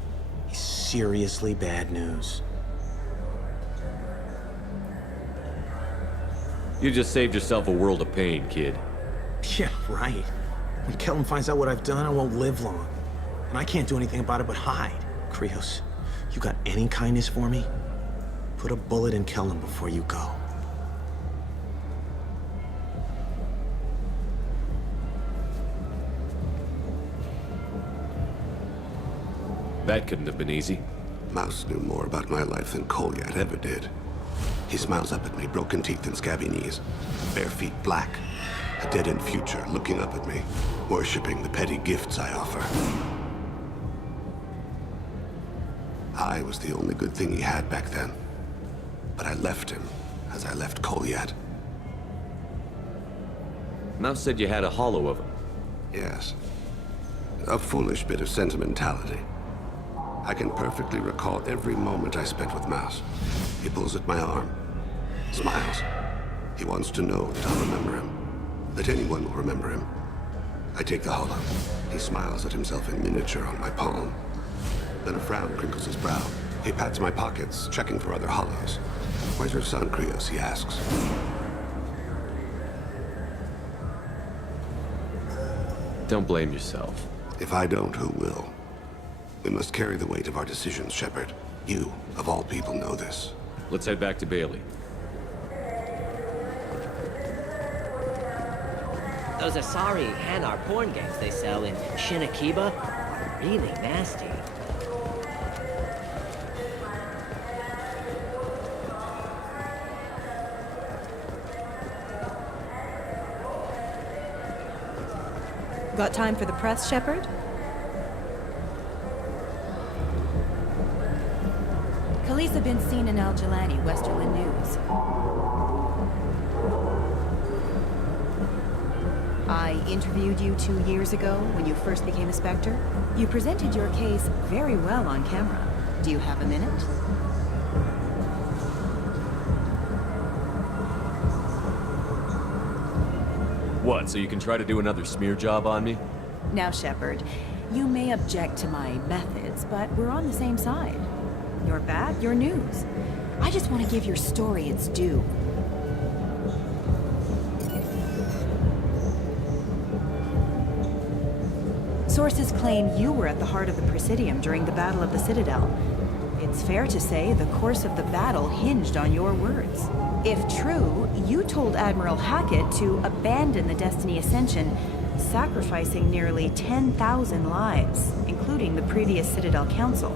He's seriously bad news. You just saved yourself a world of pain, kid. Yeah, right. When Kellum finds out what I've done, I won't live long. And I can't do anything about it but hide. Krios, you got any kindness for me? Put a bullet in Kellum before you go. That couldn't have been easy. Mouse knew more about my life than Kolyat ever did. He smiles up at me, broken teeth and scabby knees. Bare feet black. A dead-end future looking up at me, worshipping the petty gifts I offer. I was the only good thing he had back then. But I left him, as I left Kolyat. Mouse said you had a hollow of him. Yes. A foolish bit of sentimentality. I can perfectly recall every moment I spent with Mouse. He pulls at my arm, smiles. He wants to know that I'll remember him, that anyone will remember him. I take the hollow. He smiles at himself in miniature on my palm. Then a frown crinkles his brow. He pats my pockets, checking for other hollows. Where's your son, Krios? He asks. Don't blame yourself. If I don't, who will? We must carry the weight of our decisions, Shepard. You, of all people, know this. Let's head back to Bailey. Those Asari Hanar porn games they sell in Shin Akiba are really nasty. Got time for the press, Shepard? Khaleesa been seen in Al-Jalani, Westerland News. I interviewed you 2 years ago when you first became a Spectre. You presented your case very well on camera. Do you have a minute? What, so you can try to do another smear job on me? Now, Shepard, you may object to my methods, but we're on the same side. You're bad, you're news. I just want to give your story its due. Sources claim you were at the heart of the Presidium during the Battle of the Citadel. It's fair to say the course of the battle hinged on your words. If true, you told Admiral Hackett to abandon the Destiny Ascension, sacrificing nearly 10,000 lives, including the previous Citadel Council.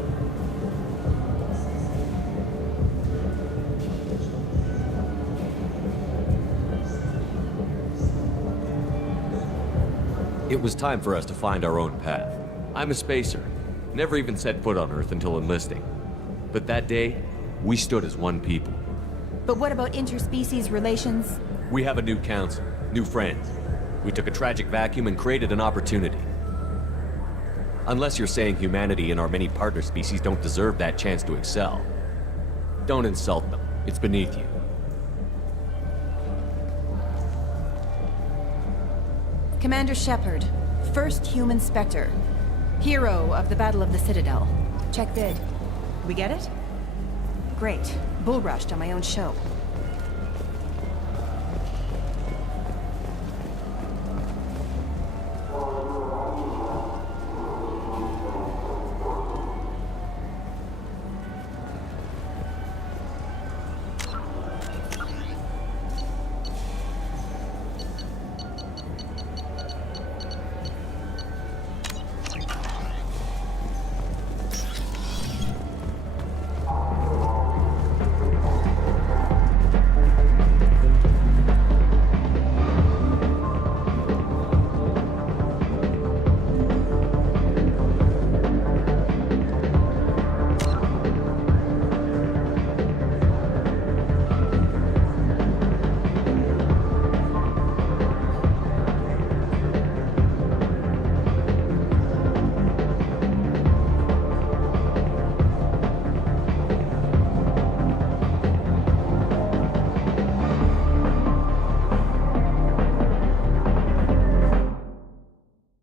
It was time for us to find our own path. I'm a spacer. Never even set foot on Earth until enlisting. But that day, we stood as one people. But what about interspecies relations? We have a new council, new friends. We took a tragic vacuum and created an opportunity. Unless you're saying humanity and our many partner species don't deserve that chance to excel. Don't insult them. It's beneath you. Commander Shepard, first human Spectre. Hero of the Battle of the Citadel. Check vid. We get it? Great. Bull rushed on my own show.